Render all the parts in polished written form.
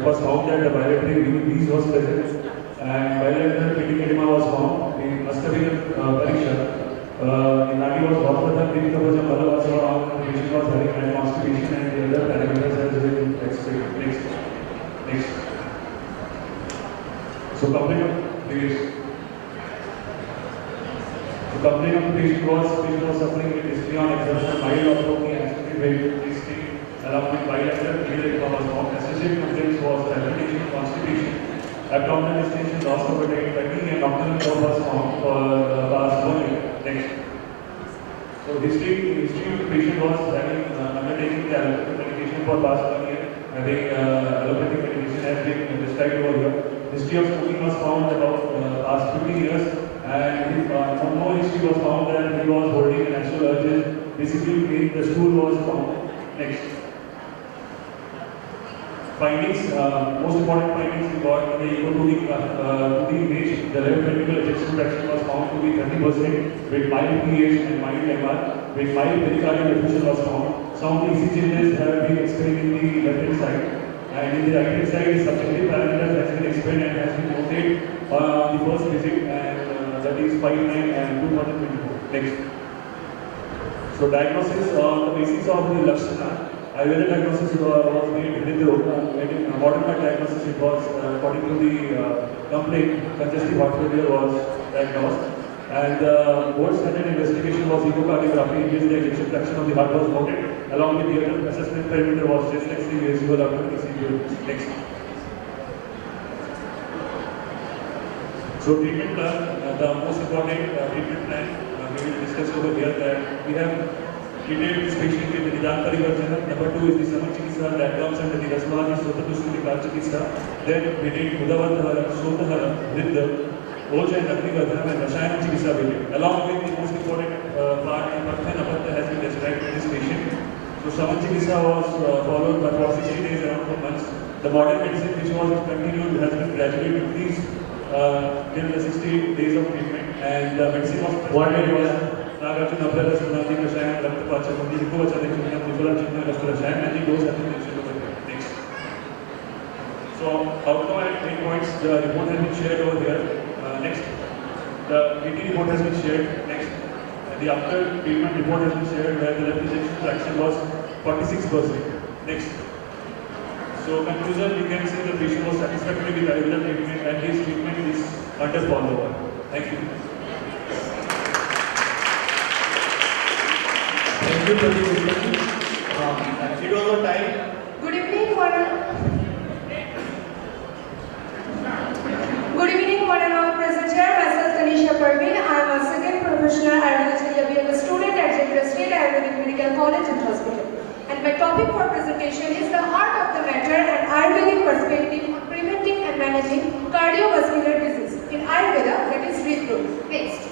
it was found that the bilateral disease was present and bilateral kidney edema was found. In must have been Pariksha. In Nagi was Bhattata, Dikta was a mother was found, the patient was having constipation and the other parameters has been explained. Next. So complaint of the patient was suffering with dyspnea on exertion, mild orthodoxy, accident weight, wasting, along with bilateral kidney edema was found. Associated complaints was hypertension, constipation, abdominal distension, loss of appetite, fatigue, and nocturnal cough was found for past 1 year. Next. So history of the patient was having undertaking the allopathic medication for past 1 year. Having allopathic medication has been described over here. History of smoking was found about past 15 years, and more history was found that he was holding an actual urges. Basically, the stool was found. Next. Findings, most important findings we got in the echo to the image. The left ventricular ejection fraction was found to be 30% with mild pH and mild MR. With mild pericardial effusion was found. Some EC changes have been explained in the left hand side, and in the right hand side, subjective parameters has been explained and has been noted on the first visit, and that is 5/9 and 2024. Next. So diagnosis on the basis of the Lakshana. Ayurveda diagnosis was made with the modern diagnosis. It was according to the complaint, congestive heart failure was diagnosed, and the gold standard investigation was echocardiography, in which the ejection fraction of the heart was noted, along with the other assessment parameter was reflexive, visual, automatic, severe. Next. So treatment plan, the most important treatment plan we will discuss over here, that we have treated this patient with the Nidan Parivarjana. Number 2 is the Saman Chikitsa, that comes under the Rasmaji Sotatushu Vikar Chikitsa. Then we did Udavardhara, Sotahara, Riddha, Oj and Agnivarthana and Rasayana Chikitsa we did. Along with the most important part, Patha and Apatha has been described in this patient. So Saman Chikitsa was followed by 60 days, around 4 months. The modern medicine which was continued has been gradually increased till the 60 days of treatment, and the medicine was Nagarjuna, Abdala, Sunati, Kashayan, Raktapacha, Mandi, Hikuvacha, Chitna, Tripura, Chitna, Rastarashayan, and the dose has been mentioned over here. Next. So, outcome and endpoints, the report has been shared over here. Next. The PT report has been shared. Next. The after treatment report has been shared, where the left ejection fraction was 46%. Next. So, conclusion, we can say the patient was satisfactory with Ayurveda treatment, and his treatment is under follow-up. Thank you. Thank you, Pradeep. It was our time. Good evening, Madam of President Chair. Myself, Tanisha Parveen. I am a second professional Ayurveda. We am a student at Jagdal State Ayurvedic Medical College and Hospital. And my topic for presentation is the heart of the matter and Ayurvedic perspective on preventing and managing cardiovascular disease. In Ayurveda, that is Ritru. Next.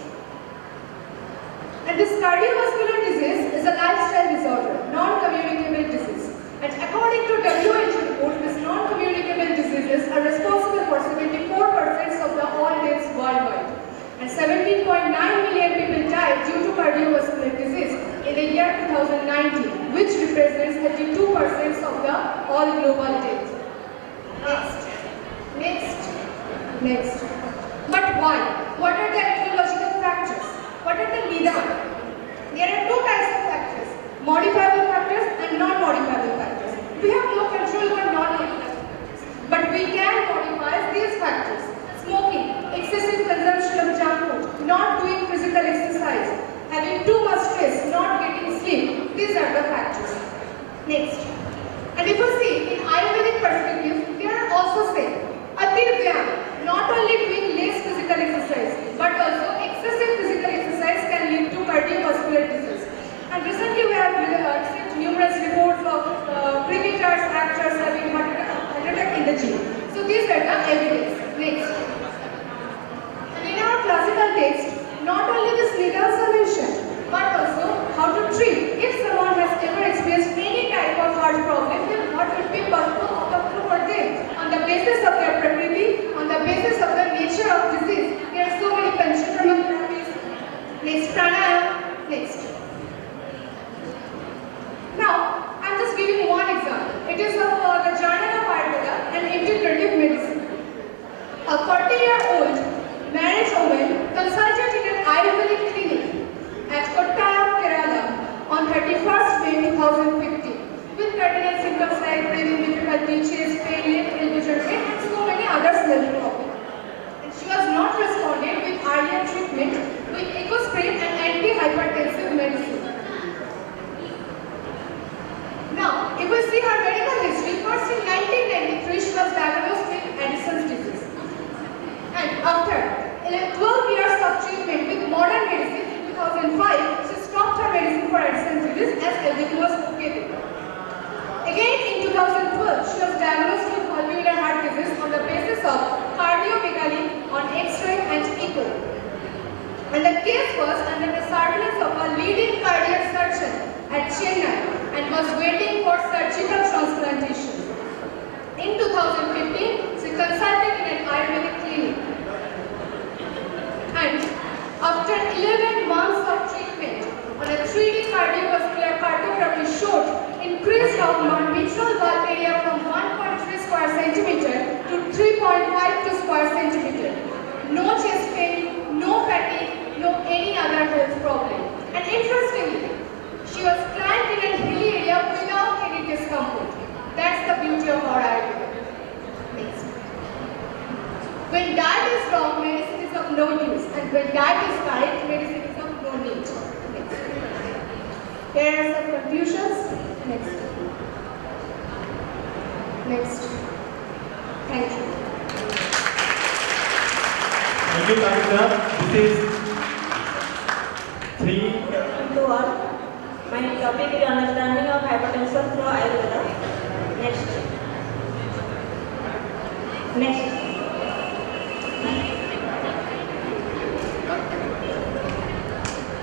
And this cardiovascular disease is a lifestyle disorder, non-communicable disease. And according to WHO report, these non-communicable diseases are responsible for 74% of the all deaths worldwide. And 17.9 million people died due to cardiovascular disease in the year 2019, which represents 32% of the all global deaths. Next. But why? What are the etiological factors? What are the Nidan? There are two types of factors, modifiable factors and non-modifiable factors. We have no control over non-modifiable factors, but we can modify these factors. Smoking, excessive consumption of junk food, not doing physical exercise, having too much stress, not getting sleep, these are the factors. Next. And if you see, in Ayurvedic perspective, they are also saying, Atirvyam, not only doing less physical exercise, but also excessive physical exercise can lead to cardiovascular disease. And recently we have received numerous reports of cricketers, actors having heart attack in the gym. So these are the evidence. Next. And in our classical text, not only this Nidans are mentioned, but also how to treat. If someone has ever experienced any type of heart problem, then what would be possible for them? On the basis of their prakriti, on the basis of the nature of disease, there are so many Panchakarma therapies. Next, pranayama. Next. Now, I am just giving one example. It is of the Journal of Ayurveda, an chest pain, no fatigue, no any other health problem. And interestingly, she was climbed in a hilly area without any discomfort. That's the beauty of our Ayurveda. Next. When diet is wrong, medicine is of no use. And when diet is right, medicine is of no need. Next. Here are some conclusions. Next. Next. Thank you. Thank you, Kapildhara. This is 3. To all, my topic is understanding of hypertension through Ayurveda. Next. Next.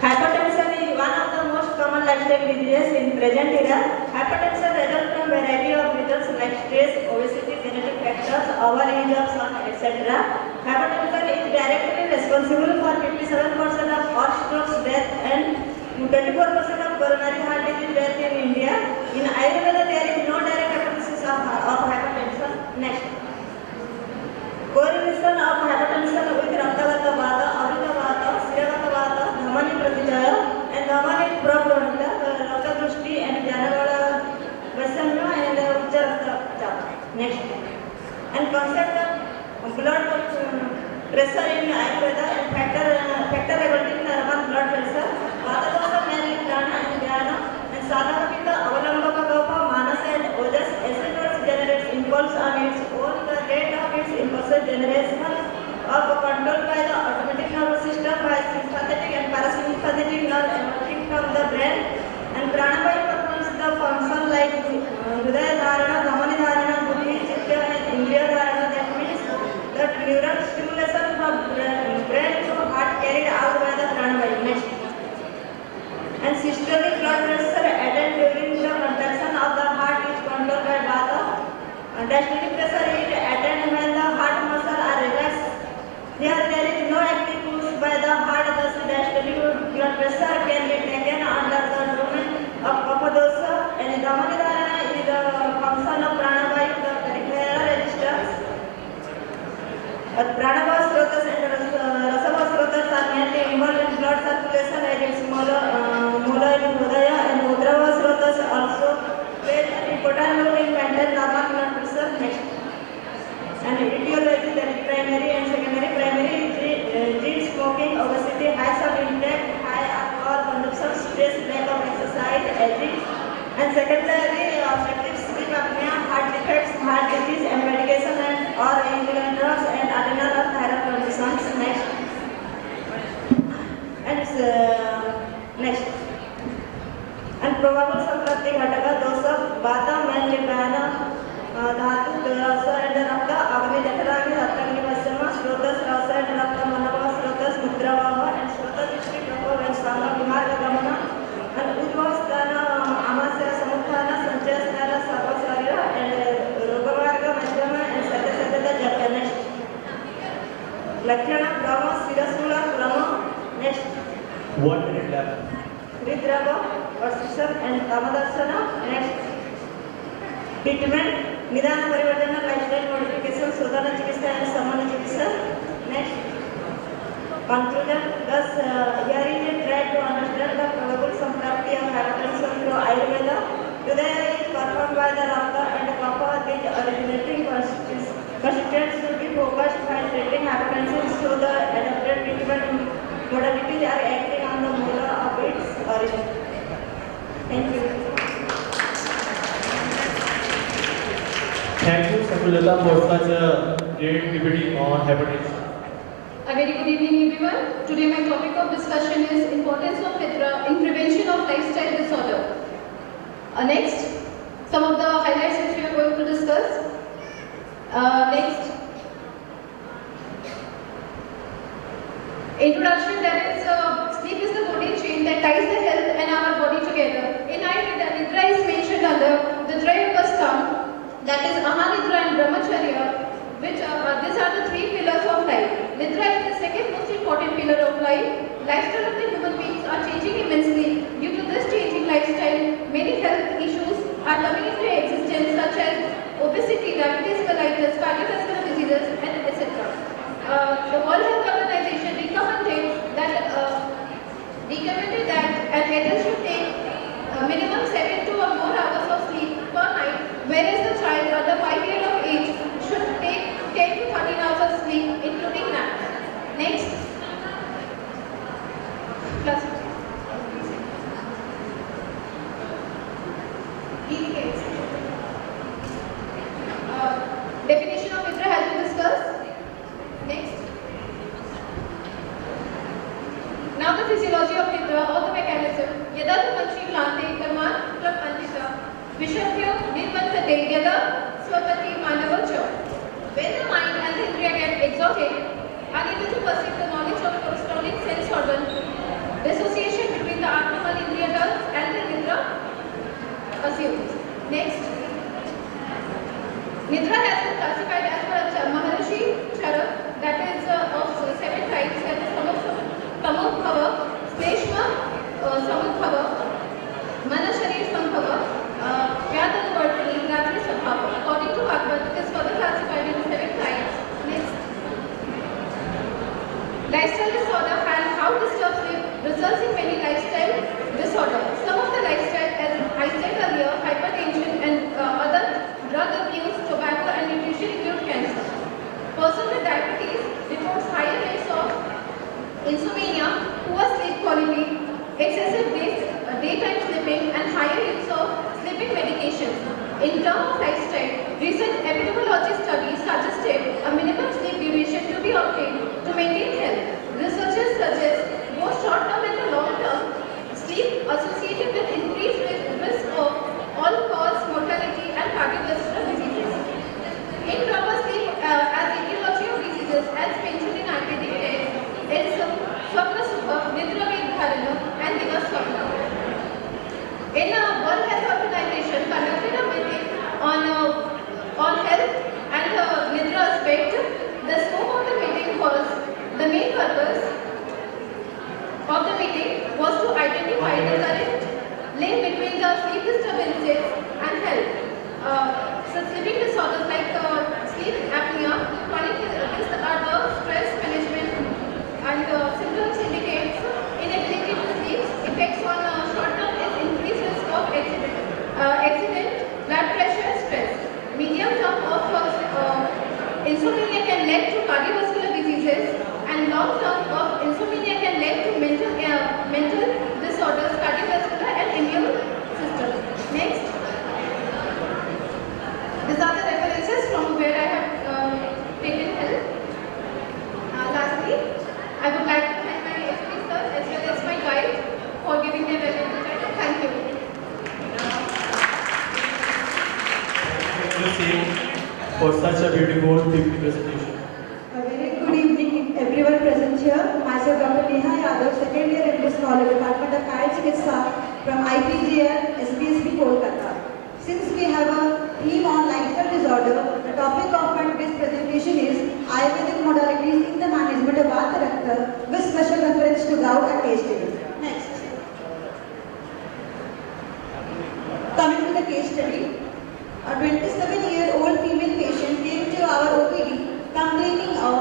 Hypertension is one of the most common lifestyle diseases in present era. Hypertension results from variety of reasons like stress, obesity, genetic factors, overage of sun, etc. Hypertension is directly responsible for 57% of all strokes death and 24% of coronary heart disease death in India. In Ayurveda, there is no direct hypothesis of hypertension. Next. Correlation of hypertension with Raktagata Vata, Avita Vata, Siragata Vata, Dhamani Pratijaya, and Dhamani Prabhavita, Rakta and Janagala Vasamya and Ucharata. Next. And concept of blood pressure in Ayurveda and factor regulating normal blood pressure. Vata dosa mainly prana and dhyana, and sadhavakita avalambaka dopa manasa and ojas. Acid generates impulse on its own. The rate of its impulse generation of controlled by the automatic nervous system by sympathetic and parasympathetic nerve emerging from the brain. And pranavaya performs the function like hridaya dharana, dhamani dharana, buddhi, chitta and indriya dharana. That means the neural stimulation from brain to heart carried out by the pranavaya. Next. And systolic blood pressure added during the contraction of the heart is controlled by Vata. And diastolic pressure is added when the heart muscles are relaxed. Here there is no active push by the heart, thus diastolic blood pressure can be taken under the domain of Kapha dosa. And Dhamani dharana is the function of pranavaya, the peripheral resistance. Pranava srotas and rasava srotas are mainly involved in blood circulation as its mola in hridaya, and udrava srotas also play an important role in maintaining normal blood pressure. Next. And etiology, that is primary and secondary. Primary is smoking, obesity, high salt intake, high alcohol consumption, stress, lack of exercise, aging. And secondary obstructive sleep apnea, heart defects, heart disease, and medication and or insulin drugs and adrenal or thyroid conditions. Next. And next. And probable samprati ghataka dosa, vata, mainly prana, dhatu, rasa and rakta, agni jataragi, rattagni vasama, srotas, rasa and rakta, manava, srotas, mudravava, and srotas, dishti, prabha, and sanga, vimarga, gamana, and udvastana, amasya, samuthana, sanchasthana, sarvasarya, and rogamarga, madhyama, and satyasatata, japa. Next. Lakshana, brahma, sirasula, brahma. Next. 1 minute left. Ridrava, Varsisham, and Kamadarshana. Next. Treatment. Nidana Parivartana, lifestyle modification, Sodhana Chikitsa and Samana Chikitsa. Next. Conclusion. Thus, here is a try to understand the probable samprapti of hypertension through Ayurveda. Today is performed by the Rakta and Kapha. These originating constituents should be focused while treating hypertension, so the adapted treatment modalities are acting on the molar of its origin. Thank you. Thank you, Kapildhara, for such a great PPT on hypertension. A very good evening, everyone. Today my topic of discussion is importance of Hydra in prevention of lifestyle disorder. Next, some of the highlights which we are going to discuss. Next, introduction. That is, sleep is the body chain that ties the health and our body together. In Ayurveda, Nidra is mentioned under the Trayapastam. That is Ahanidra and Brahmacharya, which these are the 3 pillars of life. Nidra is the second most important pillar of life. Lifestyle of the human beings are changing immensely. Due to this changing lifestyle, many health issues are coming into existence, such as obesity, diabetes mellitus, cardiovascular diseases, and etc. The World Health Organization Nidra has been classified as per Maharishi Charak, that is of 7 types, that is Tamabhava, Shleshma Samudbhava, Manasharir Sambhava, Vyadanuvartini, Ratri Sabhava. According to Bhagavad, it is further classified into 7 types. Next. Lifestyle disorder and how disturbed sleep results in many lifestyle disorders. Some of the lifestyle, as I said earlier, hypertension and other drug abuse, tobacco and nutrition include cancer. Person with diabetes reports higher rates of insomnia, poor sleep quality, excessive daytime sleeping and higher use of sleeping medications. In terms of lifestyle, recent epidemiology studies suggested a minimum sleep duration to be obtained to maintain health. Researchers suggest both short-term and long-term sleep associated with increased risk of all-cause mortality and cardiovascular diseases. Improper sleep as etiology of diseases, as mentioned in Ayurvedic text, is Swapna Subha, Nidra Vedharana and Diva Swapna. In World Health Organization conducted a meeting on health and Nidra aspect, the scope of the meeting was, the main purpose of the meeting was to identify the current link between the sleep disturbances and health. So sleeping disorders like sleep apnea, chronic these are the stress management and symptoms indicates inability to sleep. Effects on short term is increased risk of accident, blood pressure, stress. Medium term of insomnia can lead to cardiovascular diseases, and long term of insomnia can lead to mental disorders, cardiovascular and immune system. Next. These are the references from where I have taken help. Lastly, I would like to thank my SP sir as well as my guide for giving their valuable time. Thank you. Thank you for such a beautiful PPT presentation. A very good evening everyone present here. Myself Dr. Neha Yadav, second year MDS College, Department of Ayurveda from IPGR, SPSB, Kolkata. Since we have a theme on lifestyle disorder, the topic of my today's presentation is Ayurvedic modalities in the management of Vata Rakta with special reference to gout and case study. Next. Coming to the case study, a 27-year-old female patient came to our OPD complaining of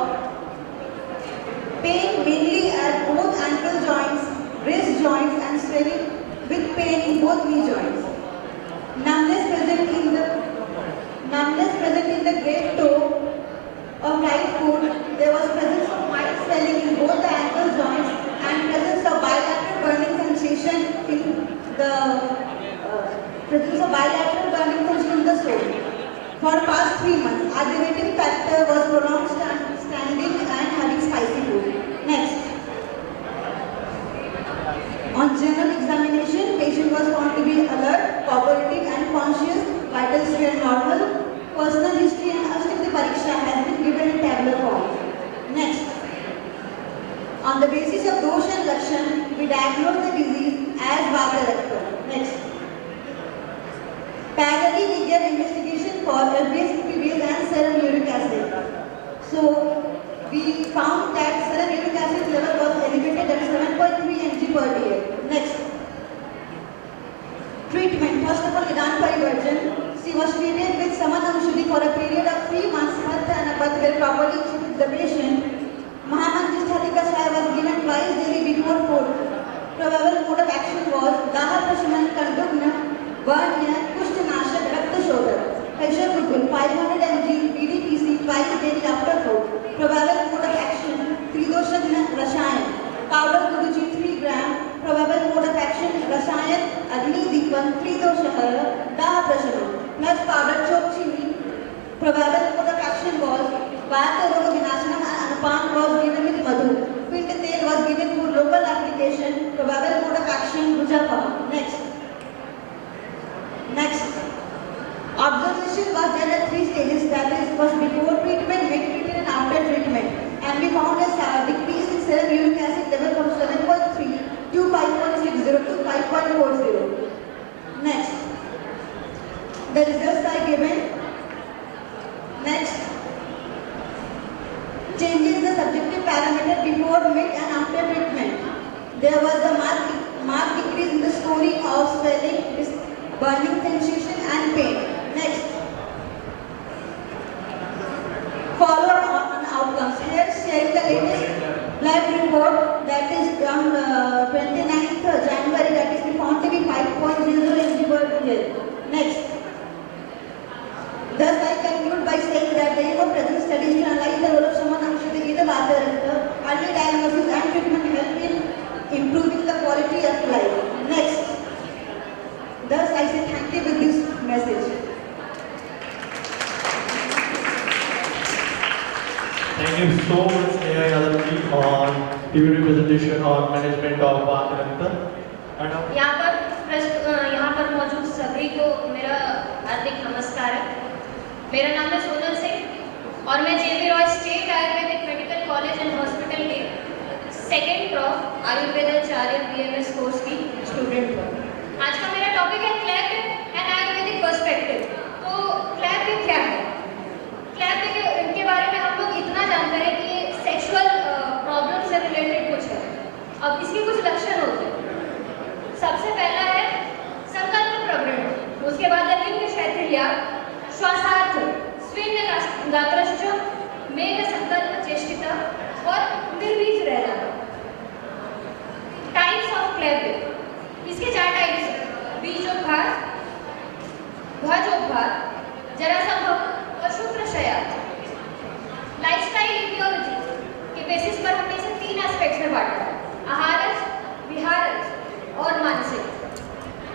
pain mainly at both ankle joints, wrist joints and swelling with pain in both knee joints. Numbness present in the great toe of right foot. There was presence of mild swelling in both the ankle joints and presence of bilateral burning sensation in the sole. For past 3 months, aggravating factor was prolonged standing and having spicy food. Next. On general examination, patient was found to be alert, cooperative and conscious, vitals were normal. Personal history and Ashtapadi Pariksha has been given in tabular form. Next. On the basis of dosh and lakshan, we diagnose the disease as Vata Rakta. Next. Parallelly, we get investigation for LBS, PBS and serum uric acid. So, we found that serum uric acid level was elevated at 7.3 mg per day. Next. Treatment. First of all, Nidan Parivarjan. She was treated with Samanamshudi for a period of 3 months. Hatha and Apath were properly treated the patient. Mahamandishthalika Shaya was given twice daily before food. Probable mode of action was Daha Prashman Kandugna, Varnya, Kushtanashak, Rakta Shodha. Pressure Gurgul 500 mg PDTC twice daily after food. Probable mode of action Tridoshagna Rashayan. Powder Guruji 3 gram. Probable mode of action Rashayan Agni Deepan Tridoshahara Daha Prashman. Plus powder Chokchini. Probable mode of action was Vata Roga Vinashanam and Anupan was given with Madhu. Pitta Tel was given for local application. Probable mode of action Rujapa. Next. Observation was done at 3 stages, that is, was before treatment, mid-treatment and after treatment. And we found a decrease in serum uric acid level from 7.3 to 5.60 to 5.40. Next. The results are given. changes the subjective parameter before, mid and after treatment. There was a marked decrease in the scoring of swelling, burning sensation and pain. Next. Follow-up on outcomes. Here sharing the latest live report that is on 29th January, that is we found to be 5.00 mg/ml. Next. Thus, I conclude by saying that the aim of present studies to analyze the role of Samanamshita Vata, early diagnosis and treatment help in improving the quality of life. Next. Thus, I say thank you with this message. Thank you so much, Neha Yadav ji, on PPT presentation on management of Vata. यहाँ पर मौजूद सभी को मेरा हार्दिक नमस्कार है। मेरा नाम है सोनल सिंह और मैं JB Roy state Ayurvedic medical college and hospital के सेकेंड क्रॉप आयुर्वेदाचार्य BMS कोर्स की स्टूडेंट हूँ। आज का मेरा टॉपिक है क्लैप एंड आयुर्वेदिक पर्सपेक्टिव। तो क्लैप क्या है? क्लैप के बारे में हम लोग इतना जानते हैं कि ये सेक्सुअल प्रॉब्लम से रिलेटेड कुछ है। अब इसके कुछ लक्षण होते हैं। सबसे पहला है संकल्प प्रवृत्ति, उसके बाद है लिंग शैथिल्य, श्वासार्थ, स्विन गात्रश्च, मेघ संकल्प चेष्टिता और निर्वीज रहना। टाइप्स ऑफ क्लैप, इसके 4 टाइप्स हैं: बीजोपहार, ध्वजोपहार, जरासंभव और शुक्रशया। लाइफस्टाइल इटियोलॉजी के बेसिस पर हमने इसे 3 एस्पेक्ट्स में बांटा है: आहारज, विहारज और मानसिक।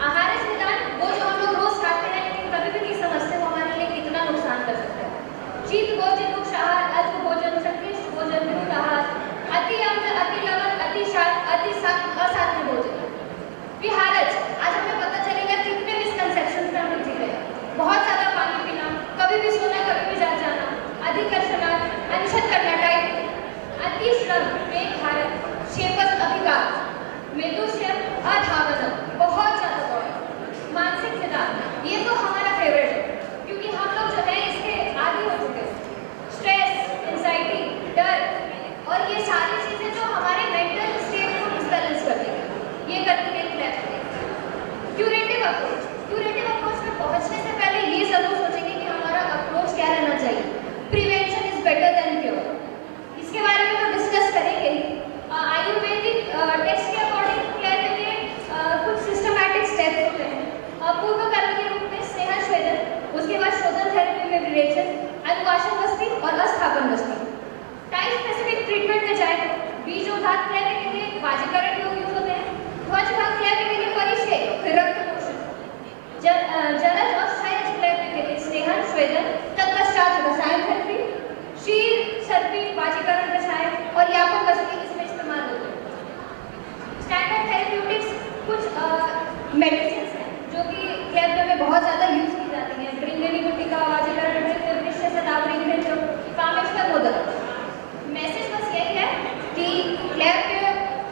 आहारज निदान वो जो हम लोग रोज खाते हैं लेकिन कभी भी नहीं समझते वो हमारे लिए कितना नुकसान कर सकता है। शीत भोजन, मुक्त आहार, अल्प भोजन, संक्लिष्ट भोजन, मुक्त आहार, अति अम्ल, अति लवण, अति शाक, अति असाध्य भोजन। विहारज, आज हमें पता चलेगा कितने मिसकंसेप्शंस में हम लोग जी रहे हैं। बहुत ज्यादा पानी पीना, कभी भी सोना, कभी भी जाग जाना, अधिकर्षणा, अनशन करना टाइप, अति श्रम, वेग भारत, क्षेपस अधिकार, मेदुष्य, अधावनम, बहुत ज्यादा दौड़। मानसिक निदान, ये तो हमारा फेवरेट है क्योंकि हम लोग जो है इसके आदी हो चुके हैं। स्ट्रेस, एंजाइटी, डर और ये सारी चीजें जो हमारे मेंटल स्टेट को डिसबैलेंस करती है, ये करती है क्लैप। क्यूरेटिव अप्रोच में पहुंचने से पहले ये जरूर सोचेंगे कि हमारा अप्रोच क्या रहना चाहिए। Prevention is better than cure, इसके बारे में हम डिस्कस करेंगे। आयुर्वेदिक टेक्स्ट के अकॉर्डिंग क्लैप के कुछ सिस्टमैटिक स्टेप्स होते हैं। पूर्व कर्म के रूप में स्नेहन श्वेदन, उसके बाद शोधन थेरेपी में डिरेक्शन, अनुवाशन बस्ती और अस्थापन बस्ती। टाइप स्पेसिफिक ट्रीटमेंट में जाए तो बीजोघात क्लैप के लिए वाजीकरण योग यूज होते हैं। ध्वजघात क्लैप के लिए परिषेक, फिर रक्त पोषण। जलज और क्षयज क्लैप के लिए स्नेहन श्वेदन, तत्पश्चात रसायन थेरेपी, शीर, सर्पी, वाजीकरण रसायन और यापन बस्ती इसमें इस्तेमाल होते हैं। स्टैंडर्ड थेरेप्यूटिक्स कुछ मेडिसिन हैं जो कि क्लैप में बहुत ज़्यादा यूज की जाती हैं। ब्रिंगनी गुटिका, वाजीकरण, वृक्ष शतावरी, कामेश्वर मोदक। मैसेज बस यही है कि क्लैप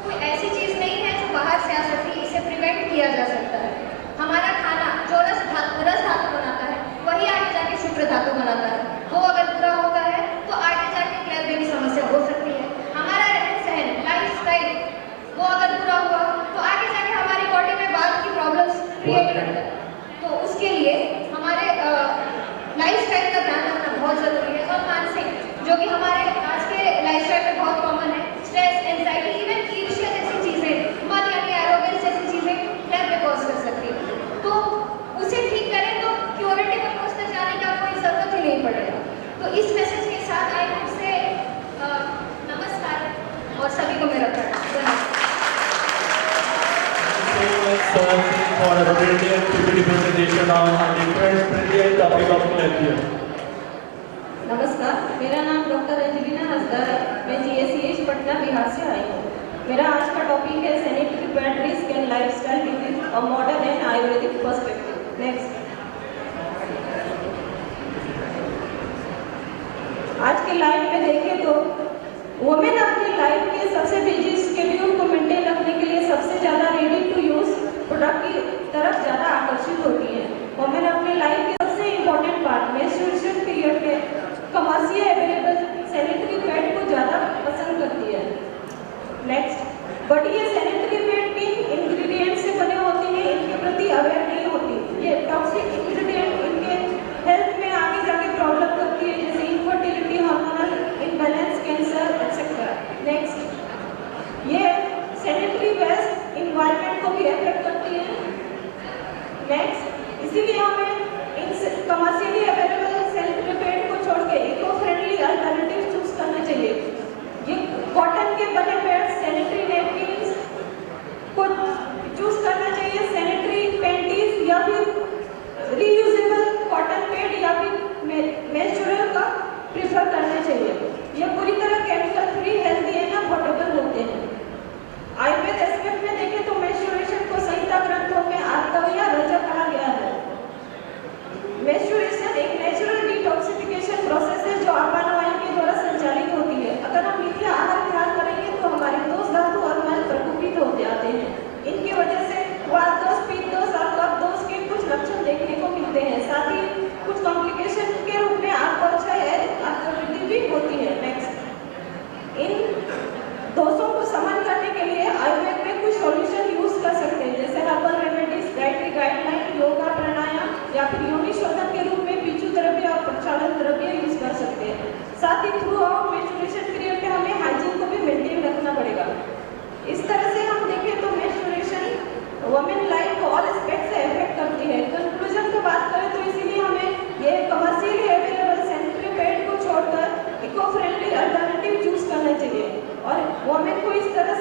कोई ऐसी चीज़ नहीं है जो बाहर से आ सकती है, इसे प्रिवेंट किया जा सकता है। हमारा खाना जो रस धातु बनाता है वही आगे जाके शुक्र धातु बनाता है। वो अगर पूरा होता है तो आगे जाके क्लैप में भी समस्या हो सकती है। हमारा रहन सहन, लाइफ स्टाइल वो अगर पूरा हुआ तो आगे जाके हमारी बॉडी में बाद की प्रॉब्लम्स क्रिएट करता है। तो उसके लिए हमारे लाइफ स्टाइल का ध्यान रखना बहुत जरूरी है। और मानसिक, जो कि हमारे आज के लाइफ स्टाइल में बहुत कॉमन है, स्ट्रेस, एंजाइटी, इवन ईर्ष्या जैसी चीज़ें, मद यानी एरोगेंस जैसी चीज़ें क्लैप में कॉज कर सकती है। तो उसे ठीक करें तो क्यूरेटिव अप्रोच तक जाने का कोई जरूरत ही नहीं पड़ेगा। तो इस मैसेज के साथ आई आपसे नमस्कार और सभी को मेरा प्रणाम। For a brilliant PPT presentation on a different brilliant topic of cleft. नमस्कार, मेरा नाम डॉक्टर एंजेलिना हसदार है। मैं GACH पटना बिहार से आई हूँ। मेरा आज का टॉपिक है sanitary pad risk and lifestyle disease a modern and Ayurvedic perspective. Next. आज के लाइफ में देखें तो वुमेन अपनी लाइफ के सबसे बिजी शेड्यूल को मेंटेन रखने के लिए सबसे ज़्यादा रेडी टू यूज प्रोडक्ट की तरफ ज़्यादा आकर्षित होती है। वुमेन अपनी लाइफ के सबसे इम्पोर्टेंट पार्ट में मेंस्ट्रुएशन पीरियड के कमर्शियल अवेलेबल सैनिटरी पैड को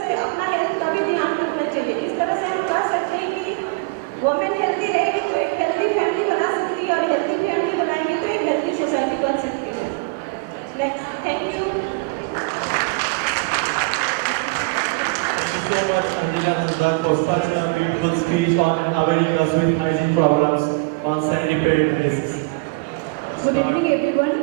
से अपना हेल्थ का भी ध्यान रखना चाहिए। इस तरह से हम कह सकते हैं कि वुमेन हेल्दी रहेगी तो एक हेल्दी फैमिली बना सकती है, और हेल्दी फैमिली बनाएंगे तो एक हेल्दी सोसाइटी बन सकती है। Next, thank you. Thank you so much, Anjana Nanda, for such a beautiful speech on awareing us with hygiene problems on sanitary basis. Good evening, everyone.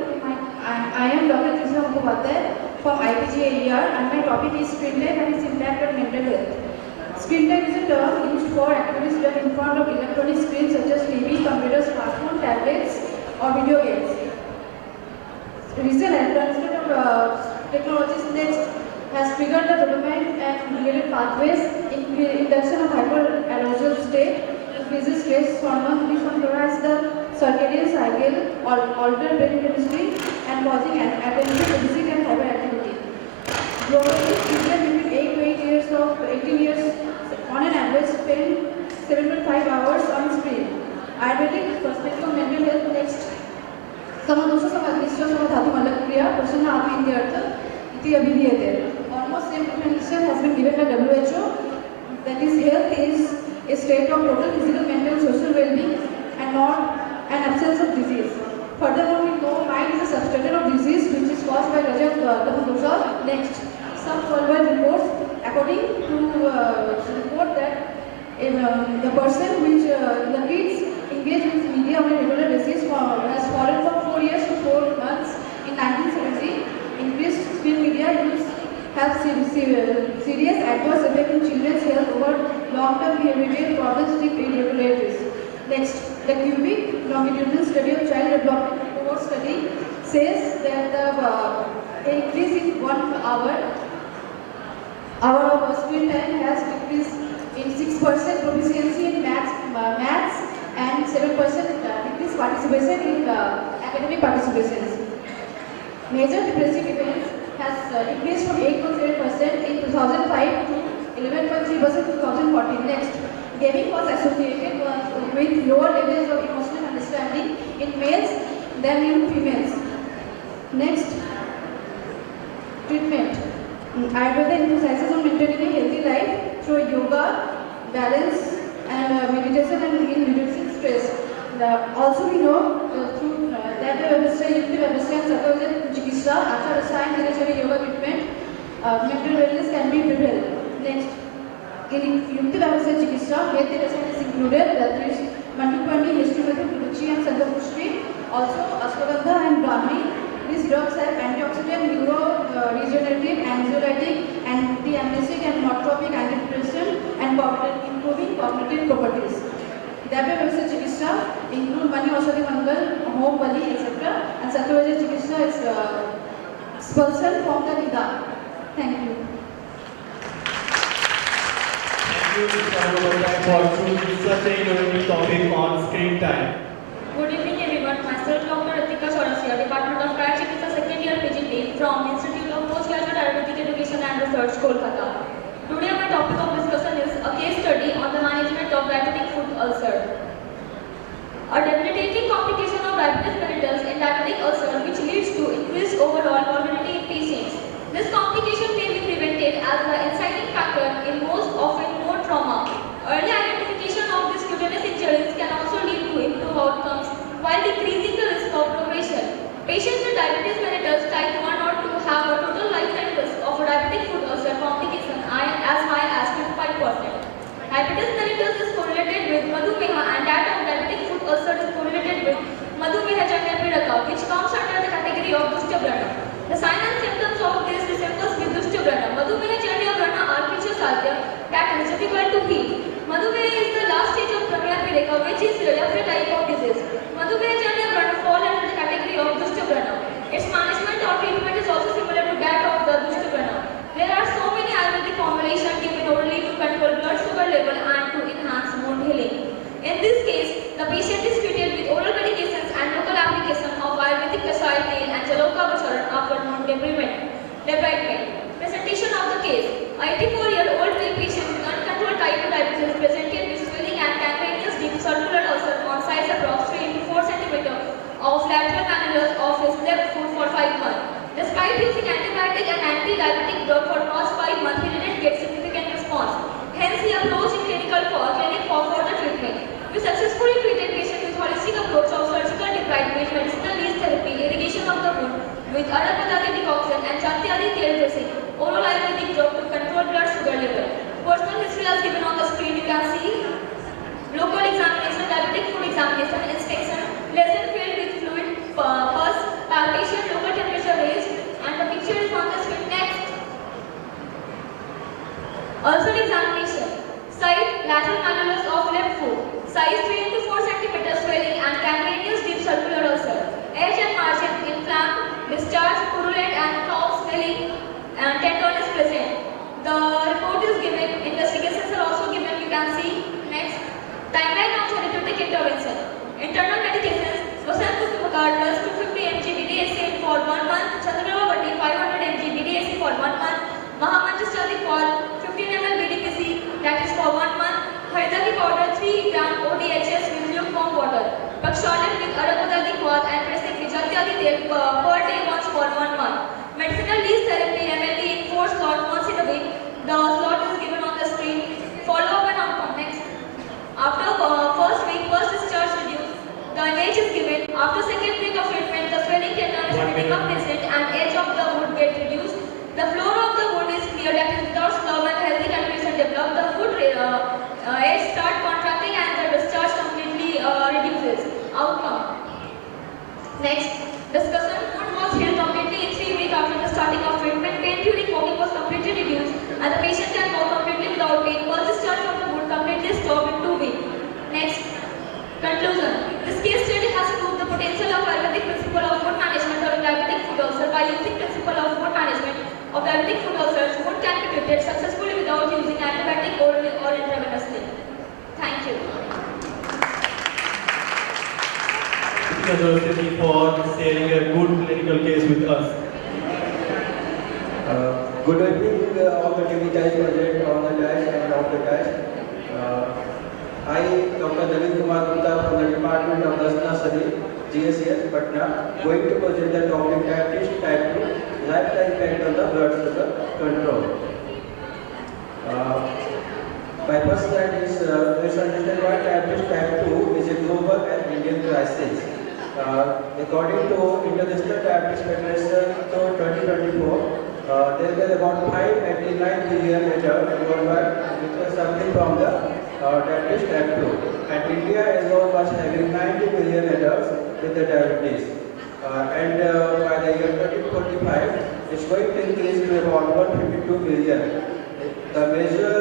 I am Dr. Krishna Mukhopadhyay from IPGAER, and my topic is screen time and its impact on mental health. Screen time is a term used for activities done in front of electronic screens such as TV, computers, smartphones, tablets, or video games. Recent advancement of technologies next has triggered the development and related pathways, induction of hyperarousal state, increases stress hormone, which controls the circadian cycle, or alter brain chemistry, and causing attention deficit and hyperactivity. Globally, children between 8 to 18 years on an average spend 7.5 hours on screen. Ayurvedic perspective of mental health next. Samadosha samadhisya samadhatu malakriya prashanna atmindyartha iti abhidhyate. Almost same definition has been given by WHO, that is health is a state of total physical, mental, social well-being and not an absence of disease. Furthermore, we know mind is a substratum of disease which is caused by Rajat dosha. Next, some worldwide reports, according to report that the person which the kids engage with media on a regular basis has fallen from 4 years to 4 months in 1970. Increased screen media use have serious adverse effect in children's health over long-term behavioral problems with irregularities. Next, the cubic longitudinal study of child development cohort study says that the increase in 1 hour of screen time has decreased in 6% proficiency in maths and 7% decreased participation in academic participations. Major depressive events has increased from 8.7% in 2005 to 11.3% in 2014. Next, gaming was associated with lower levels of emotional understanding in males than in females. Next, treatment. Ayurveda emphasizes on maintaining a healthy life through yoga, balance, and meditation, and in reducing stress. Also, we know through that Yukti Vyavasya and Sattvaja Chikitsa, after assigned Dinacharya yoga treatment, mental wellness can be prevailed. Next, in Yukti Vyavasya Chikitsa, health medicine is included, that is Mandupandi, Histopathi, Kuduchi, and Sandapushri, also Ashwagandha and Brahmi. These drugs have antioxidant, neuro-regenerative, anxiolytic, anti-amnesic, and nootropic, antidepressant, and improving cognitive properties. Dabya Vyavasya Chikitsa include Mani Aushadhi Mangal, Home Bali, etc. And Sattvaja Chikitsa is expulsion from the Nida. Thank you. Thank you, Mr. Mukhopadhyay, for choosing such a innovative topic on screen time. Good evening, everyone. Myself, Dr. Ritika Chaurasia, Department of Kaya Chikitsa, second year PGT from Institute of Postgraduate Ayurvedic Education and Research, Kolkata. Today, my topic of discussion is a case study on the management of diabetic foot ulcer. A debilitating complication of diabetes mellitus in diabetic ulcer, which leads to increased overall morbidity in patients. This complication may be prevented as the inciting factor in most often more trauma. Early identification of these cutaneous injuries can also lead to improved outcomes while decreasing the risk of progression. Patients with diabetes mellitus type 1 or 2 have a total lifetime risk of a diabetic foot ulcer complication as high as 55%. Diabetes mellitus is correlated with Madhumeha, and that of diabetic foot ulcer is correlated with Madhumeha Janya Pidaka, which comes under the category of Dushtya Vrana. The signs and symptoms of this resembles with Dushtya Vrana. Madhumeha Janya Vrana are features that is difficult to heal. Madhumeha is the last stage of Janya Pidaka, which is a different type of disease. Madhumeha Janya Vrana fall under the category of Dushtya Vrana. Its management or treatment is also similar to that of the Dushtya Vrana. There are so many Ayurvedic formulations given orally to control blood sugar level and to enhance wound healing. In this case, the patient is treated with oral medications and local application of Ayurvedic Kasai tail and Jaloka Vacharan after wound debridement. Presentation of the case. A 84-year-old male patient with uncontrolled type 2 diabetes presented with swelling and cavernous deep circular ulcer on sides of with Aradhana decoction and Chantyadi tail dressing. Oral Ayurvedic drug to control blood sugar level. Personal history as given on the screen. You can see local examination, diabetic food examination, inspection, lesson filled with fluid, pulse, palpation, local temperature raised, and the picture is on the screen. Next. Ulcer examination. Site lateral malleolus of left foot. Size 3 to 4 cm swelling and cavernous deep circular ulcer. Edge and margin inflamed, discharge, purulent and foul smelling and tenderness present. The report is given. Investigations are also given. You can see. Next. Timeline of therapeutic intervention. Internal medications. Vasanthupakar plus 250 mg BDAC for 1 month. Chandravati 500 mg BDAC for 1 month. Mahamanjistadi for 15 ml BDPC, that is for 1 month. Haridaki powder 3 gram ODHS with lukewarm water. Pakshalan with Aradhana cloth and pressing Vijayati tail per day once for 1 month. Medicinal lease therapy MLD in 4 slots once in a week. The slot is given on the screen. Follow up and outcome. Next. After first week, first discharge reduced. The image is given. After second week of treatment, the swelling tenderness will become present and edge of the wound get reduced. The floor of the wound is clear, that is without scab and healthy temperature develop. The foot edge start contracting and the discharge completely reduces. Outcome. Next, discussion. Wound was healed completely in 3 weeks after the starting of treatment. Pain during walking was completely reduced and the patient can walk completely without pain. First discharge from the wound completely stopped in 2 weeks. Next. Conclusion. This case study has proved the potential of Ayurvedic principle of food management or diabetic food ulcer. By using principle of food management of diabetic food ulcers, wound can be treated successfully without using antibiotic or intravenously. Thank you. Thank you for sharing a good clinical case with us. Good evening, all the TV guys present on the dash and off the dash. I, Dr. Dalil Kumar Gupta from the Department of Dasna Study, GSS, Patna, going to present the topic diabetes type 2, lifestyle impact on the blood sugar control. My first slide is, let's understand why diabetes type 2 is a global and Indian crisis. According to International Diabetes Federation, 2024, there were about 589 million adults worldwide which were suffering from the diabetes type 2. And India as well was having 90 million adults with the diabetes. And by the year 2045, it's going to increase to about 152 million. The major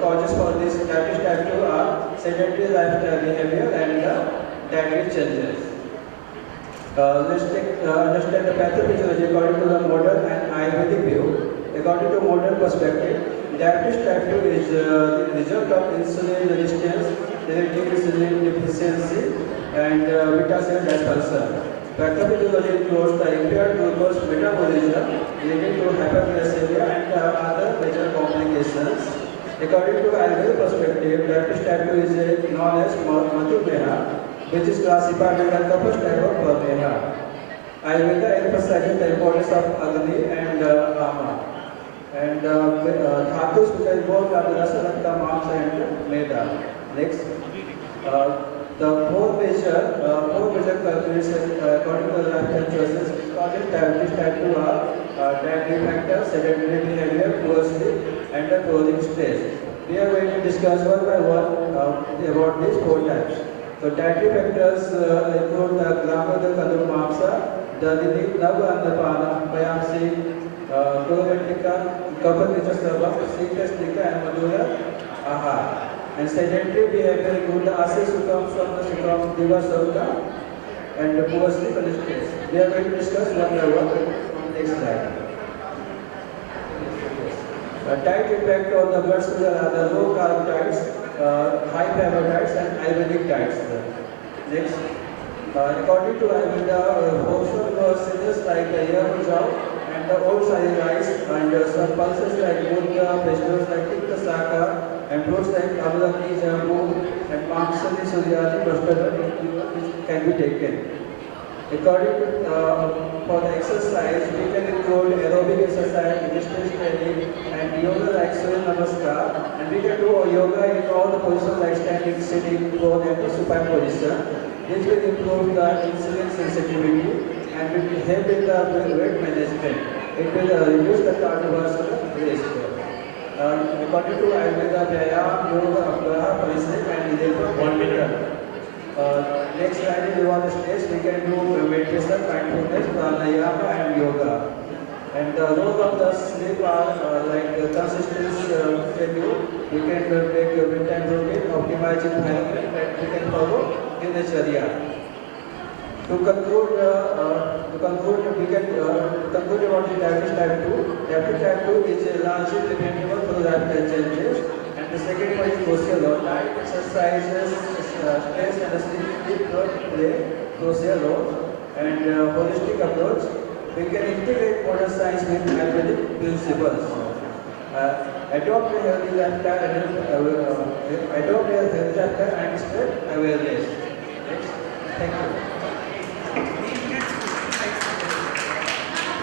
causes for this diabetes type 2 are sedentary lifestyle behavior and dietary changes. Let's understand the pathophysiology according to the modern and Ayurvedic view. According to modern perspective, diabetes type 2 is the result of insulin resistance, genetic insulin deficiency, and beta cell dysfunction. Pathophysiology includes the impaired glucose metabolism leading to hyperglycemia and other major complications. According to Ayurvedic perspective, diabetes type 2 is known as Madhumeha, which is classified as the first type of Prameha. Ayurveda emphasizes the importance of Agni and Ama. And dhatus which are involved are the Rasa, Rakta, Mamsa and Meda. Next. The four major culprits according to the lifestyle choices causing diabetes type 2 are dietary factors, sedentary behavior, poor sleep, and the clothing stage. We are going to discuss one by one about these 4 types. So dietary factors include the Gramada Kadam Mamsa, Dalini, Nava Payamsi, Kulometika, Kapatnichasava, Sikastika, and Madhura Ahar. And sedentary behavior include the Asi Sukam, Swamna Sukam, Diva Sukam, and the poor sleep and stress. We are going to discuss one by one on the next slide. Diet impact on the blood sugar are the low carb diets, high fiber diets, and Ayurvedic diets. Next. According to Ayurveda, wholesome cereals like the yam jaw and the old sari rice, and some pulses like murga, vegetables like tikka saka, and fruits like amalaki, jambu, and mamsali, suryati, mustard, which can be taken. According to, for the exercise, we can include aerobic exercise, resistance training, and yoga like Surya Namaskar. And we can do yoga in all the positions like standing, sitting, prone, and the supine position. This will improve the insulin sensitivity and it will help in the weight management. It will reduce the cardiovascular risk. According to Ayurveda, Vyayam, Yoga, Abhyaya, Parishrama, and Ideva, 1 minute. Next slide, you want to stage, we can do meditation, mindfulness, pranayama, and yoga. And the roles of the sleep are like consistent schedule. We can take a bedtime routine, optimizing health, and we can follow dinacharya. To conclude, we can conclude about the diabetes type 2. Diabetes type 2 is largely preventable through lifestyle changes. And the second one is crucial. Diet, exercises, stress, and sleep play crucial role. And holistic approach. We can integrate modern science with Ayurvedic principles. Adopt a healthy lifestyle and spread awareness. Next. Thank you.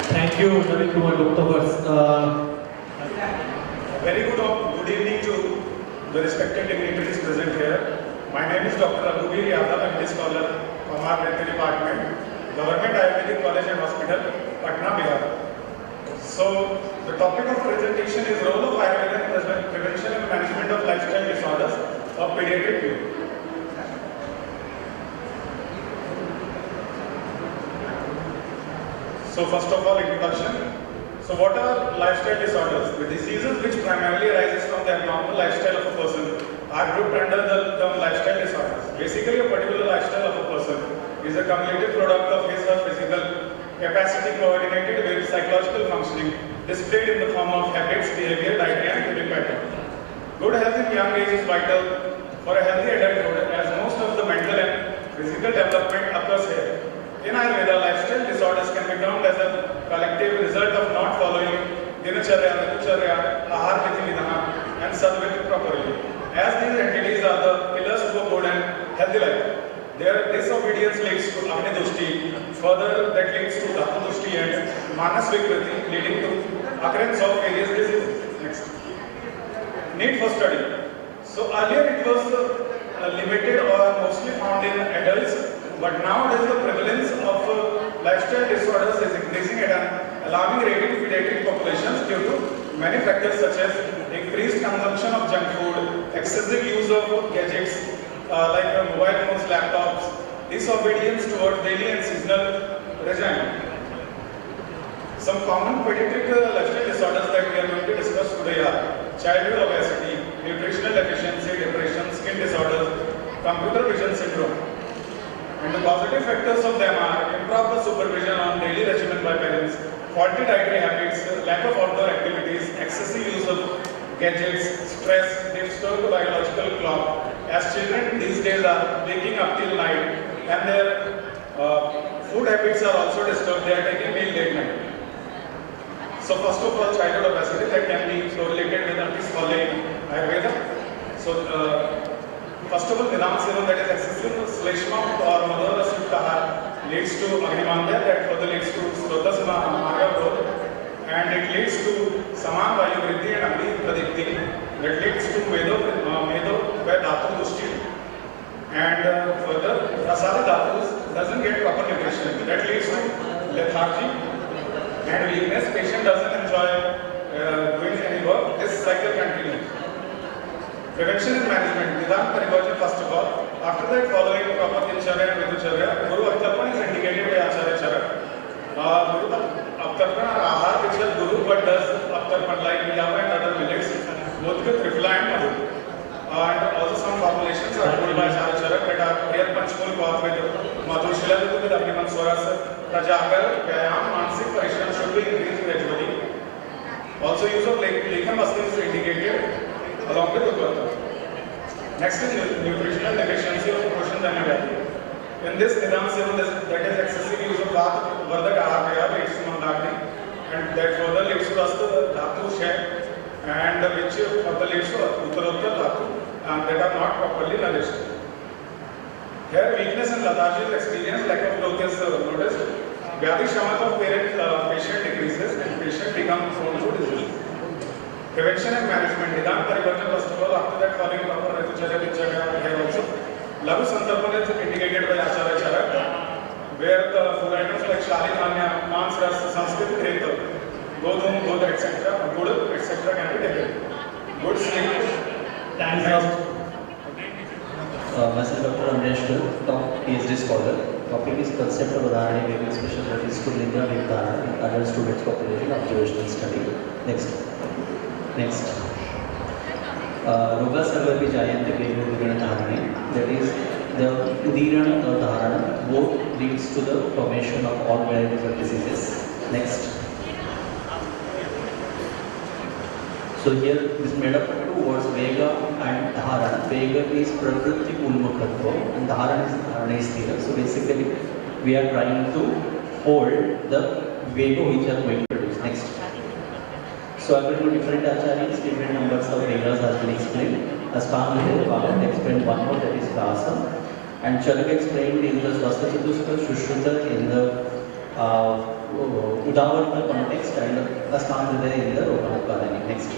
Thank you, Naveen Kumar Gupta. Very good evening to the respected dignitaries present here. My name is Dr. Raghuveer Yadav. I am a scholar from our medical department, Government Ayurvedic College and Hospital, Patna, Bihar. So, the topic of presentation is role of Ayurveda in prevention and management of lifestyle disorders of pediatric youth. So first of all, introduction. So what are lifestyle disorders? The diseases which primarily arises from the abnormal lifestyle of a person are grouped under the term lifestyle disorders. Basically, a particular lifestyle of a person is a cumulative product of his or physical capacity coordinated with psychological functioning displayed in the form of habits, behavior, diet and living pattern. Good health in young age is vital for a healthy adulthood as most of the mental and physical development occurs here. In Ayurveda, lifestyle disorders can be termed as a collective result of not following dinacharya, ritucharya, ahar viti vidhana and sadviti properly. As these entities are the pillars to a good and healthy life. Their disobedience leads to agni dushti, further that leads to dhatu dushti and manas vikriti, leading to occurrence of various diseases. Next. Need for study. So earlier it was limited or mostly found in adults, but nowadays the prevalence of lifestyle disorders is increasing at an alarming rate in pediatric populations due to many factors such as increased consumption of junk food, excessive use of gadgets like mobile phones, laptops, disobedience towards daily and seasonal regime. Some common pediatric lifestyle disorders that we are going to discuss today are childhood obesity, nutritional deficiency, depression, skin disorders, computer vision syndrome. And the positive factors of them are improper supervision on daily regimen by parents, faulty dietary habits, lack of outdoor activities, excessive use of gadgets, stress, disturbed biological clock. As children these days are waking up till night and their food habits are also disturbed, they are taking meal late night. So first of all, childhood obesity that can be correlated with anti-scholarly Ayurveda. So first of all, Nidam Sevan, that is excessive Sleshma or Madhura Sukta leads to Agnimandya, that further leads to Srotasana Marga growth, and it leads to Saman Vayu Vriddhi and Agni Pradipti, that leads to Medo where Dhatu Dushti, and further Prasada Dhatus doesn't get proper nutrition, that leads to lethargy and weakness. Patient doesn't enjoy doing any work. This cycle continues. Prevention and management, Nidam Parivarjan first of all. After that, following proper Dinacharya and Ritucharya, Guru Avtarpan is indicated by Acharya Charak. Guru Avtarpan are ahar which is Guru but does Avtarpan like Yava and other millets, both with Trifla and Madhu. And also some formulations are told by Acharya Charak that are Priyat Panchmul Path with Madhu Shila with Agniman Swaras, Prajagar, Vyayam, Mansik Parishram should be increased gradually. Also use of Lekhan Masti is indicated along with Upata. Next is nutritional deficiency of portions and value. In this Nidam Sevan, that is excessive use of Vata, Vardak Ahar leads to Mandagni, and that further leads to Rasta Dhatu Shay, and which further leads to Uttarotta Dhatu, and that are not properly nourished. Here weakness and lethargy is experienced, lack of growth is noticed. Vyadi Shamat of patient decreases and patient becomes prone to disease. Prevention and management, Nidam Parivarjan first of all, after that following proper Ritucharya, Dinacharya here also. Lagu Santarpan is indicated by Acharya Charak. where the food items like Shali Dhanya, Mans Ras, Sanskrit, Greta, Godhum, Godha, etc., Gud, etc. can be taken. Good sleep. Thanks. Myself Dr. Amresh Gill, top PhD scholar. Topic is concept of Adharani Baby special reference to Linda Vedana in adult students population observational study. Next. Rogasagar ki Jayante Baby Udhirana Dharani, that is the Udhirana or Dharana both leads to the formation of all varieties of diseases. Next. So here it is made up of two words, Vega and Dharana. Vega is Prakriti Ulmukhatva and Dharana is Sthira. So basically we are trying to hold the Vega which are going to produce. Next. So according to different acharyas, different numbers of Vegas has been explained. Aspangadeva Bhagat explained one more, that is Rasa. And Charaka explained in the Swasta Chatushka Shushruta in the Udavarta context and Aspangadeva in the Rogamukadani. Next.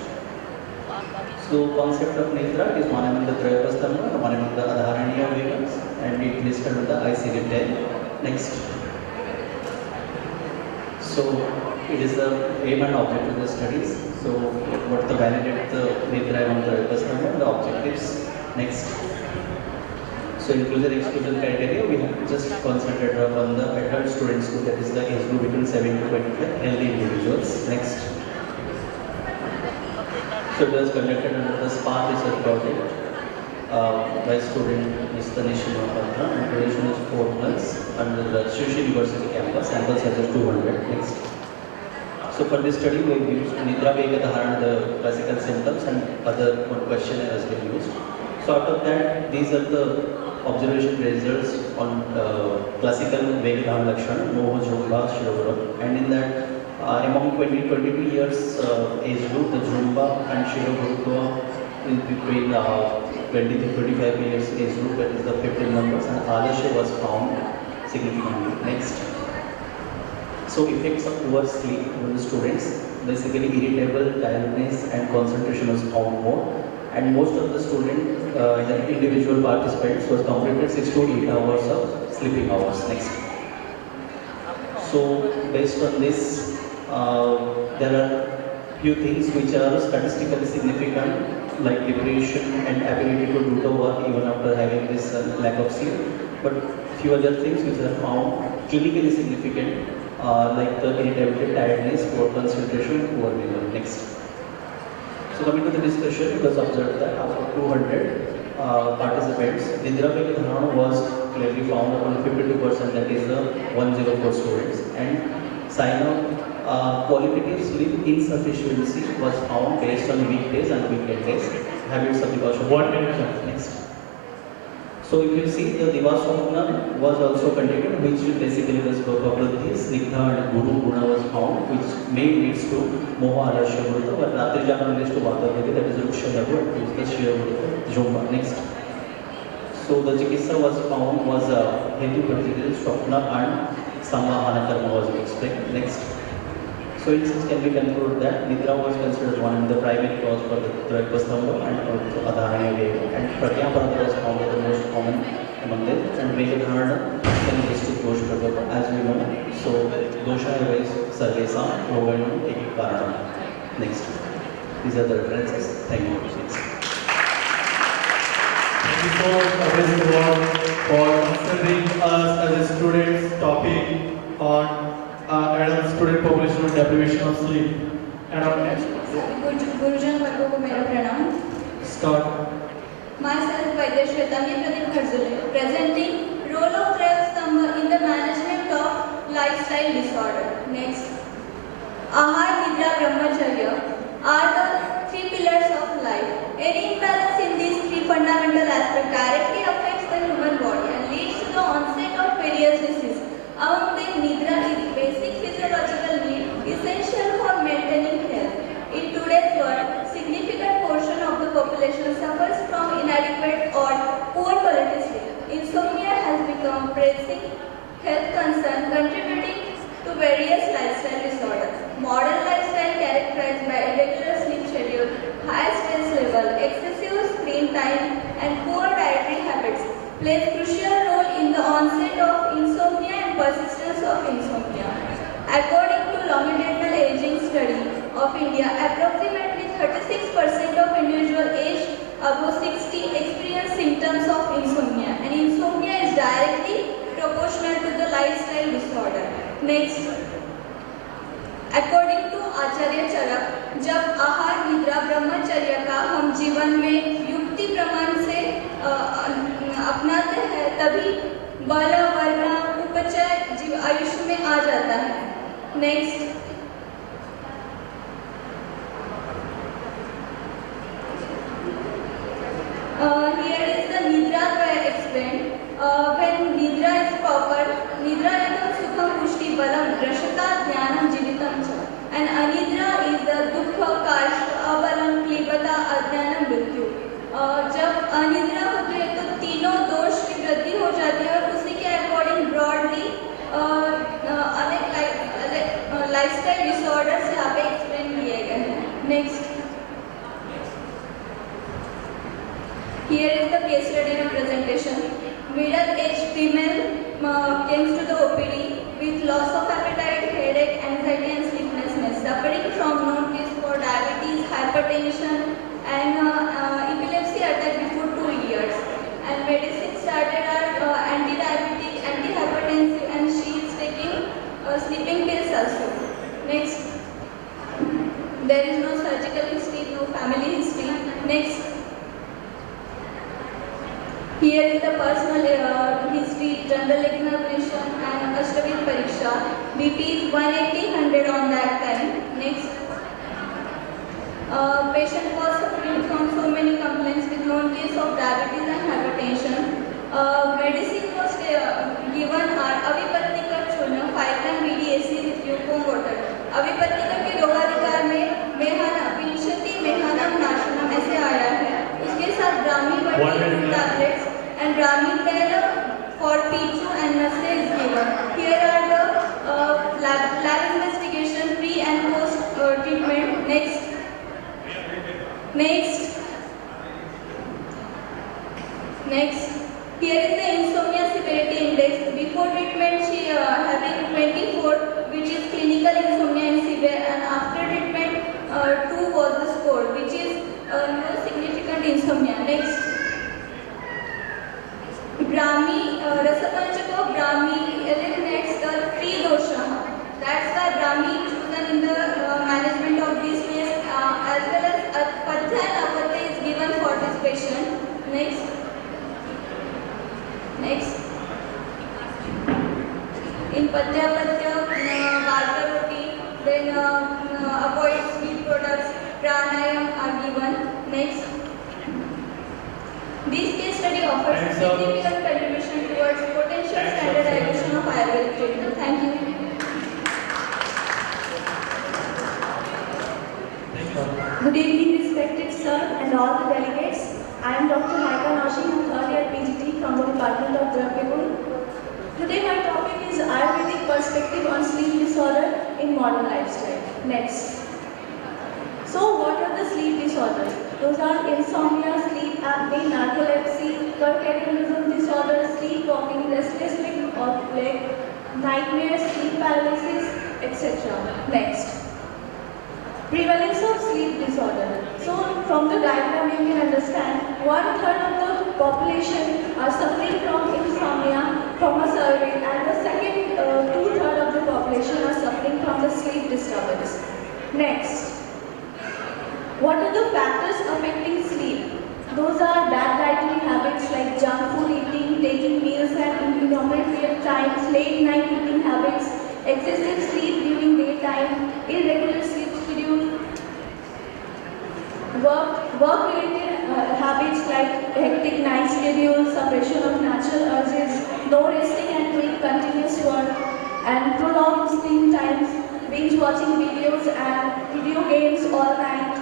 So concept of Nidra is one among the Trayapastamba, one among the Adharaniya Vegas, and it listed with the ICD-10. Next. So it is the aim and objective of the studies. So what to validate the Nidra among the Trayapastamba and the objectives. Next. So inclusion exclusion criteria, we have just concentrated on the adult students group, that is the age group between 7 to 25 healthy individuals. Next. So it was conducted under the SPARK research project by student Mr. Nishima Patra, and duration is 4 months under the Shushi University campus, sample size is 200. Next. So for this study we have used Nidra Vega Dharana, the classical symptoms, and other questionnaire has been used. So out of that, these are the observation results on classical Vega Dharana Lakshana, Moho, Jhumba, Shirovara, and in that among 20-22 years age group, the Jhumba and Shirovara is between 20 to 25 years age group, that is the 15 numbers, and Alasya was found significantly. Next. So effects of poor sleep in the students, basically irritable, tiredness and concentration was found more. And most of the student, the individual participants was completed 6 to 8 hours of sleeping hours. Next. So based on this, there are few things which are statistically significant, like depression and ability to do the work even after having this lack of sleep. But few other things which are found clinically significant, like the irritability, tiredness, poor concentration, poor memory. Next. So coming to the discussion, it was observed that out of 200 participants, Nidra Vega Dharana was clearly found upon 52%, that is the 104 students, and sign of qualitative sleep insufficiency was found based on weekdays and weekend days. Habits of Divasana. 1 minute. Next. So if you see, the Divasana was also continued, which basically was Bhagavati, Snigdha and Guru Guna was found, which may leads to Moha Alasya Gurudha, but Ratri Jagana leads to Vata Devi, that is Ruksha Lagu, and the Shira Gurudha, Jumba. Next. So the Chikitsa was found was Hindu Pratidil, Swapna and Samahana Karma was explained. Next. So it can be concluded that Nidra was considered one of the primary cause for the Trayapastamba and Adharaniya Vega, and Pratyaparana was found as the most common among them, and Vega Dharana can lead to Dosha Prabhava, as we know. So Dosha is Sarvesa, Roganam, Eki Karana. Next. These are the references. Thank you. Next. Thank you so much, for considering us as a student's topic on adult student population and deprivation of sleep. And our next. Gurujan Vargo ko mera pranam. Start. Myself, Vaidya Shvetami Pradeep Kharzule, presenting role of Trayapastamba in the management of lifestyle disorder. Next. Ahar, Nidra, Brahmacharya are the 3 pillars of life. Any imbalance in these 3 fundamental aspects directly affects the human body and leads to the onset of various diseases. Among them, Nidra is basic physiological need essential for maintaining health. In today's world, significant portion of the population suffers from inadequate or poor quality sleep. Insomnia has become pressing health concern, contributing to various lifestyle disorders. Modern lifestyle India, approximately 36% of individuals aged above 60 experience symptoms of insomnia, and insomnia is directly proportional to the lifestyle disorder. Next, according to Acharya Charak, जब आहार निद्रा ब्रह्मचर्य का हम जीवन में युक्ति प्रमाण से अपनाते हैं तभी बल वर्ग उपचय आयुष्य में आ जाता है. Next, here is the nidra explained. When nidra is proper, nidra yadam sukham pushti balam drashata jnanam jivitam cha, and anidra is the dukha kashta abalam klibata ajnanam mrityu. जब अनिद्रा होती है तो तीनों दोष की वृद्धि हो जाती है और उसी के अकॉर्डिंग ब्रॉडली अनेक लाइफस्टाइल डिसऑर्डर्स यहाँ पे एक्सप्लेन किए गए हैं. Next, here is the case study representation. Middle-aged female came to the OPD with loss of appetite, headache, anxiety and sleeplessness, suffering from known case for diabetes, hypertension and epilepsy attack before 2 years. And medicine started are anti-diabetic, anti-hypertensive, and she is taking sleeping pills also. Next, there is no surgical history, no family history. Next, here is the personal history, general examination and Ashtavid Pariksha. BP is 180-100 on that time. Next, patient was suffering from so many complaints with known case of diabetes and hypertension. Medicine was given are अविपत्तिका चूर्ण 5 gram BDAC with lukewarm water. अविपत्तिका के रोगाधिकार में मेहाना विंशति मेहानम नाशनम ऐसे आया है. उसके साथ ब्राह्मी बटी tablets and Brahmi tel for P2 and Nase is given. Here are the lab investigation pre and post treatment. Next, here is the insomnia severity index. Before treatment she having 24, which is clinical insomnia and severe, and after treatment 2 was the score, which is no significant insomnia. Next, Brahmi Rasapanchaka Brahmi eliminates the 3 dosha. That's why Brahmi chosen in the management of this case, as well as Padhya and Apatya is given for this patient. Next, in Padhya Varga roti, then avoid sweet products, pranayam are given. Next, this case study offers a significant contribution towards potential standardization of Ayurvedic treatment. Thank you. Good evening, respected sir and all the delegates. I am Dr. Naika Nashi, third year PGT from the Department of Drug. Today my topic is Ayurvedic perspective on sleep disorder in modern lifestyle. Next. So what are the sleep disorders? Those are insomnia, sleep apnea, narcolepsy, circadian disorder, sleepwalking, restless leg or leg, nightmares, sleep paralysis, etc. Next, prevalence of sleep disorder. So from the diagram you can understand 1/3 of the population are suffering from insomnia from a survey, and the second 2/3 of the population are suffering from the sleep disturbance. Next, what are the factors affecting sleep? Those are bad dietary habits like junk food eating, taking meals at inappropriate times, late night eating habits, excessive sleep during daytime, irregular sleep schedule, work-related habits like hectic night schedule, suppression of natural urges, no resting and doing continuous work, and prolonged screen times, binge watching videos and video games all night.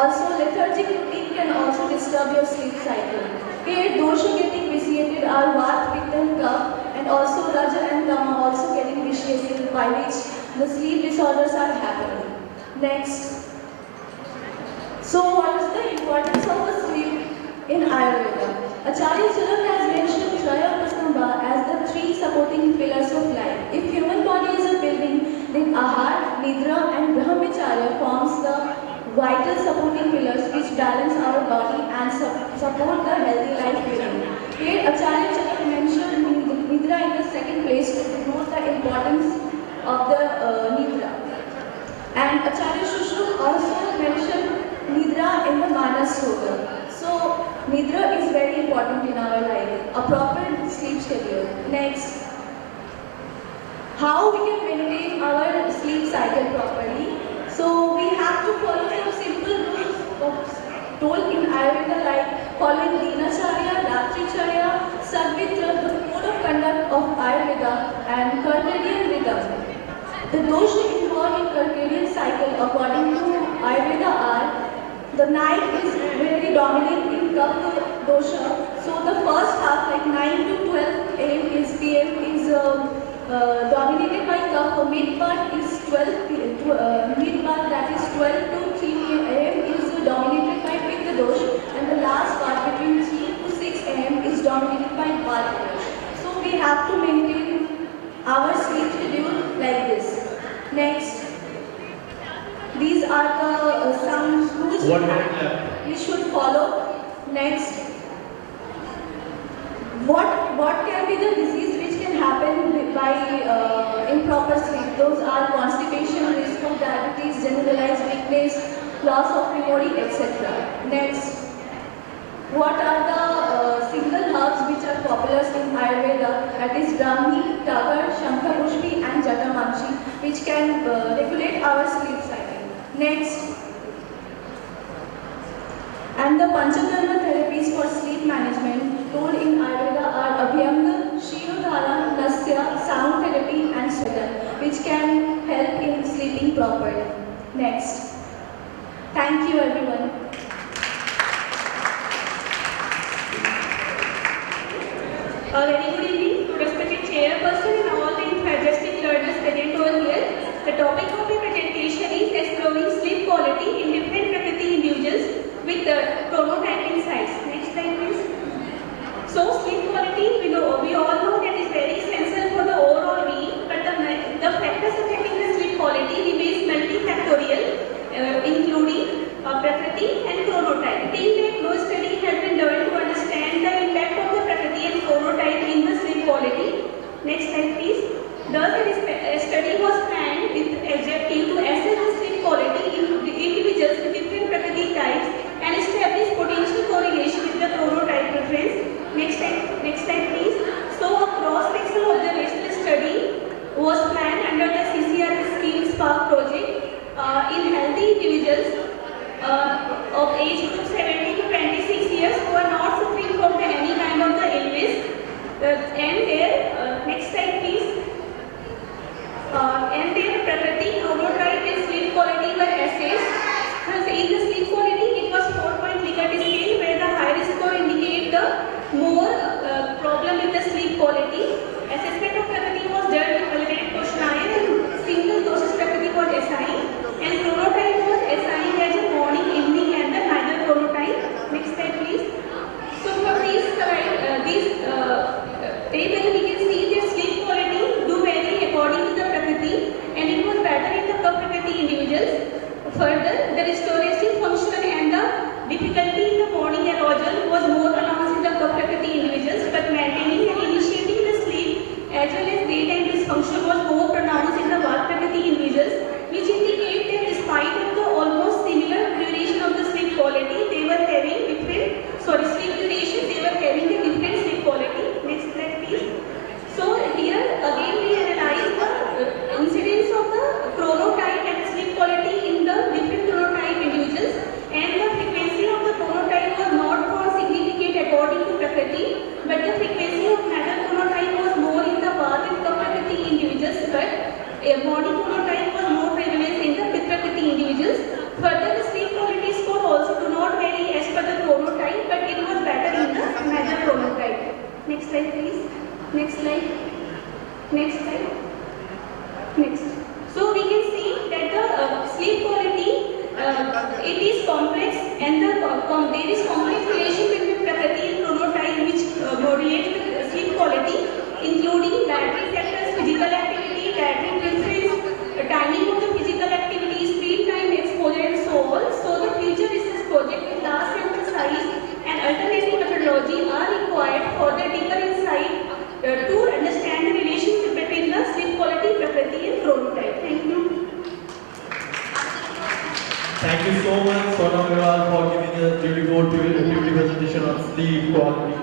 Also, lethargic routine can also disturb your sleep cycle. Here, dosha getting vitiated are Vata, Pitta and Kapha, and also Raja and Tama also getting vitiated, by which the sleep disorders are happening. Next. So, what is the importance of the sleep in Ayurveda? Acharya Charak has mentioned Traya Prasnamba as the 3 supporting pillars of life. If human body is a building, then Ahar, Nidra and Brahmacharya vital supporting pillars which balance our body and support the healthy life living. Here, Acharya Chanak mentioned Nidra in the second place to denote the importance of the Nidra. And Acharya Shushrup also mentioned Nidra in the Manas Sloka. So, Nidra is very important in our life, a proper sleep schedule. Next, how we can maintain our sleep cycle properly. So, we have to follow some simple rules told in Ayurveda like following Dinacharya, Ratricharya, Sadvitra, the code of conduct of Ayurveda, and circadian rhythm. The dosha involved in circadian cycle according to Ayurveda are the night is very dominant in Kapha dosha. So the first half like 9 to 12 a.m. is PM is dominated by Kapha. Mid part is 12 p.m. Mid part that is 12 to 3 a.m. is dominated by Pitta dosha, and the last part between 3 to 6 a.m. is dominated by Vata dosha. So we have to maintain our sleep schedule like this. Next, these are the some rules we should follow. Next, what can be the disease which can happen by improper sleep? Those are constipation, risk of diabetes, generalized weakness, loss of memory, etc. Next, what are the single herbs which are popular in Ayurveda? That is Brahmi, Tagar, Shankhapushpi and Jatamanshi, which can regulate our sleep cycle. Next, and the Pancharana therapies for sleep management told in Ayurveda are Abhyanga, Shirodhara, Nasya, sound therapy and Swadan, which can help in sleeping properly. Next, thank you everyone. A very good evening to respected chairperson and all the enthusiastic learners present over here. The topic of the presentation is exploring sleep quality in different Prakriti individuals with the chronotyping sites. Next slide please. So sleep quality, we all know that is very essential for the overall being, but the factors affecting the sleep quality remains multifactorial, including Prakriti and chronotype. Till date, no study has been done to understand the impact of the Prakriti and chronotype in the sleep quality. Next slide please. Thus, a study was planned with objective to assess the sleep quality in individuals with different Prakriti types and establish potential correlation with the chronotype preference. Next slide please. So, a cross-sectional observational study was planned under the CCR Scheme Spark project in healthy individuals of age group 70 to 26 years who are not suffering from any kind of the illness. And their next slide please. And their Prakriti, chronotype and sleep quality were assessed. In the sleep quality, it was 4-point Likert scale where the higher score indicate the more problem with the sleep quality. Assessment of Prakriti was done with validated questionnaire and single dosage Prakriti was assigned, and chronotype was assigned as a morning, evening and the neither chronotype. Next slide please. So from these table we can see their sleep quality do vary according to the Prakriti, and it was better in the Prakriti individuals. Further, the restorative function and the difficulty in the morning arousal was more pronounced in the Prakriti individuals, but maintaining and initiating the sleep as well as daytime dysfunction was more pronounced in the Prakriti individuals, which indicate that despite of the almost similar duration of the sleep quality, they were having sleep duration, they were having a different sleep quality. Next slide please. So here again we analyze the incidence of the chronotype and sleep quality in the different chronotype individuals and the frequency of the Thank you so much, Sonam Agarwal, for giving a beautiful presentation on sleep quality.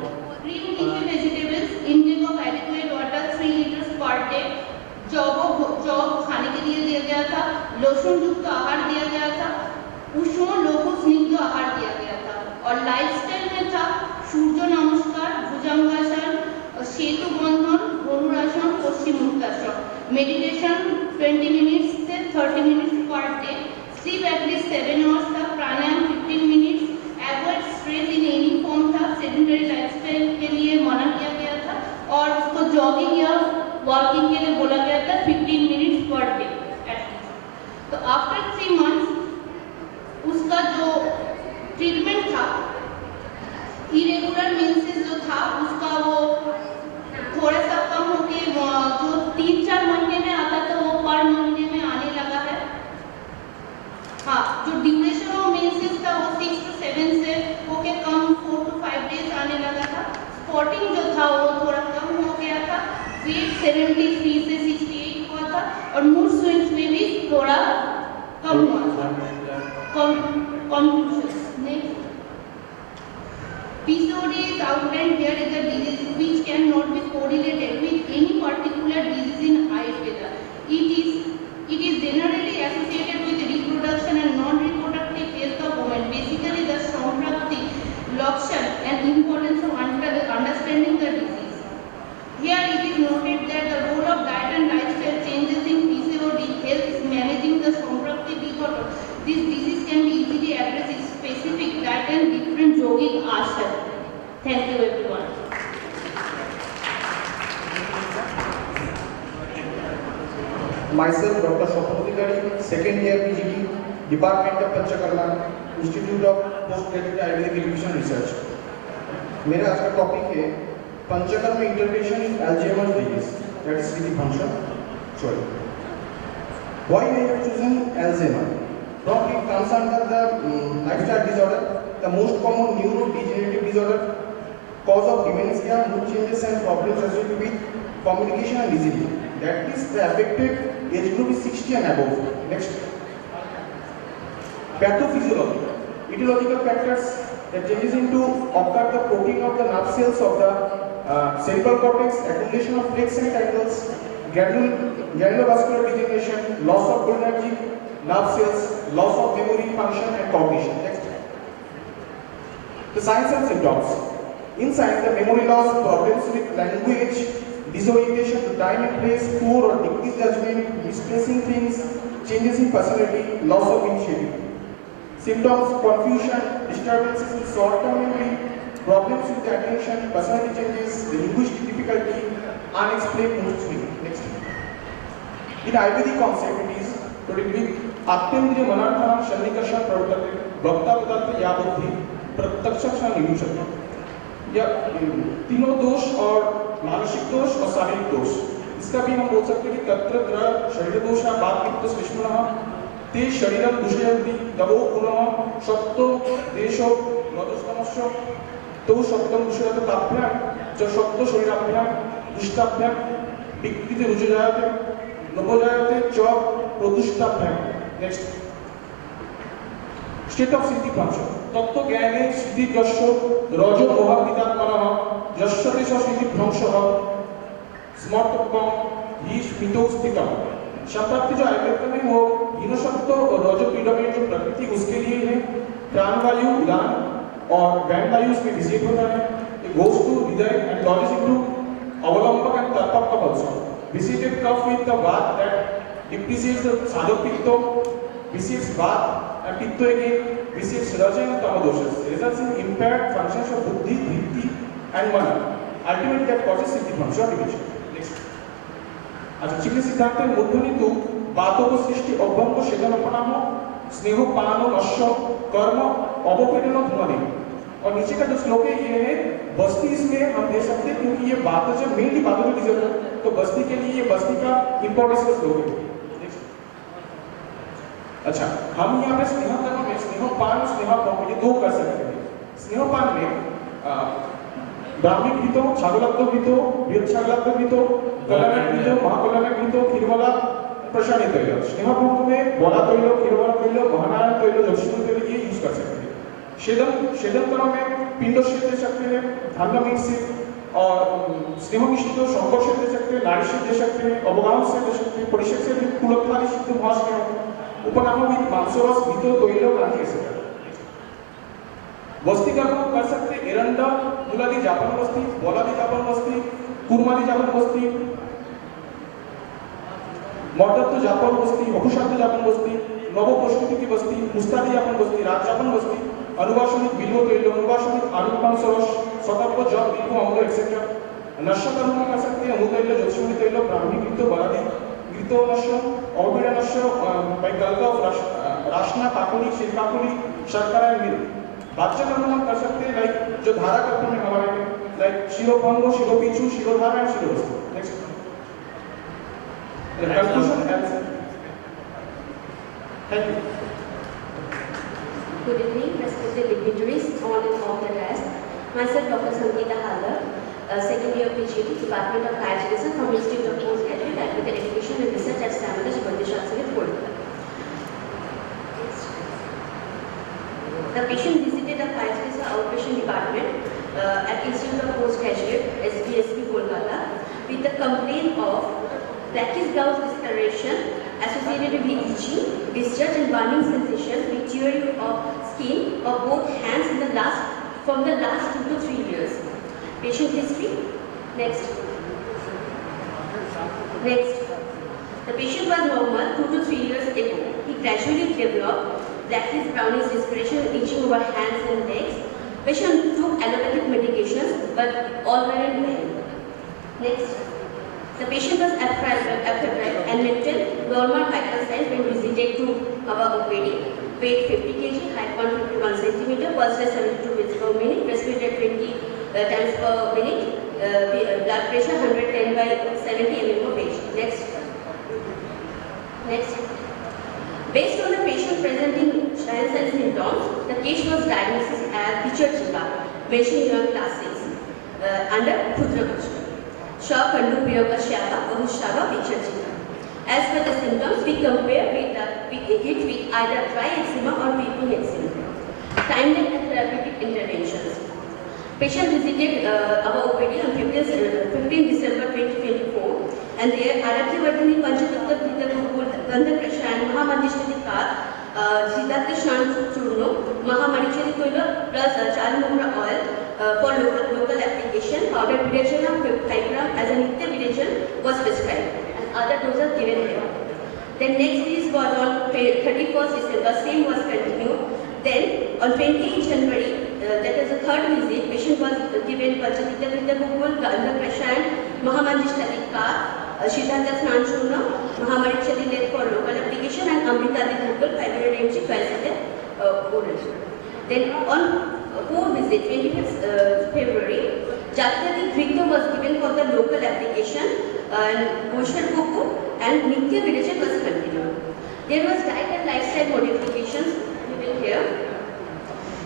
Green leafy vegetables, intake of adequate water 3 liters per day. Job खाने के लिए दिया गया था, lotion युक्त आहार दिया गया था, उष्ण लघु स्निग्ध आहार दिया गया था और लाइफस्टाइल में था सूर्य नमस्कार, भुजंगासन, सेतु बंधन, धनुरासन, पश्चिमोत्तासन, मेडिटेशन 20 मिनट्स से 30 minutes per day, sleep at least 7 hours था, प्राणायाम 15 minutes, avoid stress in any form था, सेडेंटरी लाइफस्टाइल के लिए मना किया गया था और उसको जॉगिंग या वॉकिंग के लिए बोला गया था 15 मिनट्स पर डे एटलीस्ट। तो आफ्टर 3 मंथ्स उसका जो ट्रीटमेंट था, इरेगुलर मेंसेस जो था उसका वो थोड़ा सा कम होके जो 3-4 महीने में आता था वो पर महीने में आने लगा है। हाँ, जो ड्यूरेशन ऑफ मेंसेस था वो 6 to 7 से होके कम 4 to 5 डेज आने लगा था। स्पॉटिंग जो था वो थोड़ा कम हो गया था, वेट 73 से 68 हुआ था और मूड स्विंग्स में भी थोड़ा कम हुआ था। Conclusions. Next. PCOD is outlined here as a disease which cannot be correlated with any particular disease in Ayurveda. It is generally associated with reproduction and non-reproductive health of women. Basically, the Samprakti, Lakshan and importance of understanding the disease. Here it is noted that the role of diet and lifestyle changes in PCOD helps managing the Samprakti disorder. This disease can be easily addressed with specific diet and different yogic asana. Thank you everyone. Myself, Dr. Swapnadhikari, second year PGT, Department of Panchakarma, Institute of Postgraduate Ayurvedic Education Research. मेरा आज का topic है panchakarma interpretation in Alzheimer's disease. That is sleep function. Sorry. Why I have chosen Alzheimer? Probably it comes under the lifestyle disorder, the most common neurodegenerative disorder, cause of dementia, mood changes and problems associated with communication and listening. That is the affected age group is 60 and above. Next. Pathophysiology. Etiological factors that changes into occur the protein of the nerve cells of the cerebral cortex, accumulation of plaques and tangles, granulovascular degeneration, loss of cholinergic nerve cells, loss of memory function and cognition. Next. The signs and symptoms. In signs, the memory loss, problems with language, disorientation to time and place, poor or decreased judgment, misplacing things, changes in personality, loss of initiative. Symptoms: confusion, disturbances in short-term memory, problems with the attention, personality changes, linguistic difficulty, unexplained mood swing. Next. In Ayurvedic concept, it is noted with आत्मेंद्रिय मनार्थानां सन्निकर्षण प्रवर्तते, वक्ता पदार्थ या बुद्धि प्रत्यक्षाक्षण निरूपण। यह तीनों दोष और मानसिक दोष और शारीरिक दोष, इसका भी हम बोल सकते हैं कि तत्र शरीर दोषा बात पित्त श्लेष्मणः ते शरीरं दूषयन्ति दवो पुनः सप्तो देशो मधुस्तमस्य तो सप्तं दूषयते ताभ्यां च सप्तो शरीराभ्यां दुष्टाभ्यां विकृति रुजयाते नवजायते च प्रदुष्टाभ्यां। Next. State of siddhi function. तत्व ज्ञाने सिद्धि जस्व रजो मोहापितात्मनः जस्यते स सिद्धि भ्रंशः स्मर्तत्वं हि स्मितो स्थितम्। संप्राप्ति जो आयुर्वेद में वो हीनशब्द और रजो पीड़ा में जो प्रकृति उसके लिए है, प्राणवायु उदान और व्यानवायु उसमें विषय होता है। It goes to हृदय and lodges into अवलंबक and तर्पक also. Visited cuff with the vata that depreciates the sadhu pitto, visits vata and pitto again, visits raja and tama doshas, results in impaired functions of buddhi, vritti and mana. Ultimately that causes siddhi function or division. Next. अच्छा चिकित्सा सिद्धांत में मूर्धनितु बातों को सृष्टि अभ्यंग को शेदनपनाम स्नेह पानो नश्य कर्म अवपीड़न ध्वनि। और नीचे का जो श्लोक है ये है बस्ती, इसमें हम दे सकते हैं क्योंकि ये बातों जो मेनली बातों को डिजर्व है, तो बस्ती के लिए ये बस्ती का इंपॉर्टेंस का श्लोक है। अच्छा, हम यहाँ पे स्नेह कर्म में स्नेहपान स्नेहपम ये दो कर सकते हैं। स्नेहपान में ब्राह्मी गीतो, छागलात्म गीतो, बृहच्छागलात्म गीतो, कलानक गीतो, महाकलानक गीतो, खीरवाला प्रसारित तैल स्नेहभंग में बोला तैल क्षीरबला तैल महानारायण तैल ज्योतिषी तैल ये यूज कर सकते हैं। शेदंतरों में पिंडोशीत दे सकते हैं, धान्य मिक्स और स्नेह मिश्रित शंकर से दे सकते हैं, नारी से दे सकते हैं, अवगाह से दे सकते हैं, परिषद से भी कुलत्वारी सिद्ध महास्नेह उपनामविद मांसरस भितो तैल गांधी etc. वस्ती कर्म कर सकते एरंडा मुलादी जापान वस्ती, बोलादी जापान वस्ती, कुर्मादी जापान वस्ती, मर्दत्व जापान वस्ती, अकुशाब्द जापान वस्ती, नव प्रस्तुति की वस्ती, मुस्तादी जापान वस्ती, राज जापान वस्ती, अनुवासनिक बिल्व तैल, अनुवासनिक आनुपांस रस, शताब्द जब बिल्व अम्ल एक्सेट्रा. नश्य कर्म कर सकते हैं अमृत तैल, ज्योतिषी तैल, ब्राह्मी गृत, बलादी गृत नश्य, अवबिड़ा नश्य, by गलगफ, राशना, काकुली, शिरकाकुली, शर्करा मिल. बाच्य कर्म हम कर सकते हैं लाइक जो धारा कर्म में हमारे में लाइक शिरोभंग, शिरोपीछू, शिरोधारा एंड शिरोवस्तु. Next the conclusion ends. Thank you. Good evening, respected dignitaries on and off the desk. Myself, Dr. Sangeeta Halder, second year PhD, Department of Higher Education from Institute of Postgraduate Technical Education and Research at Stamford University, Kolkata. The patient visited the Higher Education Outpatient Department at Institute of Postgraduate, SBSP, Kolkata, with the complaint of blackish gouge discoloration associated with itching, discharge and burning sensations with tearing of skin of both hands from the last 2 to 3 years. Patient history. Next. The patient was normal 2 to 3 years ago. He gradually developed blackish brownish discoloration and itching over hands and legs. Patient took allopathic medications but all were in vain. Next. The patient was afebrile and maintained normal vital signs when visited to our OPD. Weight 50 kg, height 151 cm, pulse rate 72 beats per minute, respiratory 20 times per minute, blood pressure 110 by 70 mm of age. Next. Based on the patient presenting signs and symptoms, the case was diagnosed as Pichachika, mentioned here in class 6, under Khudra Kushka. Shock Kandu Piyoka Shaka, Ahushava, Pichachika. As per the symptoms, we compare it with either dry eczema or weeping eczema. Timeline and therapeutic interventions. Patient visited our OPD on 15 December 2024 and there Arakyavardhani Panchatakta Prita Gurukul Gandha Prashan Mahamandishwari Kar Siddhartha Shan Churno Mahamarichari Toila plus Chalmumra oil for local application. Powder duration of 5 gram as a Nitya duration was prescribed and other doses given here. Then next is was on 31st December, same was continued. Then on 28 January, that is the third visit, patient was given Panchaditya Vidya Gokul, Gandha Prashan, Mahamandishwari Kar, Siddhartha Snan Churna, Mahamarichari led for local application and Amritadi Gokul 500 mg twice a day oral. Then on 4th visit, 25th February, Jatyadi Grigdo was given for the local application and Goshar Gokul and Nitya Vidya was continued. There was diet and lifestyle modifications given here.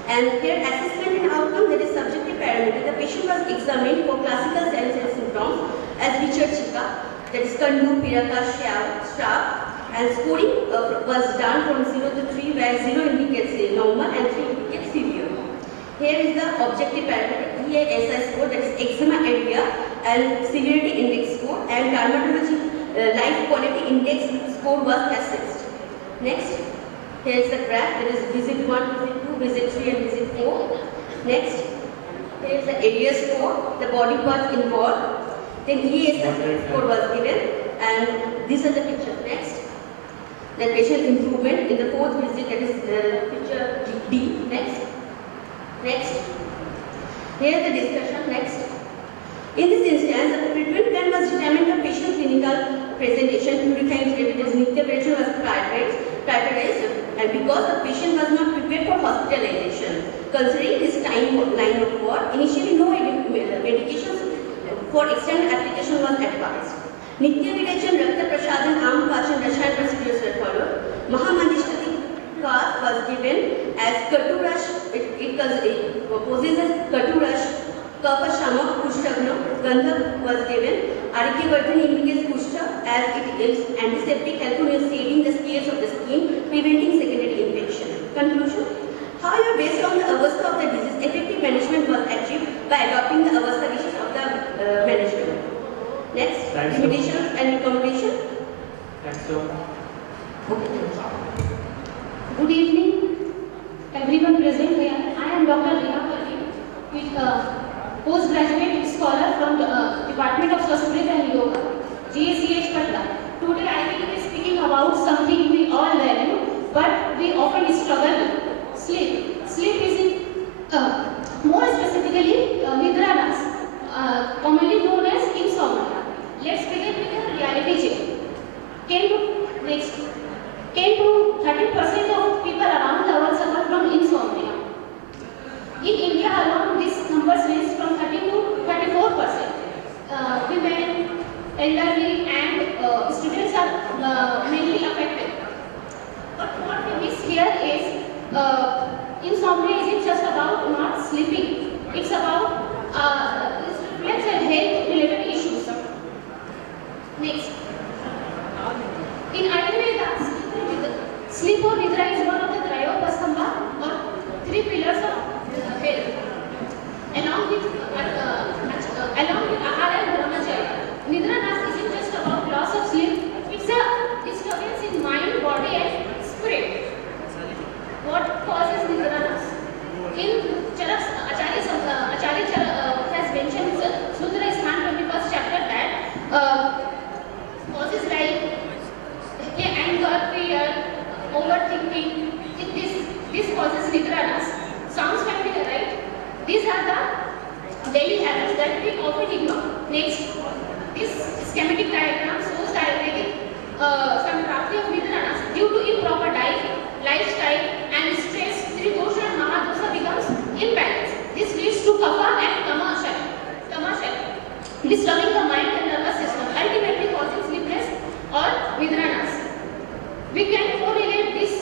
And here assessment and outcome, there is subjective parameter. The patient was examined for classical signs and symptoms as Pichachika, that is Kandu, Piraka, Sharp, and scoring was done from 0 to 3 where 0 indicates normal and 3 indicates severe. Here is the objective parameter EASI score, that is eczema area and severity index score, and dermatology life quality index score was assessed. Next, here is the graph, there is visit 1, visit 2, visit 3 and visit 4. Next, here is the area score, the body parts involved. Then EASI score was given and these are the pictures. Next, the patient improvement in the 4th visit, that is picture D. Next, here the discussion. Next, in this instance, the treatment plan was determined by patient clinical presentation, purifying evidence, Nitya preparation was prioritized, and because the patient was not prepared for hospitalization. Considering this line of work, initially no medications for extended application was advised. Nitya Vidachan, Rakta Prasadhan, Am Pachan, Rashayan procedures were followed. Mahamandishwari Kar was given as Katurash, it possesses Katurash, Kapha Shamak, Kushtagna, Gandha was given, Arikyavardhani indicates Kushta, as it is antiseptic, helpful in saving the scales of the skin, preventing secondary infection. Conclusion. However, based on the avastha of the disease, effective management was achieved by adopting the avastha wishes of the management. Next, limitations and recommendation. Thanks, sir. Good evening, everyone present here. I am Dr. Reena Parvi, with postgraduate scholar from the Department of Sanskrit and Yoga, GACH Patna. Today I will be speaking about something we all value, but we often struggle with: sleep. Sleep is more specifically nidranas, commonly known as insomnia. Let's begin with a reality check. 10 to 13% of people around the world suffer from insomnia. In India alone, these numbers range from 30 to 34%. Women, elderly, and students are mainly affected. But what we miss here is insomnia isn't just about not sleeping. It's about it reflects on health-related issues. Next. In Ayurveda, sleep or nidra is one of the Trayopastambha or 3 pillars of health. Along with Ahara and Brahmacharya, Nidranas isn't just about loss of sleep, it's a disturbance in mind, body and spirit. What causes Nidranas? In Charaks, Acharya has mentioned Sutra Sthan 21st chapter that causes like anger, fear, overthinking, this causes nidranas. Sounds familiar, right? These are the daily habits that we often ignore. Next, this schematic diagram shows the Ayurvedic samprapti of nidranas. Due to improper diet, lifestyle, and stress, Tridosha and Mahadosha becomes imbalanced. This leads to kapha and tamasha, disturbing the mind and nervous system, ultimately causing sleepiness or nidranas. We can correlate this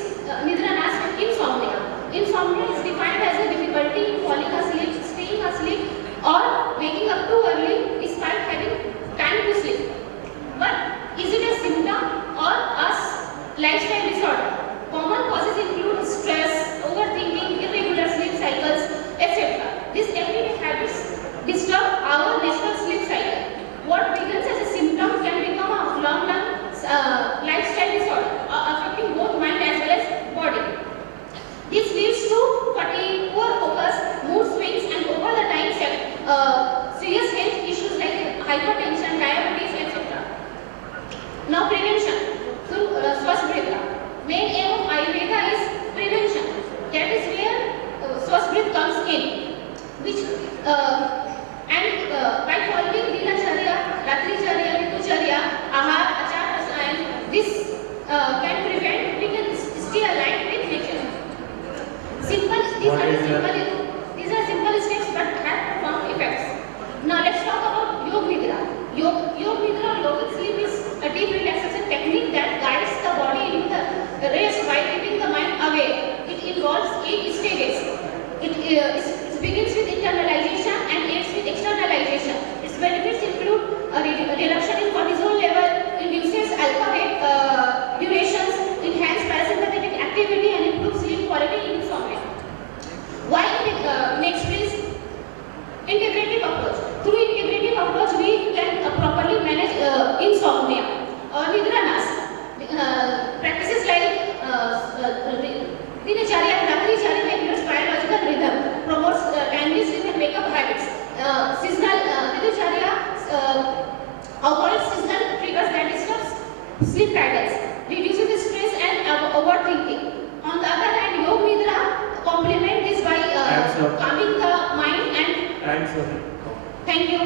nidranas with insomnia. Insomnia is defined as a difficulty in falling asleep, staying asleep, or waking up too early despite having time to sleep. But is it a symptom or a lifestyle disorder? Common causes include stress, overthinking, irregular sleep cycles, etc. These everyday habits disturb our natural sleep cycle. What begins as a symptom can become a long-term lifestyle disorder, affecting both mind as well as body. This leads to fatigue, poor focus, mood swings, and over the time serious health issues like hypertension, diabetes, etc. Now prevention through Swasthbrita. Main aim of Ayurveda is prevention. That is where Swasthbrita comes in, which by following Dinacharya, Ratricharya, Ritucharya, Ahar, Achar, and this can prevent, we can stay aligned with nature. These are simple steps but have profound effects. Now let's talk about Yog Nidra. Yog Nidra, yogic sleep, is a deep relaxation technique that guides the body into the rest while keeping the mind awake. It involves 8 stages. It begins with internalization and ends with externalization. Its benefits include a reduction in cortisol level, induces alpha durations, enhance parasympathetic activity, and improves sleep quality in insomnia. Why next please? Integrative approach. Through integrative approach, we can properly manage insomnia or nidranas. Practices like Dinacharya and Ratricharya regulates biological rhythm, promotes timely sleep and wake-up habits. Seasonal Dinacharya avoids seasonal triggers that disturbs sleep patterns, reduces stress and overthinking. On the other hand, Yog Nidra complement this by calming the mind and. Thank you.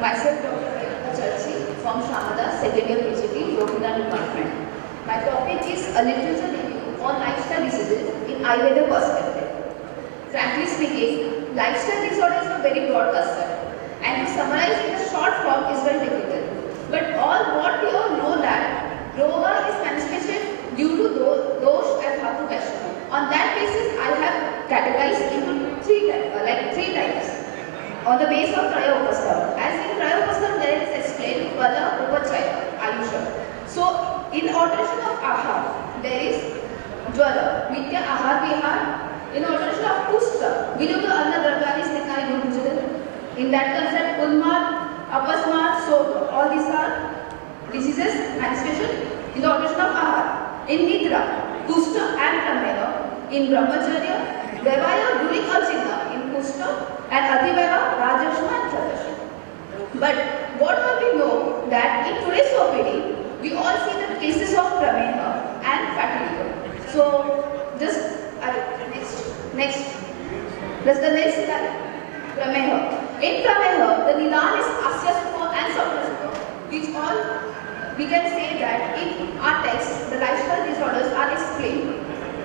Myself, Dr. Chatsi from Shamada, second year PPT, Yoga department. My topic is a literature review on lifestyle diseases in Ayurveda perspective. Frankly speaking, lifestyle disorders are very broad concept, and to summarize in a short form is very difficult. But what we all know that Roga is manifested due to dosh and dhatu vaishnav. On that basis, I have categorized into three types on the base of Trayopastambha. As in Trayopastambha, in alteration of ahar, there is jwara, nitya ahar vihar. In alteration of kushta, viluga anna dravani sthitani gurujadana. In that concept, unmad, apasmad, so all these are diseases, manifestation in the alteration of ahar. In nidra, kushta and prameha. In brahmacharya, vaivaya during ajina in kushta and adhivaiva, rajashma and chadashma. But what have we know that in today's OPD, we all see the cases of prameha and fatty liver. So just next. That's the next slide. Prameha. In prameha, the nidan is asya sukha and sapna sukha, which all we can say that in our text, the lifestyle disorders are explained.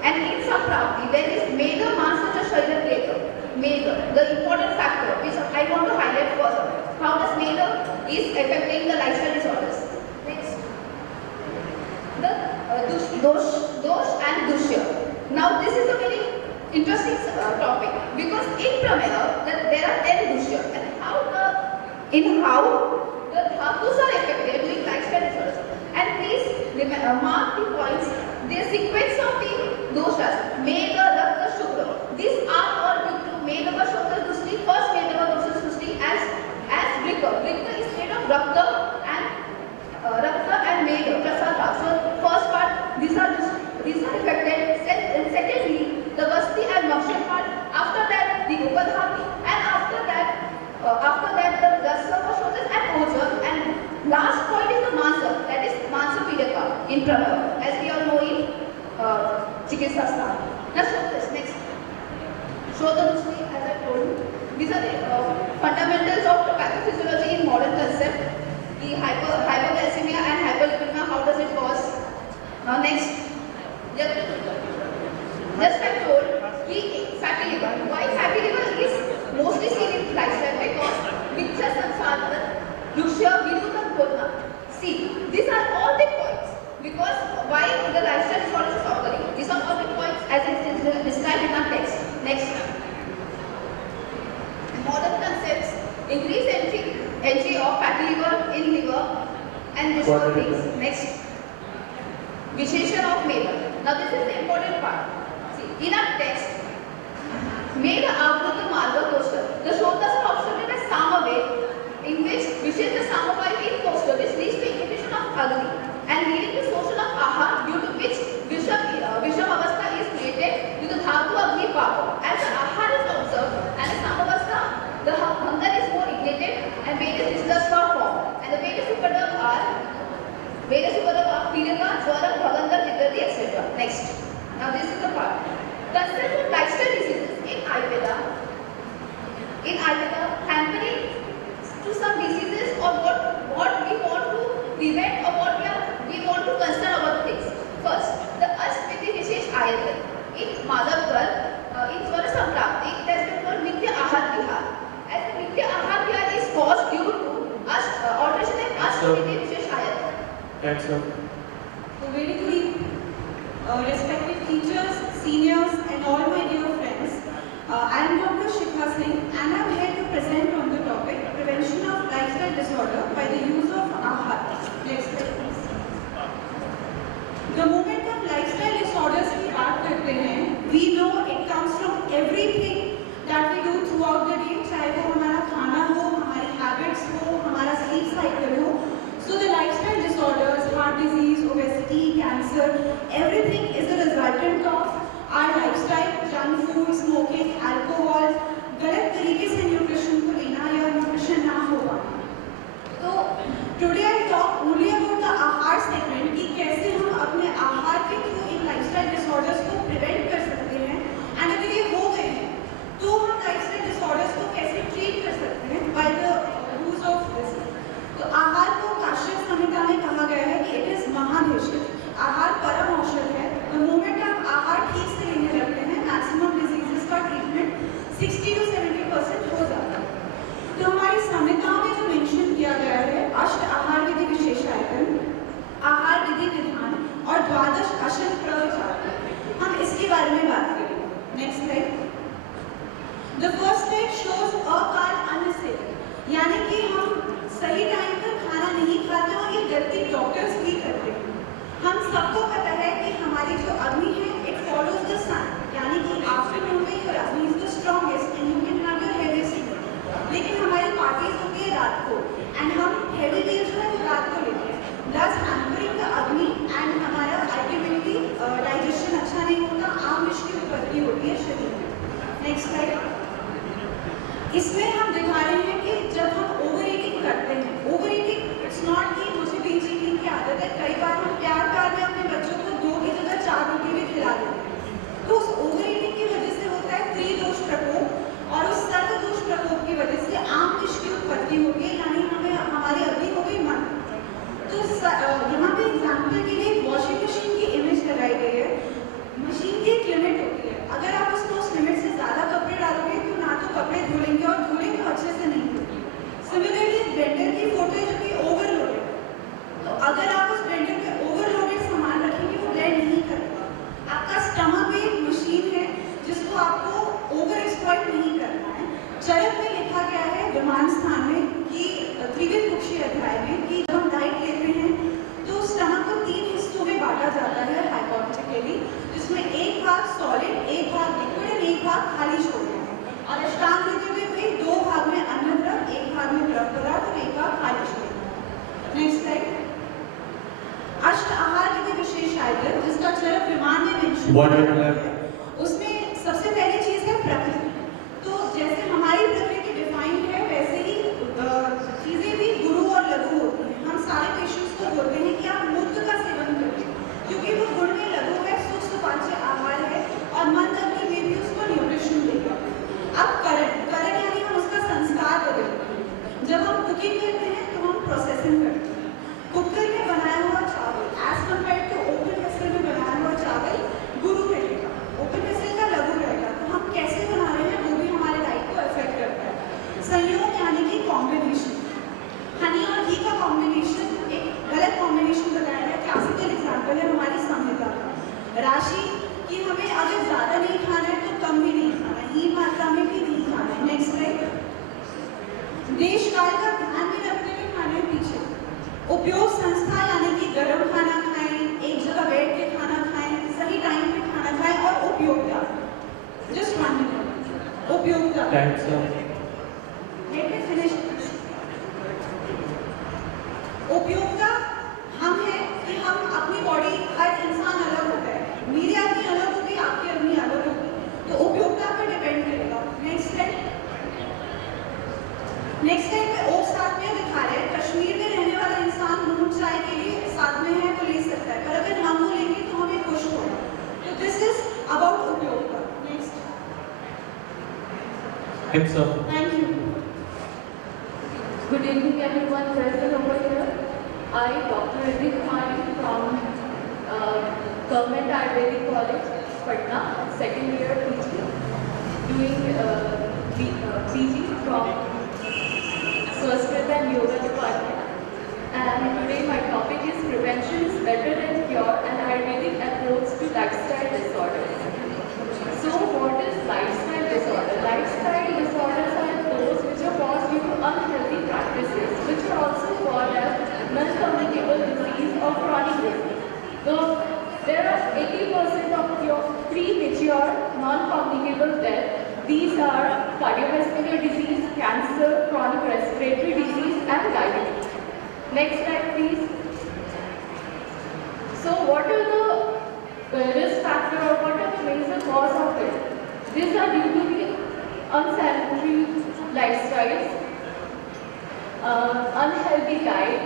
And in Samprapti, there is Mega Mansaja Sharira Pleta. Mega, the important factor which I want to highlight further. How does Mega is affecting the lifestyle disorders? Next. The dosh and dushya. Now this is a very interesting topic because in prameha there are 10 dushya and how the dhatus are affected during lifestyle disorders. And please mark the points, the sequence of the doshas, Mega, Rakta, Shukra. These are all due to Mega, Shukra, Dushti. First Mega, Dosha, Dushti as Vrika. Vrika is made of Rakta and Mega, Prasada. So first part, these are affected. And secondly, the Vasti and Makshan part. After that, the Upadhati. And after that the Rasa, Shodas and Oja. And last point is the Mansa, that is Mansa Pidaka in Prameha, as we all know in Chikitsa Sthana. Now show this next. Show the Dushti, as I told you. These are the fundamentals of pathophysiology in modern concept. The hypoglycemia and hyperlipidemia, how does it cause? Now next. Just I told, fatty liver. Why fatty liver is mostly seen in lifestyle? Because Mithya Samsara, Lushya, Viruddha, Kodna. See, these are all the points. Because why the lifestyle disorders is occurring? These are all the points as it is described in our text. Next. Modern concepts, increase entry of fatty liver in liver and this all things. Next. Visheshan of Mega. Now this is the important part. See, in our text, Mega Avruta Marga Coaster. The Shotas are obstructed as Samaved, in which is the Samaved in coaster, which leads to inhibition of Agni and leading to social of Ahar, due to which Visham Avastha is created due to Dhatu Agni power. As the Ahar is observed and the Samavastha, the hunger is more ignited and various diseases are formed. And the various Upadam are Pidaka, Jwara, Bhagandar, Jitardi, etc. Next. Now this is the part. Concept of lifestyle diseases in Ayurveda, hampering to some diseases or what we want to prevent or what we want to concern about things. First, the Ashmiti Vishesh Ayatan. In Madhavkar, in Swara Samprapti, it has been called Nitya Ahar Vihar. As the Nitya Ahar Vihar is caused due to alteration in Ashmiti Vishesh Ayatan. Thanks, sir. So very good evening, respected teachers, seniors and all my dear friends. I am Dr. Shikha Singh and I am here to present on the topic prevention of lifestyle disorder by the use of ahar. Next slide please. The moment हम lifestyle disorders की बात करते हैं, we know it comes from everything that we do throughout the day, चाहे वो हमारा खाना हो, हमारी habits हो, हमारा sleep cycle हो. So the lifestyle disorders, heart disease, obesity, cancer, everything is a resultant of our lifestyle, junk food, smoking, alcohol, गलत तरीके से nutrition को लेना या nutrition ना हो पाना. So today I talk only about the आहार segment कि कैसे हम अपने आहार खाली छोड़ दें। और अष्टांग रीति में भी 2 भाग में अन्न द्रव, 1 भाग में द्रव पदार्थ और 1 भाग खाली छोड़ दें। Next slide. अष्ट आहार रीति विशेष आयतन जिसका चरक विमान में मेंशन उसमें सबसे पहली चीज है प्रकृति। तो जैसे हमारी प्रकृति डिफाइंड है वैसे ही चीजें भी गुरु और लघु होती हैं। हम सारे पेशेंट्स को बोलते हैं कि आप मूर्ख का सेवन करें क्योंकि वो गुण में लघु है, सूक्ष्म सुपाच्य आहार है और मंद अग्नि में भी उसको न्यूट्रिशन देगा। अब करण यानी हम उसका संस्कार बदलते हैं। जब हम कुकिंग करते हैं तो हम प्रोसेसिंग करते हैं। कुकर में बनाया हुआ चावल as compare to open vessel में बनाया हुआ चावल गुरु रहेगा, ओपन वेसल का लघु रहेगा। तो हम कैसे बना रहे हैं वो भी हमारे डाइट को अफेक्ट करता है। संयोग यानी कि कॉम्बिनेशन, हनी और घी का कॉम्बिनेशन एक गलत कॉम्बिनेशन बताया है। क्लासिकल एग्जाम्पल है हमारी संहिता का। राशि कि हमें अगर ज़्यादा नहीं खाना है तो कम भी नहीं खाना है, हीन मात्रा में भी नहीं खाना है। Next slide. देश काल का ध्यान में रखते हुए खाने पीछे उपयोग संस्था यानी कि गर्म खाना खाएं, एक जगह बैठ के खाना खाएं, सही टाइम पे खाना खाएं और उपयोगिता। Just 1 minute. उपयोगिता। Let me finish. उपयोगिता हम है कि हम अपनी बॉडी, हर इंसान अलग होता है, मेरी अपनी अलग होगी, आपकी अपनी अलग होगी, तो उपयोगिता पर डिपेंड करेगा। Next slide. नेक्स्ट स्लाइड पे और साथ में दिखा रहे हैं कश्मीर में रहने वाला इंसान नून चाय के लिए साथ में है वो ले सकता है, पर अगर हम वो लेंगे तो हमें खुश होगा। तो दिस इज अबाउट उपयोगिता। Next. Thank you. Good evening everyone present over here. I, Dr. Ritik Kumari from Government Ayurvedic College, Patna, second year PG, doing PG from Sanskrit and Yoga department. And today my topic is prevention is better than cure, an Ayurvedic approach to lifestyle disorders. So what is lifestyle disorder? Lifestyle disorders are those which are caused due to unhealthy practices, which are also called as non-communicable disease or chronic disease. So there are 80% of your premature non-communicable death. These are cardiovascular disease, cancer, chronic respiratory disease and diabetes. Next slide please. So what are the risk factor or what are the major cause of it? These are due to the unsanitary lifestyles, unhealthy diet,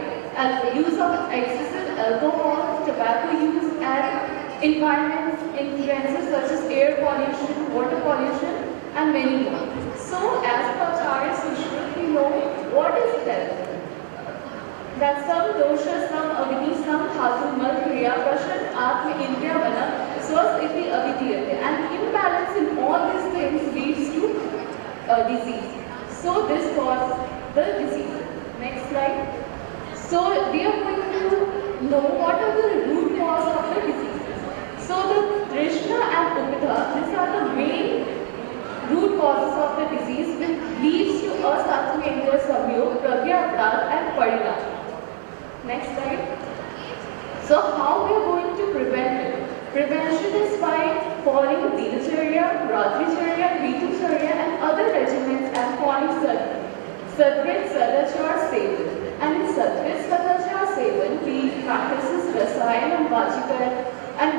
use of excessive alcohol, tobacco use and environment influences such as air pollution, water pollution and many more. So as per Acharya Sushruta we know what is health. That some dosha, some agni, some dhatu, mal, kriya, prashan, atma, indriya, mana, swast, iti, avidiyate. And imbalance in all these things leads to disease. So this causes the disease. Next slide. So we are going to know what are the root cause of the diseases. So the Trishna and Upita, these are the main root causes of the disease which leads to asatmendra samyog, pragyaptat and parinam. Next slide. So how we are going to prevent it? Prevention is by following Dinacharya, Ratricharya, Ritucharya and other regimens and following Satvit Sadachar Sevan. And in Satvit Sadachar Sevan we practices Rasayan and Vachikar and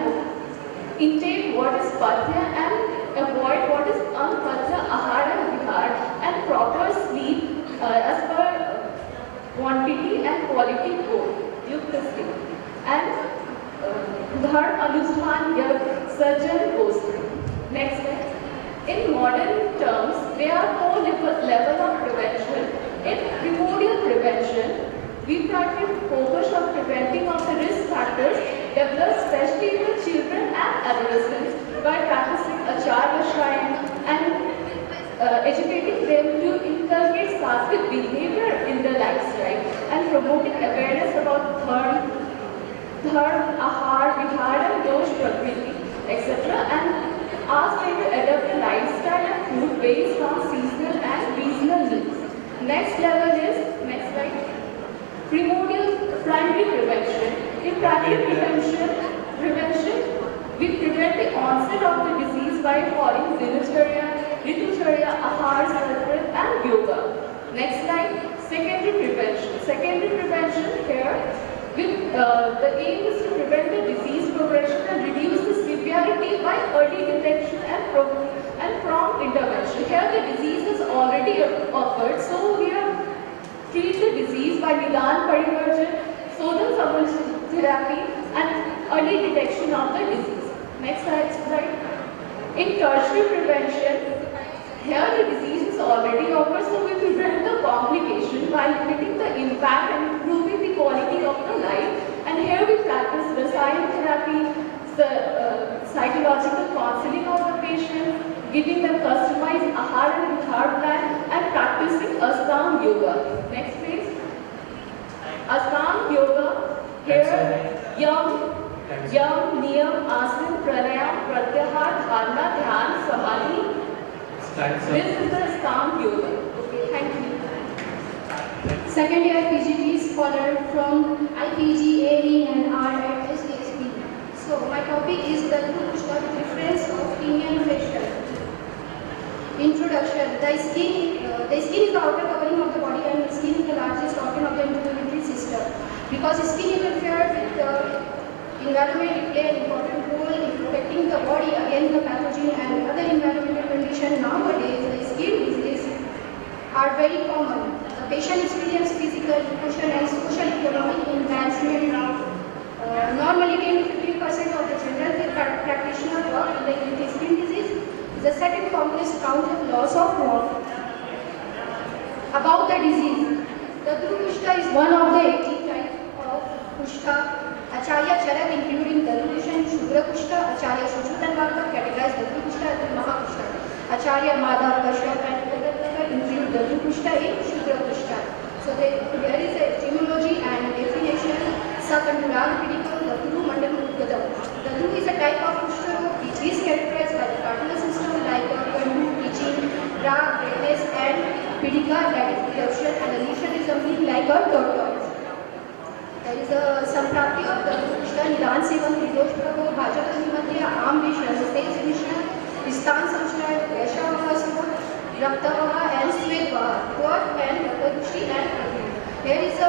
intake what is Pathya and avoid what is Anpathya, Ahara and Vihar and proper sleep as per quantity and quality goal, Yukta sleep. And Dharm, Anushthan, Yag, Sarjan, Gosri. Next slide. In modern terms, there are 4 levels of prevention. In primordial prevention, we practice focus on preventing of the risk factors developed especially in the children and adolescents by practicing Acharya Shrine and educating them to inculcate sattvic behavior in their lifestyle and promoting awareness about dharma, ahar, vihar and dosh prakriti, etc. and ask them to adopt a lifestyle and food based on seasonal and regional needs. Next level is, next slide, primary prevention. In primary prevention, we prevent the onset of the disease disease by following Dinacharya, Ritucharya, Ahar, Sarprit and Yoga. Next slide, secondary prevention. Secondary prevention here, the aim is to prevent the disease progression and reduce the severity by early detection and prompt intervention. Here the disease has already occurred, so we have treat the disease by Nidan Parivarjan, Sodam Samvulsion therapy and early detection of the disease. Next slide. In tertiary prevention, here the disease is already over, so we prevent the complication by limiting the impact and improving the quality of the life. And here we practice Rasayan therapy, psychological counseling of the patient, giving them customized Ahar and Vihar plan, and practicing Ashtanga Yoga. Next please. Ashtanga Yoga. Here, Yam, Niyam, Asan, Pranayam, Pratyahar, Dharana, Dhyan, Samadhi. This is the Ashtanga Yoga. Okay, thank you. Second year PGT scholar from IPG, AE and R at SDSP. So my topic is the difference of skin and facial. Introduction. The skin is the outer covering of the body and the skin is the largest organ of the integumentary system. Because skin interferes with the environment, it plays an important role in protecting the body against the pathogen and other environmental conditions. Nowadays, the skin diseases are very common. The patient experiences physical, emotional and social economic enhancement. Normally 10 to 15% of the general care practitioner work in the skin disease. The second complex count of loss of work. About the disease, the Dhru Kushta is one of the 18 types of Kushta. Acharya Charak, including Dhru Shudra Kushta, Acharya Shuchutanvarka categorized Dhru Kushta as the Mahakushta. Acharya Madhav Kashyap and Kodatkar include Dhru Kushta in Shudra Kushta. So there is a etymology and definition. Sakandulag Pidikam, the Dhru Mandal Gadam. The Dhru is a type of Kushta which is characterized by the cartilage system like Kandu, itching, rag, redness and Pidika, that is eruption, and the lesion is something like a tortoise. There is a Samprapti of the Kushta, Nidan Sevan, Ridosh Prabhu, Bhajapani Madhya, Am Vishna, Stage Vishna, Istan Samshaya, Yashavaha Sura, Raktavaha and Svetvaha, Quat and Rakadushi and Pravi. There is a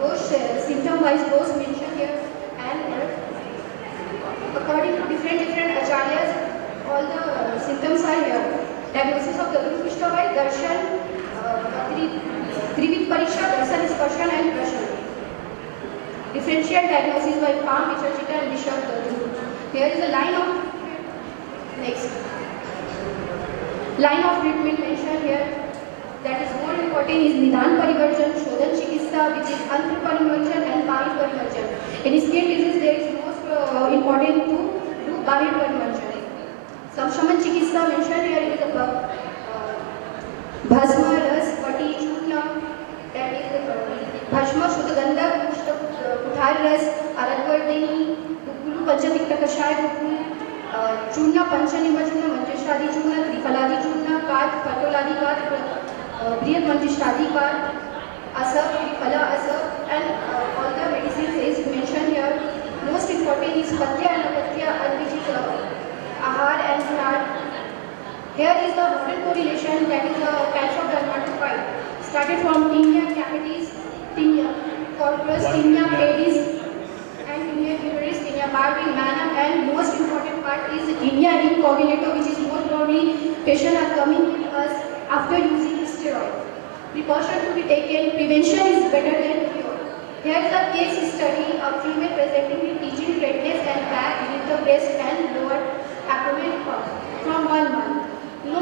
those symptom-wise those mentioned here, and according to different acharyas, all the symptoms are here. Diagnosis of the Dhru Kushta by Darshan, Trivid Pariksha, Darshan Sparshan and Prashan. Differential diagnosis by Palm, Vichachita and Bishop Dhru. Here is a line of treatment mentioned here. That is more important is Nidan Parivarjan, Shodhan Chikitsa, which is Antra Parivarjan and Bahir Parivarjan. In skin disease, there is most important to do Bahir Parivarjan. Samshaman Chikitsa mentioned here is the Bhasma, Ras, Pati, Chutna, that is the Bhasma, Shuddha Kuthar Ras, Aradvardini, Dukulu, Panchatikta Kashaya, Dukulu, Churna, Panchanima Churna, Manjashadi Churna, Trifaladi Churna, Kat, Patoladi Kat, Briyat Manjashadi Kat, Asa, Trifala Asa, and all the medicines is mentioned here. Most important is Patya and Apatya, Advijit, Ahar and Vihar. Here is the modern correlation, that is the types of dermatophyte. Started from tinea capitis, tinea corpus, tinea pedis, and tinea cutis, tinea barbi, manum, and most important part is tinea incoagulator, which is more probably patients are coming to us after using steroid. Precaution to be taken, prevention is better than cure. Here is a case study of female presenting with itching, redness and back beneath the breast and lower abdomen from 1 month. No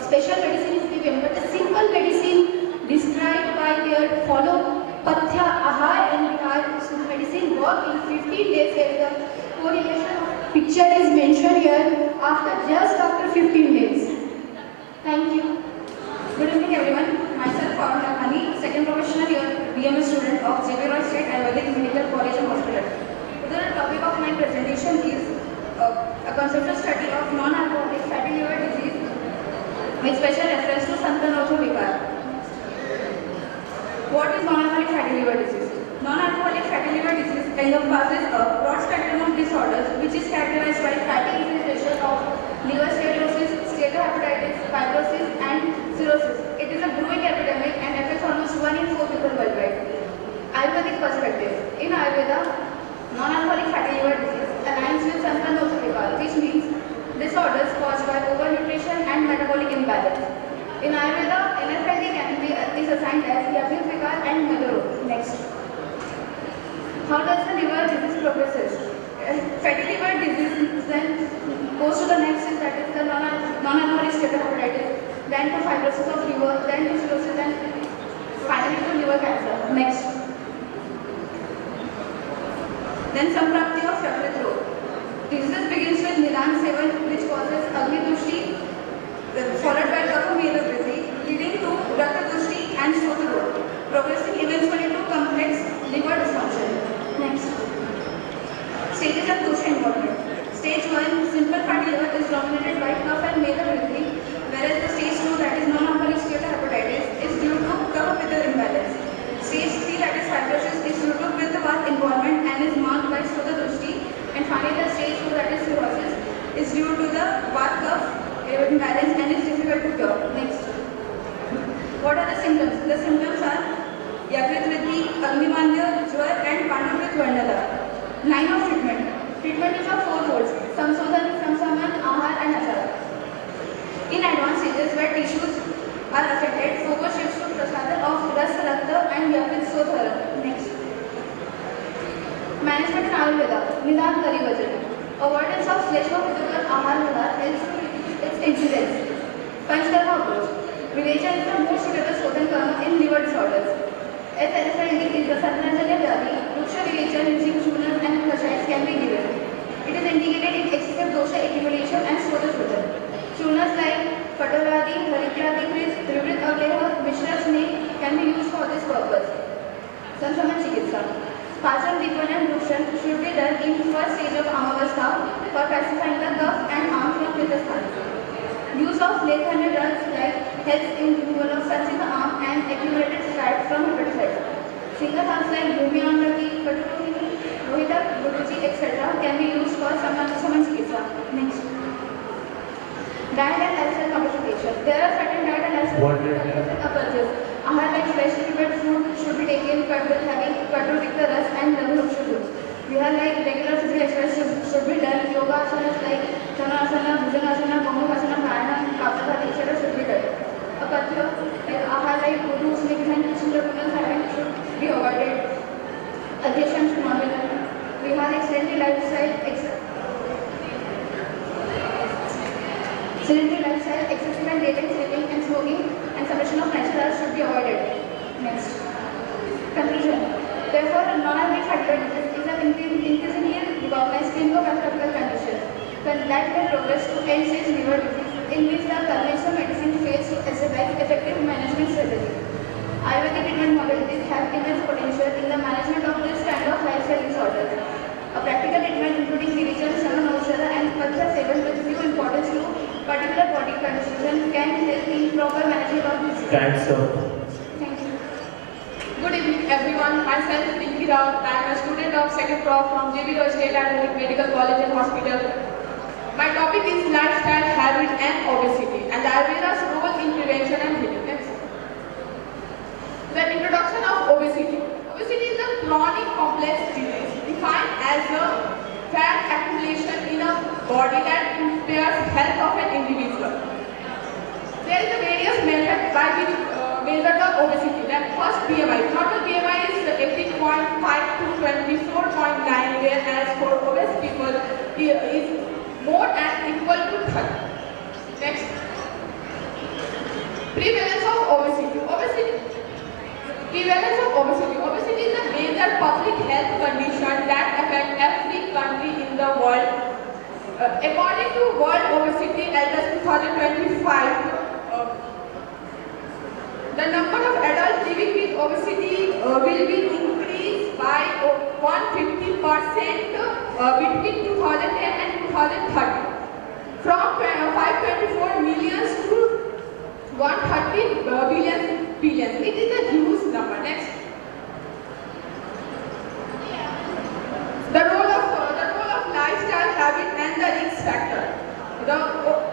special medicine is given, but the simple medicine described by their follow Pathya, Ahar and Vihar medicine work in 15 days. Here the correlation of picture is mentioned here just after 15 days. Thank you. Good evening everyone. Myself Faruna Khani, second professional year BMS student of Xavier State Ayurvedic Medical College and Hospital. The topic of my presentation is a conceptual study of non-alcoholic fatty liver disease with special reference to Santanotho Vikar. What is non-alcoholic fatty liver disease? Non-alcoholic fatty liver disease encompasses a broad spectrum of diseases disorders, which is characterized by fatty infiltration of liver cirrhosis, steatohepatitis, fibrosis, and cirrhosis. It is a growing epidemic and affects almost 1 in 4 people worldwide. Ayurvedic perspective. In Ayurveda, non-alcoholic fatty liver disease aligns with Santandosa, which means disorders caused by overnutrition and metabolic imbalance. In Ayurveda, NFLD is assigned as Yajnik Vikar and Madhuro. Next. How does the liver disease progresses? Fatty liver disease then goes to the next is that is the non-alcoholic steatohepatitis, then to fibrosis of liver, then to cirrhosis, and finally to liver cancer. Next. Then Samprapti of Yajnik Road. Disease begins with Nidan Sevan, which causes Agni Dushti, followed by Kapha Mela Vriddhi, leading to Rakta Dushti and Sota Road, progressing eventually to complex liver dysfunction. Next. Stages of dosha involvement. Stage 1, simple fatty liver is dominated by Kapha and Mela Vriddhi, whereas the stage 2, that is non-alcoholic steatohepatitis, is due to Kapha Pitta imbalance. Stage 3, that is fibrosis, is due to Pitta Vata involvement and is marked by Sota Dushti. And finally, the stage 4, that is cirrhosis, is due to the Vata imbalance and is difficult to cure. Next. What are the symptoms? The symptoms are Yajnik Vriddhi, Agni-Mandya, Jwar, and Pandavrit Varnada. Line of treatment. Treatment is of 4 folds: Samsodhan, Samsaman, Ahar, and Achar. In advanced stages where tissues are affected, focus shifts to Prasadhan of Ras, Rakta, and Yapit Sodhara. Next. Management in Ayurveda. Nidan Parivajan. Avoidance of Sleshma-Pitakar Ahar Vihar helps to its incidence. Panchkarma approach. Virecha is the most suitable Sodhan karma in liver disorders. SNFLD is the Satranjanya Vyadi. Ruksha Virecha using Chunas and Kashayas can be given. It is indicated in excessive dosha accumulation and Sodha Sodhan. Chunas like Pataladi, Harityadi Kris, Trivrit Avleha, Mishra Snake can be used for this purpose. Sansaman Chikitsa. Pacham, Dipan and Rushan should be done in first stage of Amavastha for pacifying the cough and arm from Pitasthana. Use of late-handed drugs like helps in removal of Sanchita arm and accumulated fat from hepatocytes. Single herbs like Bhumi Amrati, Katuruhini, Rohita, Guruji, etc. can be used for Saman Chikitsa. Next. Diet and lifestyle modification. There are certain diet and lifestyle approaches. Ahar like freshly prepared food should be taken but with having Katurikta Ras and Lagu Shuddhu. Vihar like regular physical exercise should be done. Yoga asanas like Dhanasana, Bhujanasana, Bhumukasana, Pranayama, Kapilbhati, etc. should be done. Apatya like Ahar like Guru, Snakes and Chindapunas having should be avoided. Adhyashan should not be done. Vihar like sedentary lifestyle, excessive and daytime sleeping and smoking and suppression of natural herbs should be avoided. Next. Conclusion. Therefore, non-alcoholic fatty liver disease is an increasingly recognized clinical-pathological condition that may progress to end-stage liver disease, in which the conventional medicine fails to establish effective management strategies. Ayurvedic treatment modalities have immense potential in the management of this kind of lifestyle disorders. A practical treatment including Virecha, Saman Aushadha and Patha Sevan with due importance to particular body condition can help in proper management of disease. Thanks, sir. Thank you. Good evening everyone. Myself Rinki Rao. I am a student of 2nd Prof from JB Roy State Ayurvedic Medical College and Hospital. My topic is lifestyle, habit and obesity and Ayurveda's role in prevention and healing. The introduction of obesity. Obesity is a chronic complex disease defined as a fat accumulation in a body that impairs health of an individual. There is a various methods by which measure the obesity. That first BMI. Normal BMI is 18.5 to 24.9, whereas for obese people is more than equal to 30. Next. Prevalence of obesity. Prevalence of obesity. Obesity is a major public health condition that affects every country in the world. According to World Obesity Atlas 2025, the number of adults living with obesity will be increased by 150% between 2010 and 2030, from 524 million to 130 billion. It is a huge number. Next. The role of The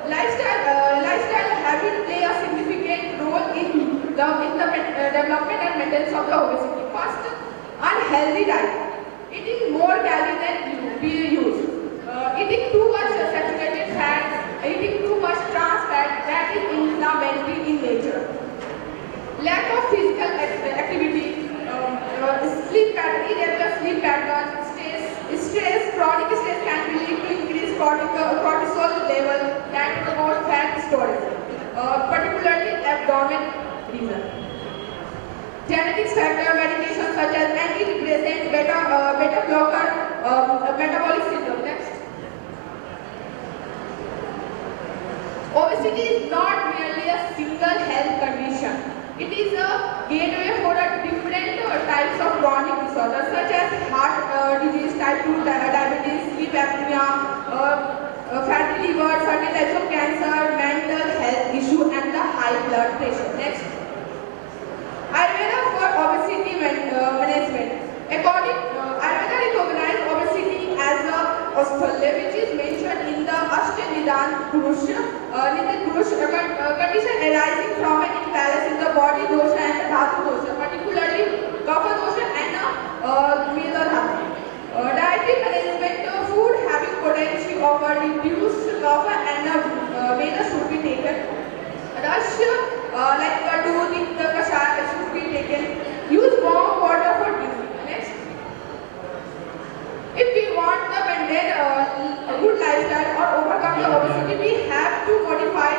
lifestyle habit play a significant role in the development and maintenance of the obesity. First, unhealthy diet. Eating more calories than we use. Eating too much saturated fat, eating too much trans fat, that is inflammatory in nature. Lack of physical activity, irregular sleep pattern, stress, chronic stress can lead to increased cortisol level that promote fat storage, particularly abdomen region. Genetics factor, medications such as antidepressant, beta blocker, metabolic syndrome. Next. Obesity is not merely a single health condition. It is a gateway for different types of chronic disorders such as heart disease, type 2 diabetes, sleep apnea, fatty liver, certain types of cancer, mental health issue, and the high blood pressure. Next. Ayurveda for obesity management. According Ayurveda recognizes obesity as a ostholya, which is mentioned in the Ashtanidan Purush, condition arising from an imbalance in the body dosha and dhatu dosha, particularly kapha dosha and mela dhatu. Dietary management, food having potential of reduced kapha and mela should be taken. Rush like kaddu, the kashaya should be taken. Use warm water for drinking. Next. If we want to maintain a good lifestyle or overcome the obesity, we have to modify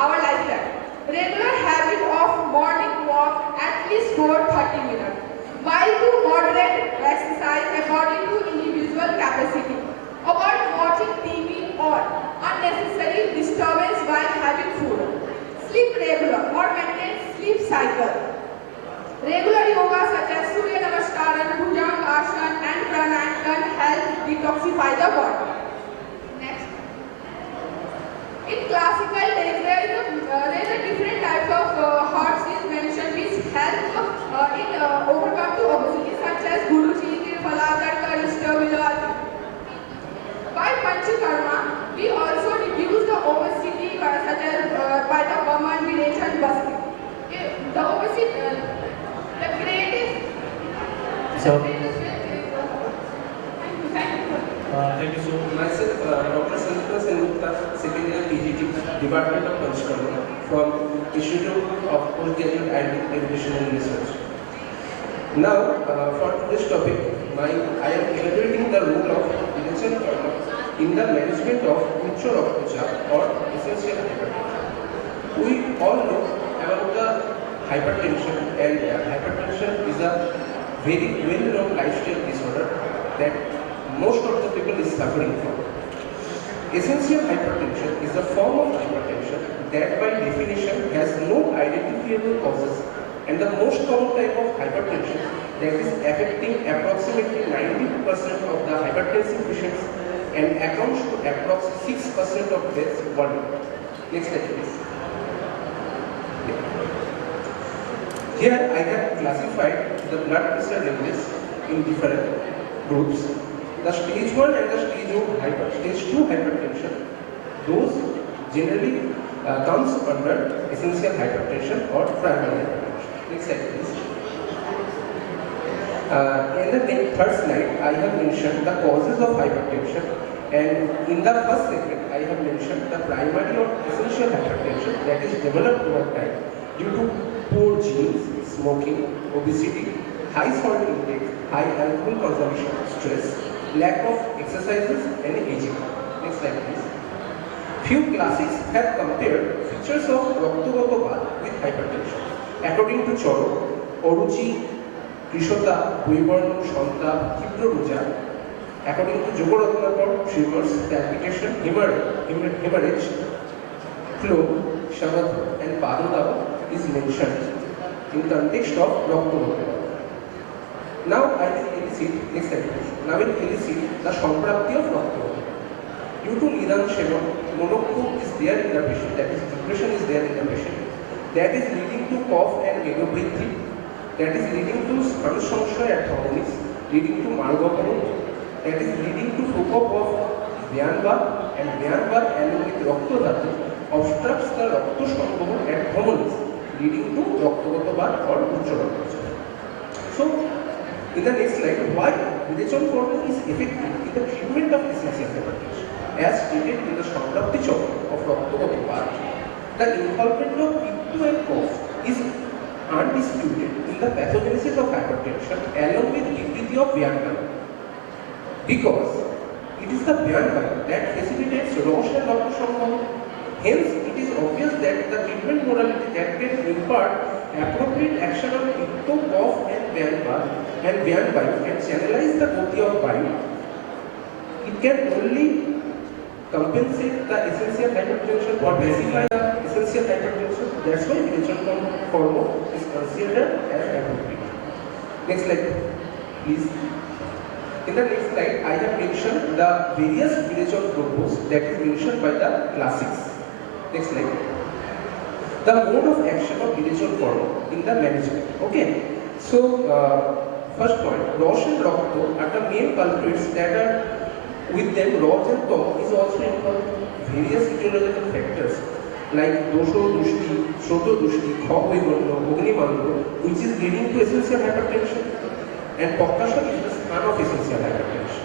our lifestyle. Regular habit of morning walk at least for 30 minutes. Mild to moderate exercise according to individual capacity. Avoid watching TV or unnecessary disturbance while having food. Sleep regular or maintain sleep cycle. Regular yoga such as Surya Namaskaran, Bhujanga Asana and Pranayama can help detoxify the body. Next. In classical days, there is a different types of herbs is mentioned which help in overcome to obesity such as Guruji, Tirphala, Tarka, Ishtavilati. By Panchakarma, we also reduce the obesity such as by the Vaman, Viraj and Basti. The obesity, the greatest. So, thank you so much. Myself, Dr. Sanjita Sengupta, second year PPT, Department of Panchakarma, from Institute of Postgraduate Ayurvedic Education and Research. Now, for today's topic, I am evaluating the role of Virechan Karma in the management of Uccha Raktacha or essential hypertension. We all know about the hypertension, and hypertension is a very well-known lifestyle disorder that most of the people is suffering from. Essential hypertension is a form of hypertension that by definition has no identifiable causes, and the most common type of hypertension that is affecting approximately 90% of the hypertensive patients and accounts to approximately 6% of deaths worldwide. Next slide please. Here I have classified the blood pressure levels in different groups. The stage 1 and the stage 2 hypertension, those generally comes under essential hypertension or primary hypertension. Next slide please. In the third slide, I have mentioned the causes of hypertension, and in the first segment, I have mentioned the primary or essential hypertension that is developed over time due to poor genes, smoking, obesity, high salt intake, high alcohol consumption, stress, lack of exercises, and aging. Next slide please. Few classics have compared features of Raktogata with hypertension. According to Choro, Oruchi, Krishota, Vivarno, Shanta, Hipnoruja. According to Jogoratnakar, triggers, palpitation, hemorrhage, flow, Shabad, and Padodava is mentioned in context of Raktogata. Now I will elicit, next slide please. Now I will elicit the Samprapti of Raktogata. Due to Nidan Sheva, monochrome is there in the patient, that is depression is there in the patient, that is leading to cough and megabreathing, that is leading to Sanshansha at hormones, leading to Margoparon, that is leading to Foucault of Vyanva, and Vyanva along with Rakta Dhatu obstructs the Rakta Sambhav at hormones, leading to Raktagata Vata or Ucha Rakta. So, in the next slide, why Virechon formula is effective in the treatment of essential hypertension? As stated in the Shamprapti Chakra of Raktagata Vata, the involvement of Pitta and cough is undisputed in the pathogenesis of hypertension along with Vikriti of Vyanva, because it is the Vyanva that facilitates Rosh and Rakta Sambhav. Hence, it is obvious that the treatment modality that can impart appropriate action on Pitta, cough and Vyanva and channelize the Gati of bile, it can only compensate the essential hypertension or pacify the essential hypertension. That's why Virechon hormone is considered as appropriate. Next slide, please. In the next slide, I have mentioned the various Virechon protocols that is mentioned by the classics. Next slide. The mode of action of Virechon hormone in the management. Okay. So, first point, Rosh and Rakta are the main culprits that are with them. Raj and Tom is also involved. Various etiological factors like Dosho Dushti, Shoto Dushti, Khogvigano, Ognimando, which is leading to essential hypertension, and Pokasha is the son of essential hypertension.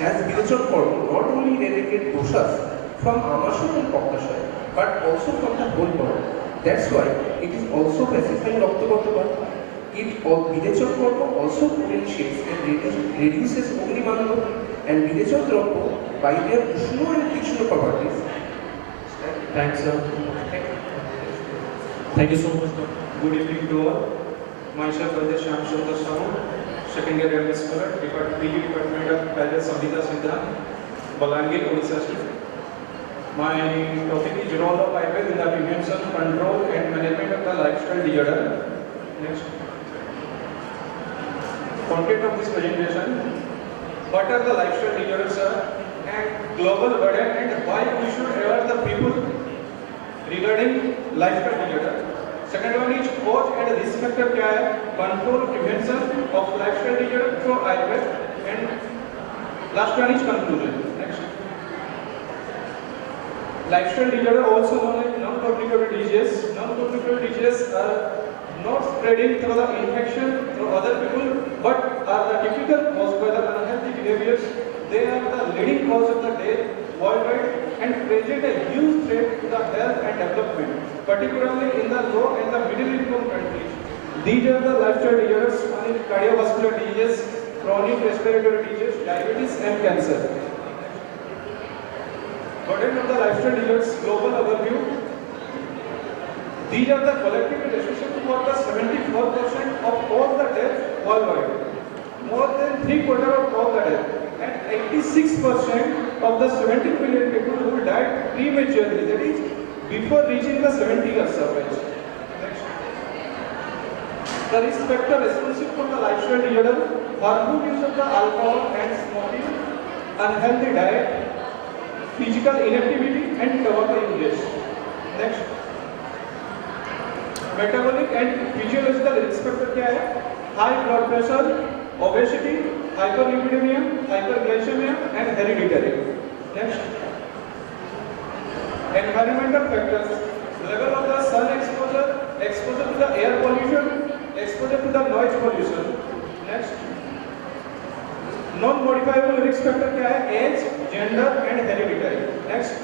As Virechon hormone not only eradicate doshas from Amasha and Pokasha, but also from the whole body. That's why it is also pacifying Raktagata Vata. Virechon hormone also potentiates and reduces Ognimando and Virechon Rakta by their Ushno and Tishno properties. Thanks, sir. Thank you so much, sir. Good evening to all. Myself is Shamsundar Sahu, second year MA scholar, PG Department of Palace Samhita Siddha, Balangir, Odisha State. My topic is role of Ayurveda in the prevention, control and management of the lifestyle disorder. Next. Content of this presentation: what are the lifestyle disorders, sir, and global burden, and why we should alert the people regarding lifestyle disorder. Second one is cause and risk factor क्या है, control prevention of lifestyle disorder through Ayurveda, and last one is conclusion. Next. Lifestyle disorder also known as non-communicable diseases. Non-communicable diseases are not spreading through the infection through other people, but are the typical caused by the unhealthy behaviors. They are the leading cause of the death worldwide and present a huge threat to the health and development, particularly in the low and the middle income countries. These are the lifestyle disorders: cardiovascular diseases, chronic respiratory diseases, diabetes and cancer. Burden of the lifestyle disorders, global overview. These are the collectively responsible for the 74% of all the deaths worldwide. More than 3/4 of all the deaths, and 86% of the 70 million people who died prematurely, that is, before reaching the 70 years of age. Next. The risk factor responsible for the lifestyle disorder: harmful use of the alcohol and smoking, unhealthy diet, physical inactivity, and tobacco use. Next. Metabolic and physiological risk factor क्या है? High blood pressure, obesity, hyperlipidemia, hyperglycemia, and hereditary. Next. Environmental factors: level of the sun exposure, exposure to the air pollution, exposure to the noise pollution. Next. Non-modifiable risk factor क्या है? Age, gender, and hereditary. Next.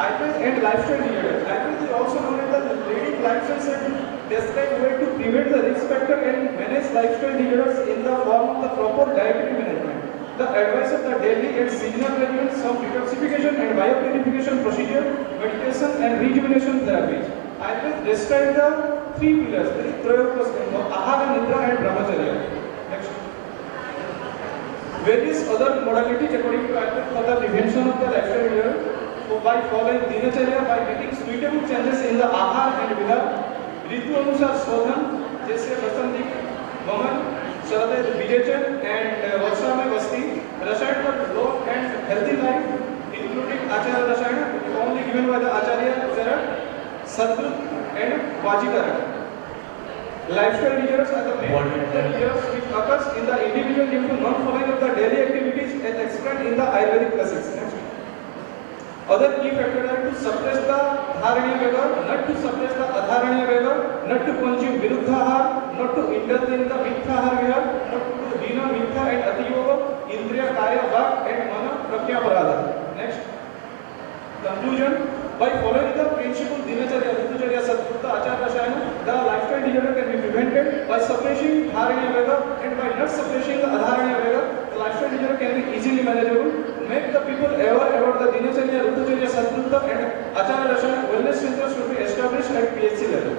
Ayurveda and lifestyle disorder. Ayurveda is also known as the leading lifestyle science, describe way to prevent the risk factor and manage lifestyle disorders in the form of the proper dietary management. The advice of the daily and seasonal regimen, some detoxification and biopurification procedure, meditation and rejuvenation therapies. Ayurveda describe the three pillars: Ahara, Nidra and Brahmacharya. Next. Various other modalities according to Ayurveda for the prevention of the lifestyle disorder. So by following dinacharya, by making suitable changes in the ahar and vihar, ritu anusar शोधन, जैसे बसंती वमन, शरद विजेचन and वर्षा में बस्ती, रसायन for long and healthy life, including acharya rasayana, only given by the acharya Charan, Sadguru and Vajikaran. Lifestyle disorders are the main disorders which occurs in the individual due to non-following of the daily activities and express +6. Next. Other key factors are to suppress the adharaniya vega, not to suppress the adharaniya vega, not to consume viruddhahar, not to indulge in the mithahar vihar, not to do hina, mitha and atiyoga, indriya, kaya, vak and mana, prakya, parada. Next. Conclusion. By following the principle dinacharya, ritucharya, sadgurta, achar, rashayana, the lifestyle disorder can be prevented by suppressing adharaniya vega, and by not suppressing the adharaniya vega, the lifestyle disorder can be easily manageable. Make the people aware about the dinacharya, ritucharya, sadgurta and achar, rashayana. Wellness centers should be established at PHC level.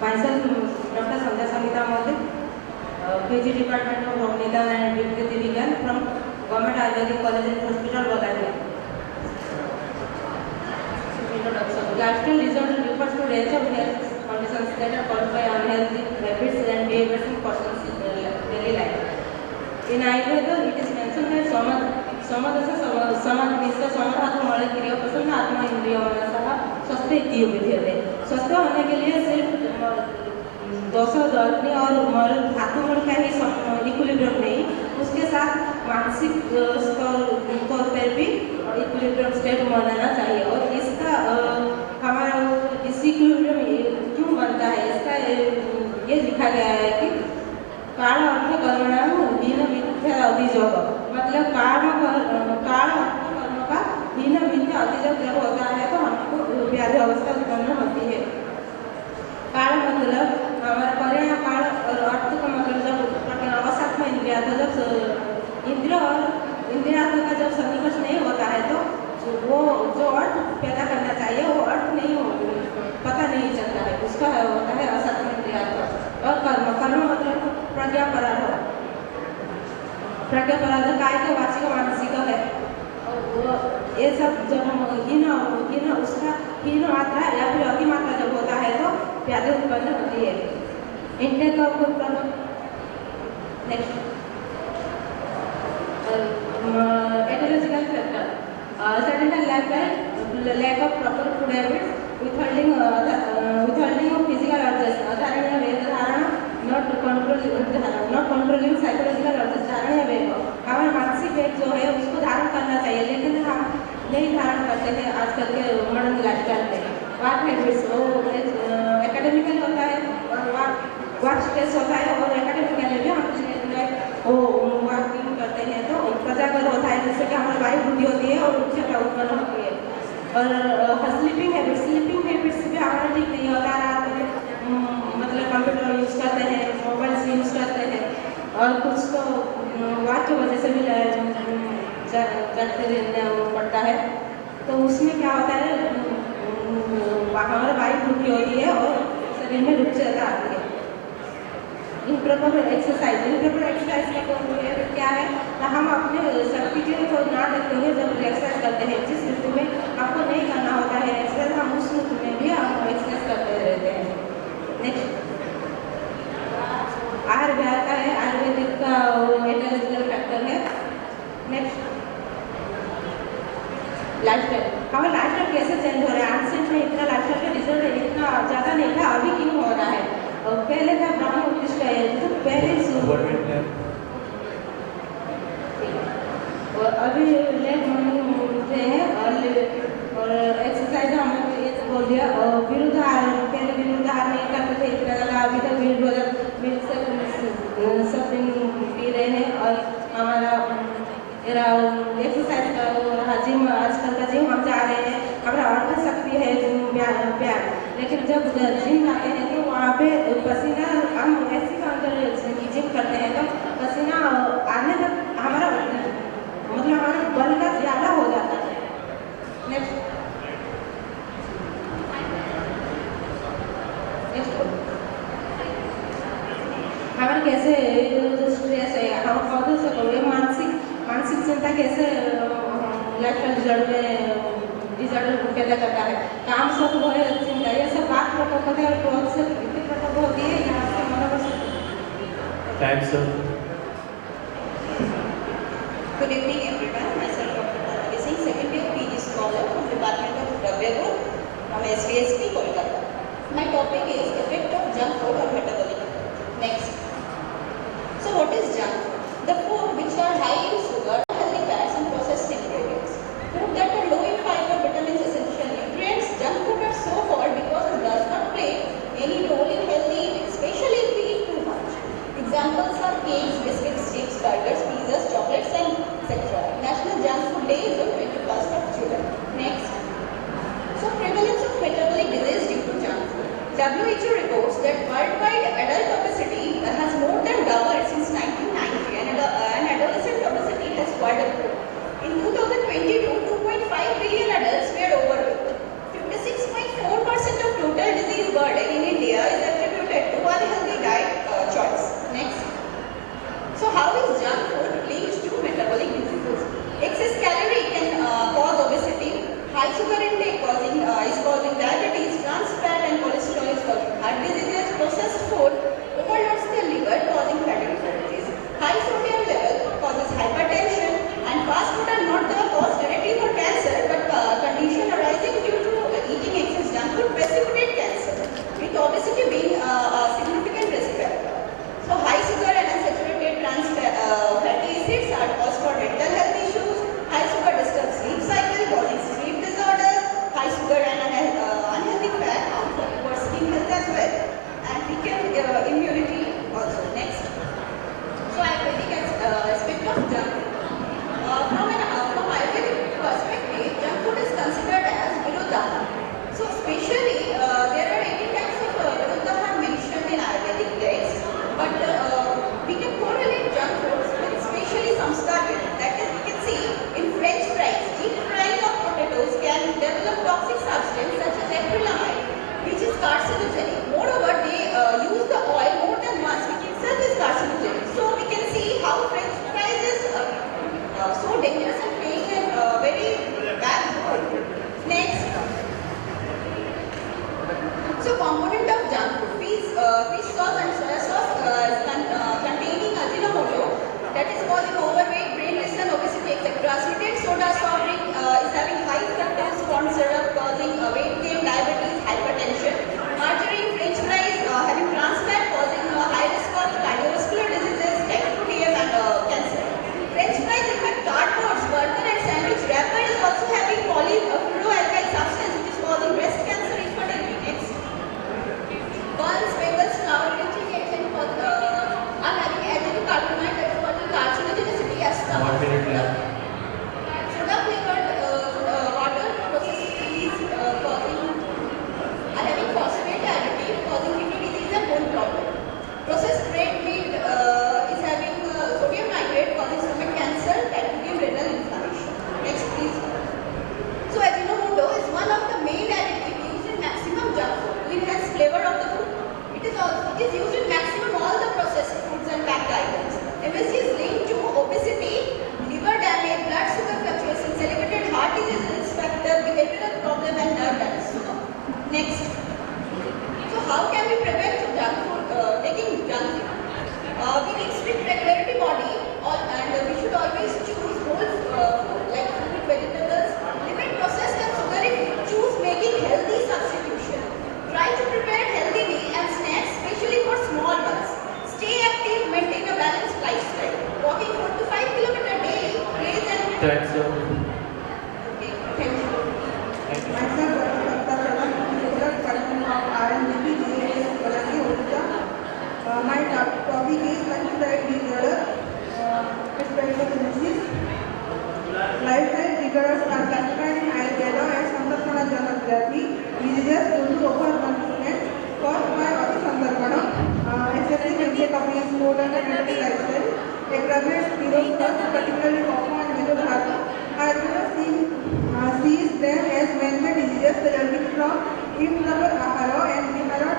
Myself, Dr. Sandhya Samita Modi, PG Department of Nidan and Vikriti Vigyan from Government Ayurvedic College and Hospital, Badalia. Introduction. Lifestyle disorder refers to range of health conditions that are caused by unhealthy habits and behaviors in person's daily life. In Ayurveda, it is mentioned that समाज इसका समाधान हमारे क्रिया पसंद आत्मा इंद्रियों वाला सहा स्वस्थ इति विधि स्वस्थ होने के लिए सिर्फ दोषा दौड़ने और धातु मूल का ही इक्विलिब्रियम नहीं, उसके साथ मानसिक तौर पर भी इक्विलिब्रियम स्टेट बनाना चाहिए। और इसका हमारा इस इक्विलिब्रियम क्यों बनता है, इसका ये लिखा गया है कि काल अर्थ कर्मणाम हीन मिथ्या अधियोग, मतलब काल अर्थ कर्म का हीन मिथ्या अधियोग जब होता है तो हमको व्याधि अवस्था उत्पन्न होती है। काल मतलब हमारा पर्याय काल और अर्थ का मतलब जब अवसात्म इंद्रिया, तो जब इंद्रिय और इंद्रियात्म का जब सन्निकर्ष नहीं होता है तो वो जो अर्थ पैदा करना चाहिए वो अर्थ नहीं पता नहीं चलता है, उसका होता है असात्म इंद्रियात्म। और कर्म मतलब प्रज्ञा पराध, प्रज्ञा पराध काय का वाचिक मानसिक है, और ये सब जब हीन उसका हीन मात्रा या फिर अति मात्रा जब होता है तो व्याधि उत्पन्न होती है। Intake of food product. Next, aetiological factor, sedentary lifestyle, lack of proper food habits, withholding of physical urges, adharaniya vega dharana, not controlling psychological urges, adharaniya vega। हमारा मानसिक वेग जो है उसको धारण करना चाहिए, लेकिन हम नहीं धारण करते हैं आजकल के मॉडर्न लाइफस्टाइल में। वर्क हैबिट्स वो एकेडमिकल होता है और वर्क स्ट्रेस होता है, और एकेडमिकली भी हम वो वर्किंग करते हैं तो प्रजागर होता है, जिससे कि हमारी वायु वृद्धि होती है और उच्चता उत्पन्न होती है। और स्लीपिंग हैबिट्स भी हमारा ठीक नहीं होता, रात में मतलब कंप्यूटर यूज़ करते हैं, मोबाइल से यूज़ करते हैं, और कुछ तो वाक की वजह से भी जगते रहना पड़ता है। तो उसमें क्या होता है, हमारा वायु वृद्धि होती है और शरीर में रुचिता आती है। इम्प्रॉपर एक्सरसाइज का क्या है, तो हम अपने शक्ति को ना देखते हुए जब एक्सरसाइज करते हैं, जिस ऋतु में आपको नहीं करना होता है एक्सरसाइज, हम उस ऋतु में भी हम एक्सरसाइज करते रहते हैं। नेक्स्ट, आहार विहार का है, आयुर्वेदिक का एटोलॉजिकल फैक्टर है। नेक्स्ट, लाइफस्टाइल, हमारा लाइफस्टाइल कैसे चेंज हो रहा है। एंशिएंट में इतना लाइफस्टाइल का रिजल्ट इतना ज़्यादा नहीं था, अभी क्यों हो रहा है। और पहले था ब्राह्मण उत्कृष्ट है, तो पहले और अभी लेट मॉर्निंग उठते हैं और एक्सरसाइज हमने ये बोल दिया। और विरुद्धाहार, पहले विरुद्धाहार नहीं करते थे इतना ज़्यादा, अभी तो मिल्क सब दिन पी रहे हैं। और हमारा एक्सरसाइज का जिम, आजकल का जिम हम जा रहे हैं, हमारा अर्थ शक्ति है प्यार, लेकिन जब जिम जाते हैं तो वहाँ पे पसीना, हम ऐसी जिम करते हैं तो पसीना आने तक हमारा मतलब हमारा बल का ज़्यादा हो जाता है। नेक्स्ट, हमारे कैसे जो स्ट्रेस है हम पौधों से करोगे, मानसिक चिंता कैसे लाइफस्टाइल डिजॉर्डर पैदा करता है। काम सब वो है चिंता, ये सब बात प्रकोप होता है और क्रोध से इतनी प्रकोप होती है, यहाँ से मनोबल। Thanks sir. Good evening everyone, myself Dr. Dhanvi Singh, second year PG scholar from Department of Ayurveda from SVSP, Kolkata. My topic is effect of junk food on metabolic. Next. So what is junk food? Stand, sir. Okay, thank you. Myself, Dr. Department of R&D, my topic is lifestyle disorder, spondylosis. Lifestyle disorders are classified in Ayurveda as Sandarpana-Janadhyati diseases due to overconsumption caused by Sandarpana, excessive intake of food and sedentary lifestyle, aggravates cirrhosis, particularly copper and medullary. Ayurveda sees them as man-made diseases resulting from improper ahara and vihara.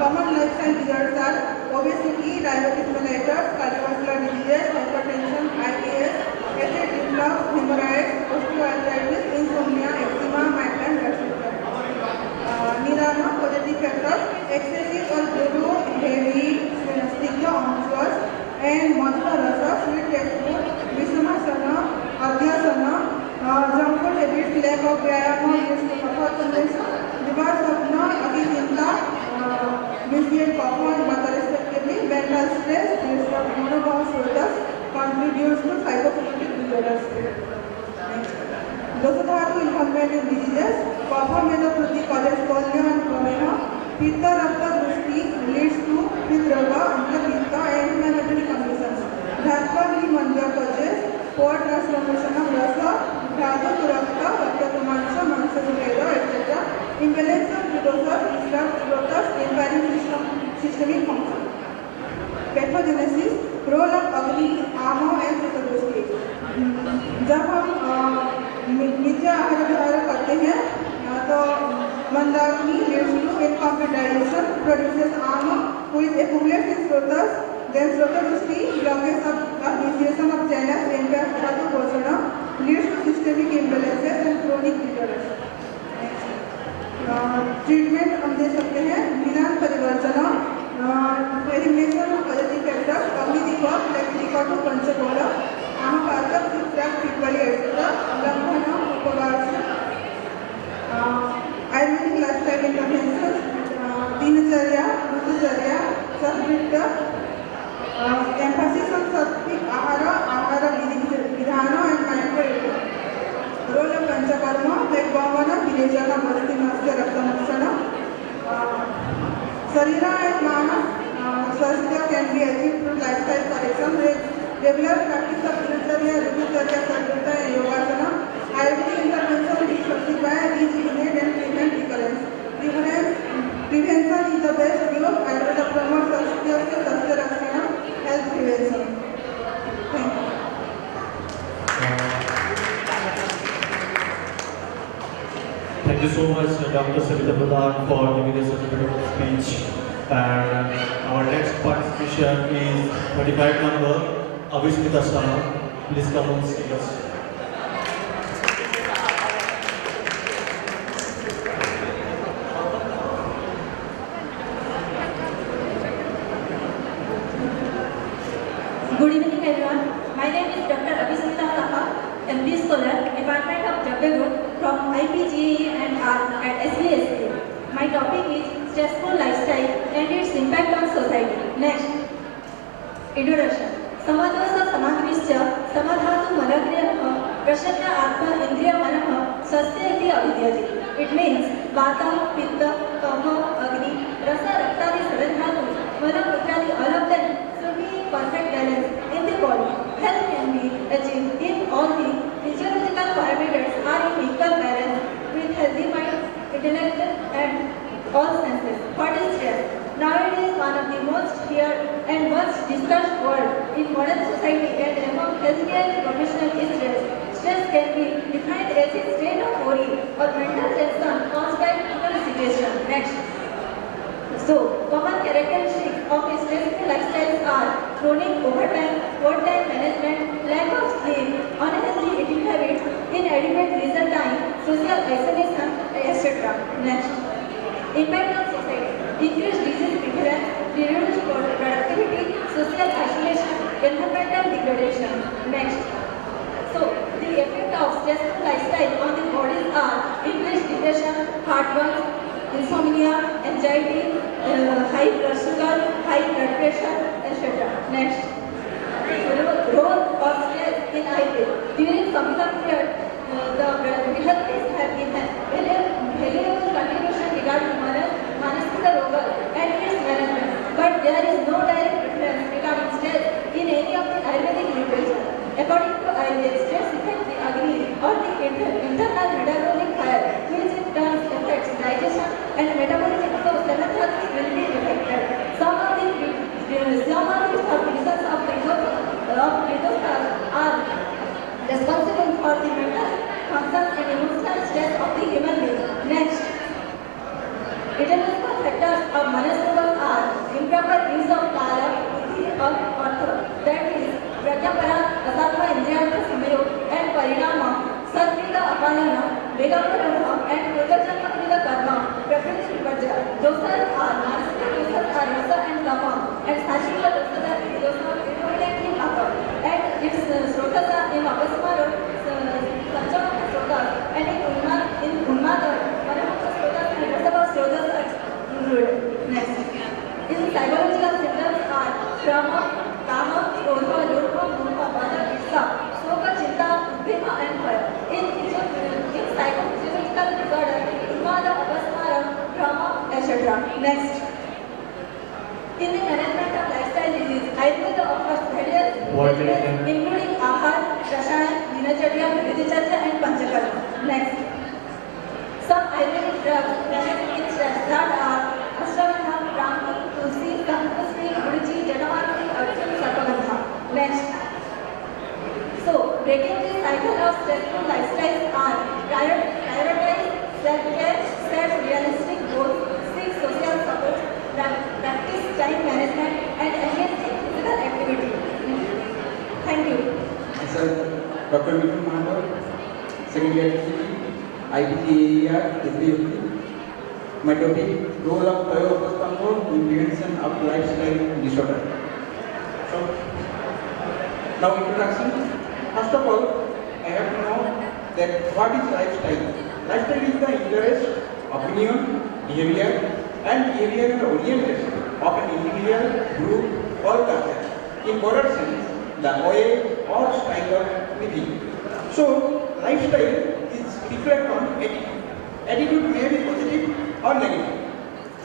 Common lifestyle disorders are obesity, diabetes mellitus, cardiovascular diseases, hypertension, IBS, acid reflux, hemorrhoids, osteoarthritis, insomnia, eczema, migraine, etc. Nidana, positive factors, excessive or guru, heavy, stigma, onslaughts, and madhura rasa, sweet taste food, visamasana, adhyasana, junk food habits, lack of vyayama, use to kapha convention, divorce sapna, agitinta, mislead kapha and vata respectively, mental stress, monogastritis contributes to psychosomatic disorders. Dosadhatu inflammatory diseases, kapha meda-pruti causes polio and prameha, pitta rakta drushti leads to pitraga, antapitta and inflammatory conditions. Dharpa manja causes poor transformation of rasa, dhatu rakta, rakta kumansha, mansha sukeda, etc. Imbalance of glucose disrupts glucose impairing systemic function. Pathogenesis, role of Agni, Amo and Pittadrushti. जब हम मिथ्या आहार विहार करते हैं तो मंदाग्नि leads to incomplete digestion, produces Ama, who is accumulates in Srotas, then Srotadrushti, blockage of initiation of channels, impairs Dhatu Poshana, leads to systemic imbalances and chronic disorders. Treatment हम दे सकते हैं निदान परिवर्तना, एलिमिनेशन ऑफ पॉजिटिव फैक्टर्स, अग्निदीपक, लैक्टिका टू पंचकोला, आमपाचक, चित्राक, पिपली एटसेट्रा, लंघना, उपवास, आयुर्वेदिक लाइफस्टाइल इंटरवेंशन, दिनचर्या, ऋतुचर्या, सद्वृत्त, एम्फेसिस ऑन सात्विक आहार, आहार विधान and mindful eating. Role of Panchakarma, like Bhavana, Vilejana, Bhakti, Nastya, Raktamoksana. Sarira and Mana, Swasthya can be achieved through lifestyle correction, regular practice of Dinacharya, Ritucharya, Sadhvita and Yogasana. Ayurvedic intervention is justify, rejuvenate and prevent recurrence. Prevention is the best cure. Ayurveda promotes Swasthya, Sastya Rakshana, health prevention. Thank you. Thank you so much, Dr. Savita Pradhan, for giving us such a beautiful speech. And our next participation is 35 number, Avishmita Shah. Please come on stage. Good evening, everyone. My name is Dr. Avishmita Shah, MD Scholar, Department of Jabalpur from IPGAE and R at SVSK. My topic is stressful lifestyle and its impact on society. Next, introduction. Samadvasa samagrishya samadhatu managriyah prashanya atma indriya manah sasya iti avidyati. It means vata, pitta, kapha, agni, rasa, raktadi, seven dhatu, mana, putradi, all of them should be in perfect balance in the body. Health can be achieved if all the physiological parameters are in equal balance with healthy mind, intellect and all senses. What is stress? Nowadays, one of the most feared and much discussed word in modern society and among healthcare professionals is stress. Stress can be defined as a state of worry or mental tension caused by difficult situation. Next. So, common characteristics of stressful lifestyles are chronic overtime, poor time management, lack of sleep, unhealthy eating habits, inadequate leisure time, social isolation, etc. Next. Impact on society. Increased disease prevalence, reduced productivity, social isolation, environmental degradation. Next. So, the effect of stressful lifestyle on the bodies are increased depression, heartburn, insomnia, anxiety, high blood sugar, high blood pressure, etc. Next, role of stress in Ayurveda. During Samhita period, the Brihadesh have given valuable contribution regarding Manasika Roga and its management. But there is no direct reference regarding stress in any of the Ayurvedic literature. According to Ayurveda, stress affects the Agni or the internal metabolic fire, which in turn affects digestion and metabolism. So, seven health will be affected. Some of the reasons of Pidosas are responsible for the mental constant and emotional stress of the human being. Next, etiological factors of Manasrogas are improper use of Kala, Buddhi or Artha, that is, Pratyapara, Asatma, Indriyanta, Samayo, and Parinama, Satvita, Apalana, Vegaparana, and Purgajanmakrita Karma, Prakriti Viparja. Dosas are Manasika dosas are Rasa and Tama, and Sashika dosas are predominantly Upper, and its Srotas are in Apasmara, Sanchama Srotas, and in Unmada, Paramata Srotas and Rasava Srotas are included. Next. In psychological symptoms are trauma, kama, krodha, lodha, moha, vada, issa, soka, chinta, udbhema, and fire. In psychophysical disorder, unmada, apasmara, trauma, etc. Next. In the management of lifestyle disease, Ayurveda offers various methods including ahar, rashayan, dinacharya, vidicharya, and panchakarma. Next. Some Ayurvedic drugs mentioned in stress that are ashwagandha, brahmi, tulsi, kampusri, guruji, jadavati, arjun, sarpagandha. Next. So, breaking the cycle of stressful lifestyles are prioritize self-care, set realistic goals, seek social support, practice time management, and engage in physical activity. Thank you. Myself, Dr. Vipin Mahator, second year IPGAER, SBSP. My topic, role of Toyo in prevention of lifestyle disorder. So, now introduction. First of all, I have to know that what is lifestyle. Lifestyle is the interest, opinion, behavior, and behavioral orientation of an individual, group, or culture. In broader sense, the way or style of living. So, lifestyle is reflect on attitude. Attitude may be positive or negative.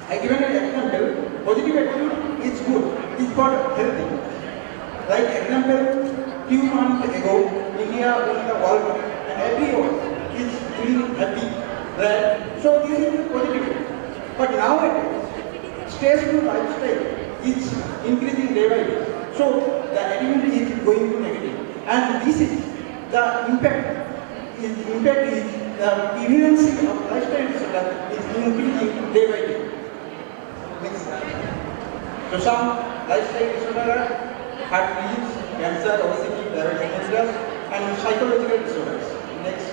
I given an example. Positive attitude is good, is for healthy. Like example, few months ago, India won the World Cup, and everyone is feeling happy. Right? So this is positive. But nowadays, stressful lifestyle is increasing day by day. So the attitude is going to negative, and this is the impact. Is the prevalence of lifestyle disorder is increasing day by day. Next slide. So some lifestyle disorder, heart disease, cancer, obesity, diabetes, and psychological disorders. Next.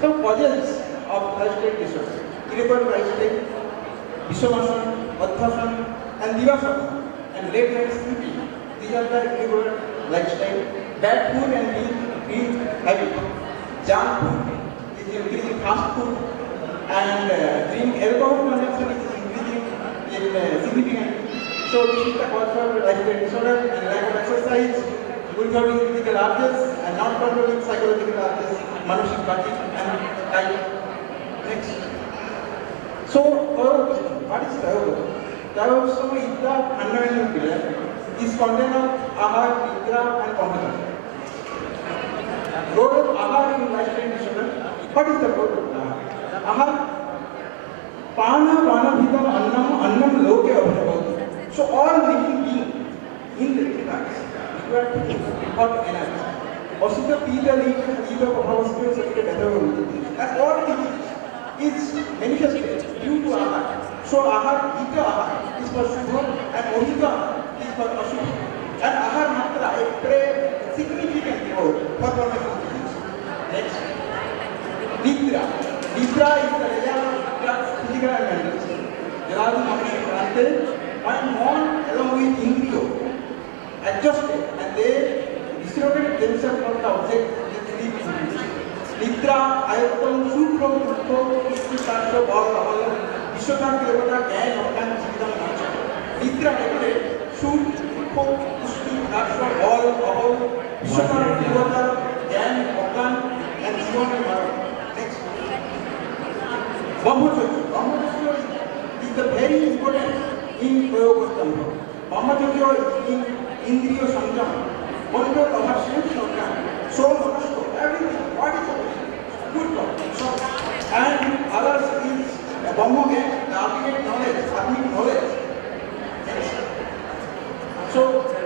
So causes of lifestyle disorder: irregular lifestyle, Vishomasan, Adhasan, and Divasana, and late night sleeping. These are the irregular lifestyle. Bad food and drink habit. Junk food is increasing, fast food, and drink alcohol consumption is increasing in significantly. So this is the cause of lifestyle disorder, and lack of exercise, without physical urges, and not controlling psychological urges, manasic fatigue, and time. Next. So, what is Tayo? Tayo is the fundamental pillar. Is content of ahar, nidra, and competence. Role of ahar in lifestyle disorder. What is the role of ahar? Ahar, pana, vana, bhita, annam, loke, abhavati. So all living beings in the universe require food for energy. Asita, pita, lita, bhavasya, sakita, beta, and all living is manifested due to ahar. So ahar, hita ahar is for Shubha, and ohita is for Ashubha. And ahar matra play significant role for formation. Next. Nidra. Nidra is the result of physical and mental state. Jaladu Manushi Prante and one along with Indriyo adjusted, and they distributed themselves from the object they sleep in. Nidra, Ayatam, Sutro, Utto, Ishtu, Tarsha, Bala, Vishwanath, Devata, Gan, Organ, Siddham, Nacha. Nidra regulate Sut, Utto, Ishtu, Tarsha, Bala, Vishwanath water, Jan, Okan, and Siwan and Bharat. Next. Brahmacharya is the very important in Yoga. Brahmacharya is in Indriya Sanjam. Control our sense organ, soul, everything. What is it? Good God. So, and others is Brahma again, the ultimate knowledge, atmic knowledge. Next. So,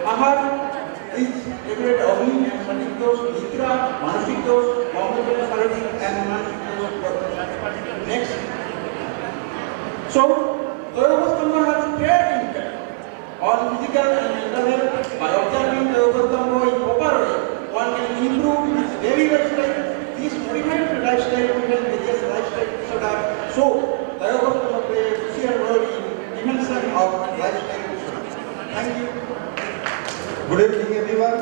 Ahar is regulated Agni and Sanik dose, Nitra, Manasik dose, Brahmacharya Sarati, and Manasik dose. Next. So, Yoga has great impact on physical and mental health. By observing the Yoga in proper way, one can improve his daily lifestyle. This modified lifestyle will help various lifestyle disorder. So, the Yoga plays a crucial role in prevention of lifestyle disorder. Thank you. Good evening, everyone.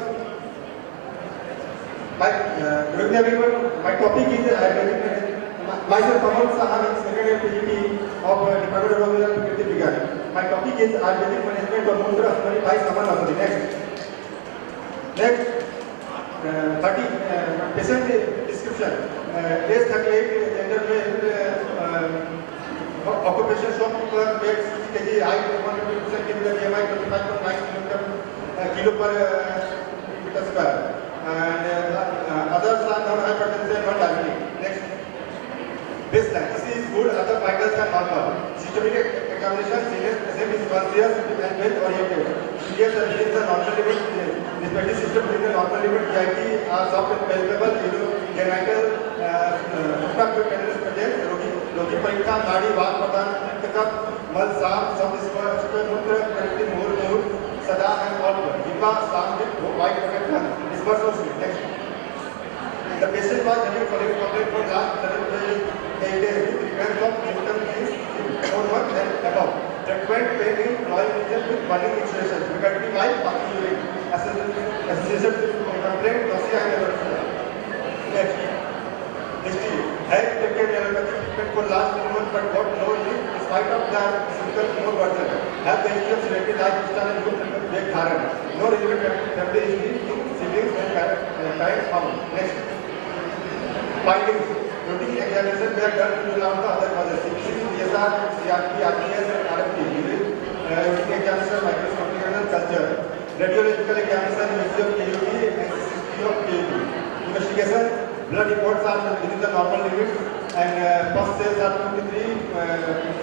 Good evening, everyone. My topic is Ayurvedic medicine. Myself, Kamal Saha, is second year PPT of Department of Ayurveda and Preventive Vigyan. My topic is Ayurvedic management of Mudra Asmari by Saman Asmari. Next. 30 patient description. Age 38, gender male, occupation shopkeeper, weight 60 kg, height 150 kg, BMI 25.9 kilo per meter square. And others are non-hypertensive, non-diabetic. Next. Baseline. This is good, other vitals are normal. Systematic examination, serious present is conscious and well oriented. Serious and within the normal limit, respiratory system within the normal limit, GIT are soft and palpable, genital, supracutaneous present, रोगी परीक्षा, नाड़ी, वात प्रदान, कफ, मल, साफ, सब मूत्र, corrective, मूर, सदा and all. Viva, Samvik, white protection, dispersions. Next. The patient was having colic complaint for last 7 days with recurrence of symptoms is 4 months and above. Frequent pain in lower region with burning insulation, frequently while passing urine, association with complaint, nausea and aversion. Next. History. Have taken allopathic treatment for last 2 months but got no relief in spite of the symptoms more worsen. Have the history of selected lifestyle and good weight dharan. No relevant family history in siblings and parents found. Next. Findings. Routine examination were done to rule out the other causes. CPC, CSR, CRP, RPS, and RFP. Routine examination, microscopic and culture. Radiological examination, UC of KUB and CCP of KUB. Investigation, blood reports are within the normal limits and pus cells are 23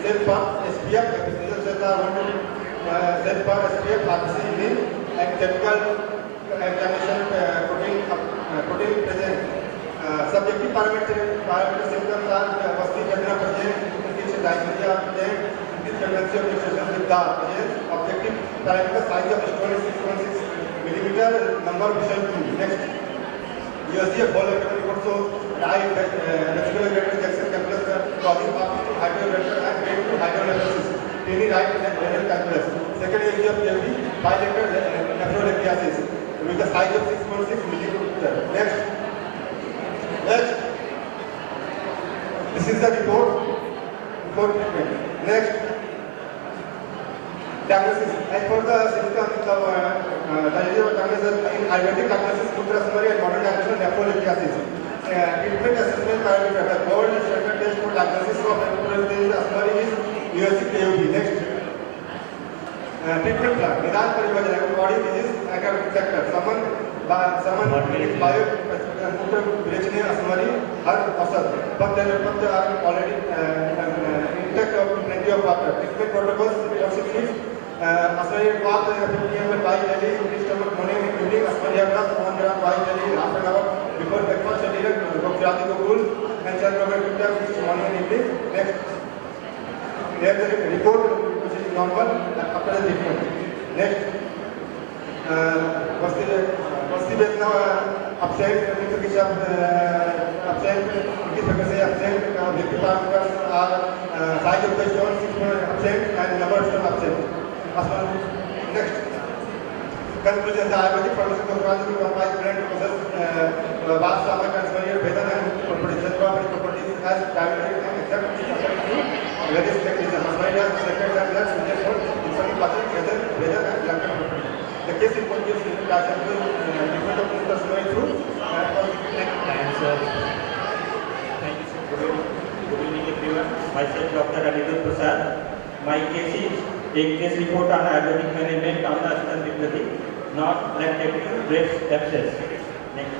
cells per SPF, epithelial cells are 1 cells per SPF, RBC mean, and chemical examination protein present. Subjective parameter symptoms are vasti vedana present, increase diarrhea present, increased tendency of exertion with the present. Objective parameter size of stone is 6.6 millimeter, number of visual tube. Next. USDF whole electrical report shows diet, vesicular rejection calculus causing path to hydroelectric and grade to hydronephrosis. Any right renal calculus. Second USD of PLD, bilateral nephrolithiasis with a size of 6.6 millimeter. Next. This is the report treatment. Next. Diagnosis. As for the symptoms, the diagnosis in Ayurvedic diagnosis, Mudra Asmari and modern diagnosis, nephrolithiasis. Treatment assessment parameter. The gold standard test for diagnosis of Mudra Asmari is USC KUB. Next. Treatment plan. Nidan Parivajan, body disease, sector. Someone is bio Mudra Virechne Asmari, her Asar. But then are already intact of plenty of water. Treatment protocols, possibly. Asmari bath 50 ml by daily, stomach morning and evening. Asmari plus 1 gram by daily, half an hour before breakfast. Gopjati ko cool and cell probably morning and evening. Next. There is a report which is normal after the treatment. Next. Vasti Vedna absent, absent, victim parameters are size of the stone 6 absent and number of stone absent. Next. Conclusion: the Ayurvedic pharmaceutical technology provides brand process vast stomach and smear Vedan and properties as diabetic and exact various mechanisms. Asmari has selected and left subject for different patient Vedan and lactose properties. The case report gives treatment of myself Dr. Anidul Prasad. My case is a case report on Ayurvedic management on the Ashtanga, not lactating breast abscess. Next.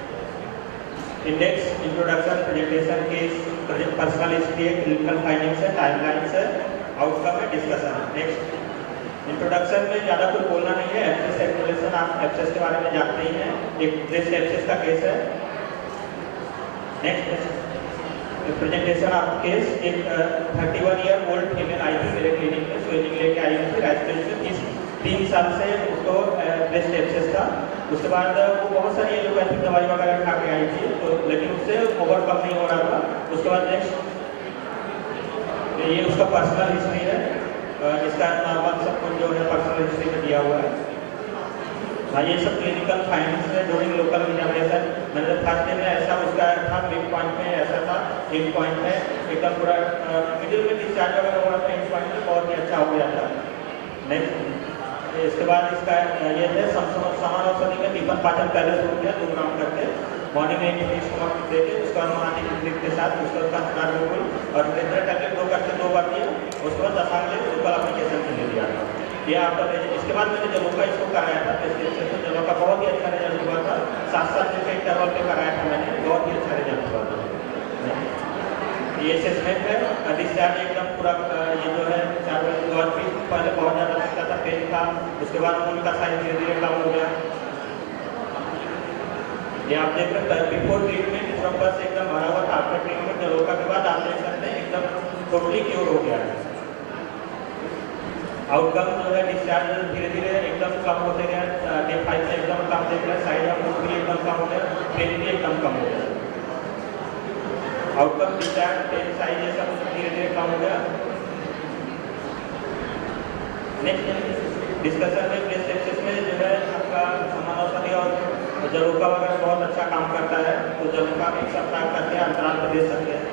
Index, introduction, presentation, case, personal history, clinical findings, timelines, outcome and discussion. Next. Introduction में ज़्यादा कुछ बोलना नहीं है. Abscess explanation, आप abscess के बारे में जानते ही हैं. एक ब्रेस्ट एब्सेस का केस है. Next presentation of case. एक 31 ईयर ओल्ड फीमेल आई थी मेरे क्लिनिक में, स्वेलिंग लेके आई थी राजकोट से. इस 3 साल से उसको ब्रेस्ट एब्सेस था. उसके बाद वो बहुत सारी एलोपैथिक दवाई वगैरह खा के आई थी, तो लेकिन उससे ओवरकम नहीं हो रहा था. उसके बाद नेक्स्ट ये उसका पर्सनल हिस्ट्री है. इसका नॉर्मल सब कुछ जो है पर्सनल हिस्ट्री में दिया हुआ है. ये सब क्लिनिकल फाइंडिंग्स है ड्यूरिंग लोकल एग्जामिनेशन. मतलब फर्स्ट डे में ऐसा उसका था, मिड पॉइंट में ऐसा था, एंड पॉइंट में एकदम पूरा मिडिल में डिस्चार्ज वगैरह हो रहा था, एंड पॉइंट में बहुत ही अच्छा हो गया था. नेक्स्ट इसके बाद इसका ये है समान औषधि में दीपन पाचन पहले शुरू किया 2 ग्राम करके. मॉर्निंग में 1 स्टमक देके उसके बाद मॉर्निंग ड्रिप के साथ उसका कंसनार बिल्कुल और रेगुलर टैबलेट 2 करके 2 बार दिया. उसके बाद 10 आंगले लोकल एप्लीकेशन के लिए दिया था. ये आपका इसके बाद मैंने जलों का इसको कराया था. प्रेस्क्रिप्शन जलों का बहुत ही अच्छा रिजल्ट हुआ था. 7 दिन के इंटरवल पे कराया था मैंने, बहुत ही अच्छा रिजल्ट हुआ था. ये असेसमेंट है. डिस्चार्ज एकदम पूरा ये जो है 4 बजे के बाद भी पहले बहुत ज़्यादा दिखता था, पेन था. उसके बाद खून का साइज धीरे धीरे कम हो गया. ये आप देख रहे हैं बिफोर ट्रीटमेंट बस एकदम भरा हुआ था. आफ्टर ट्रीटमेंट जलोका के बाद आप देख सकते हैं एकदम टोटली क्योर हो गया है. आउटकम जो है डिस्चार्ज धीरे धीरे एकदम कम होते गए. डे 5 से एकदम कम देख रहे हैं. साइज ऑफ मूव भी एकदम कम हो गया, पेन भी एकदम कम हो गया. आउटकम डिस्चार्ज, पेन, साइज ये सब धीरे धीरे कम हो गया. नेक्स्ट डिस्कशन में ब्रेस्ट एक्सेस में जो है आपका समान औषधि और जलोका वगैरह बहुत अच्छा काम करता है. तो जलोका 1 सप्ताह करके अंतराल पर दे सकते हैं.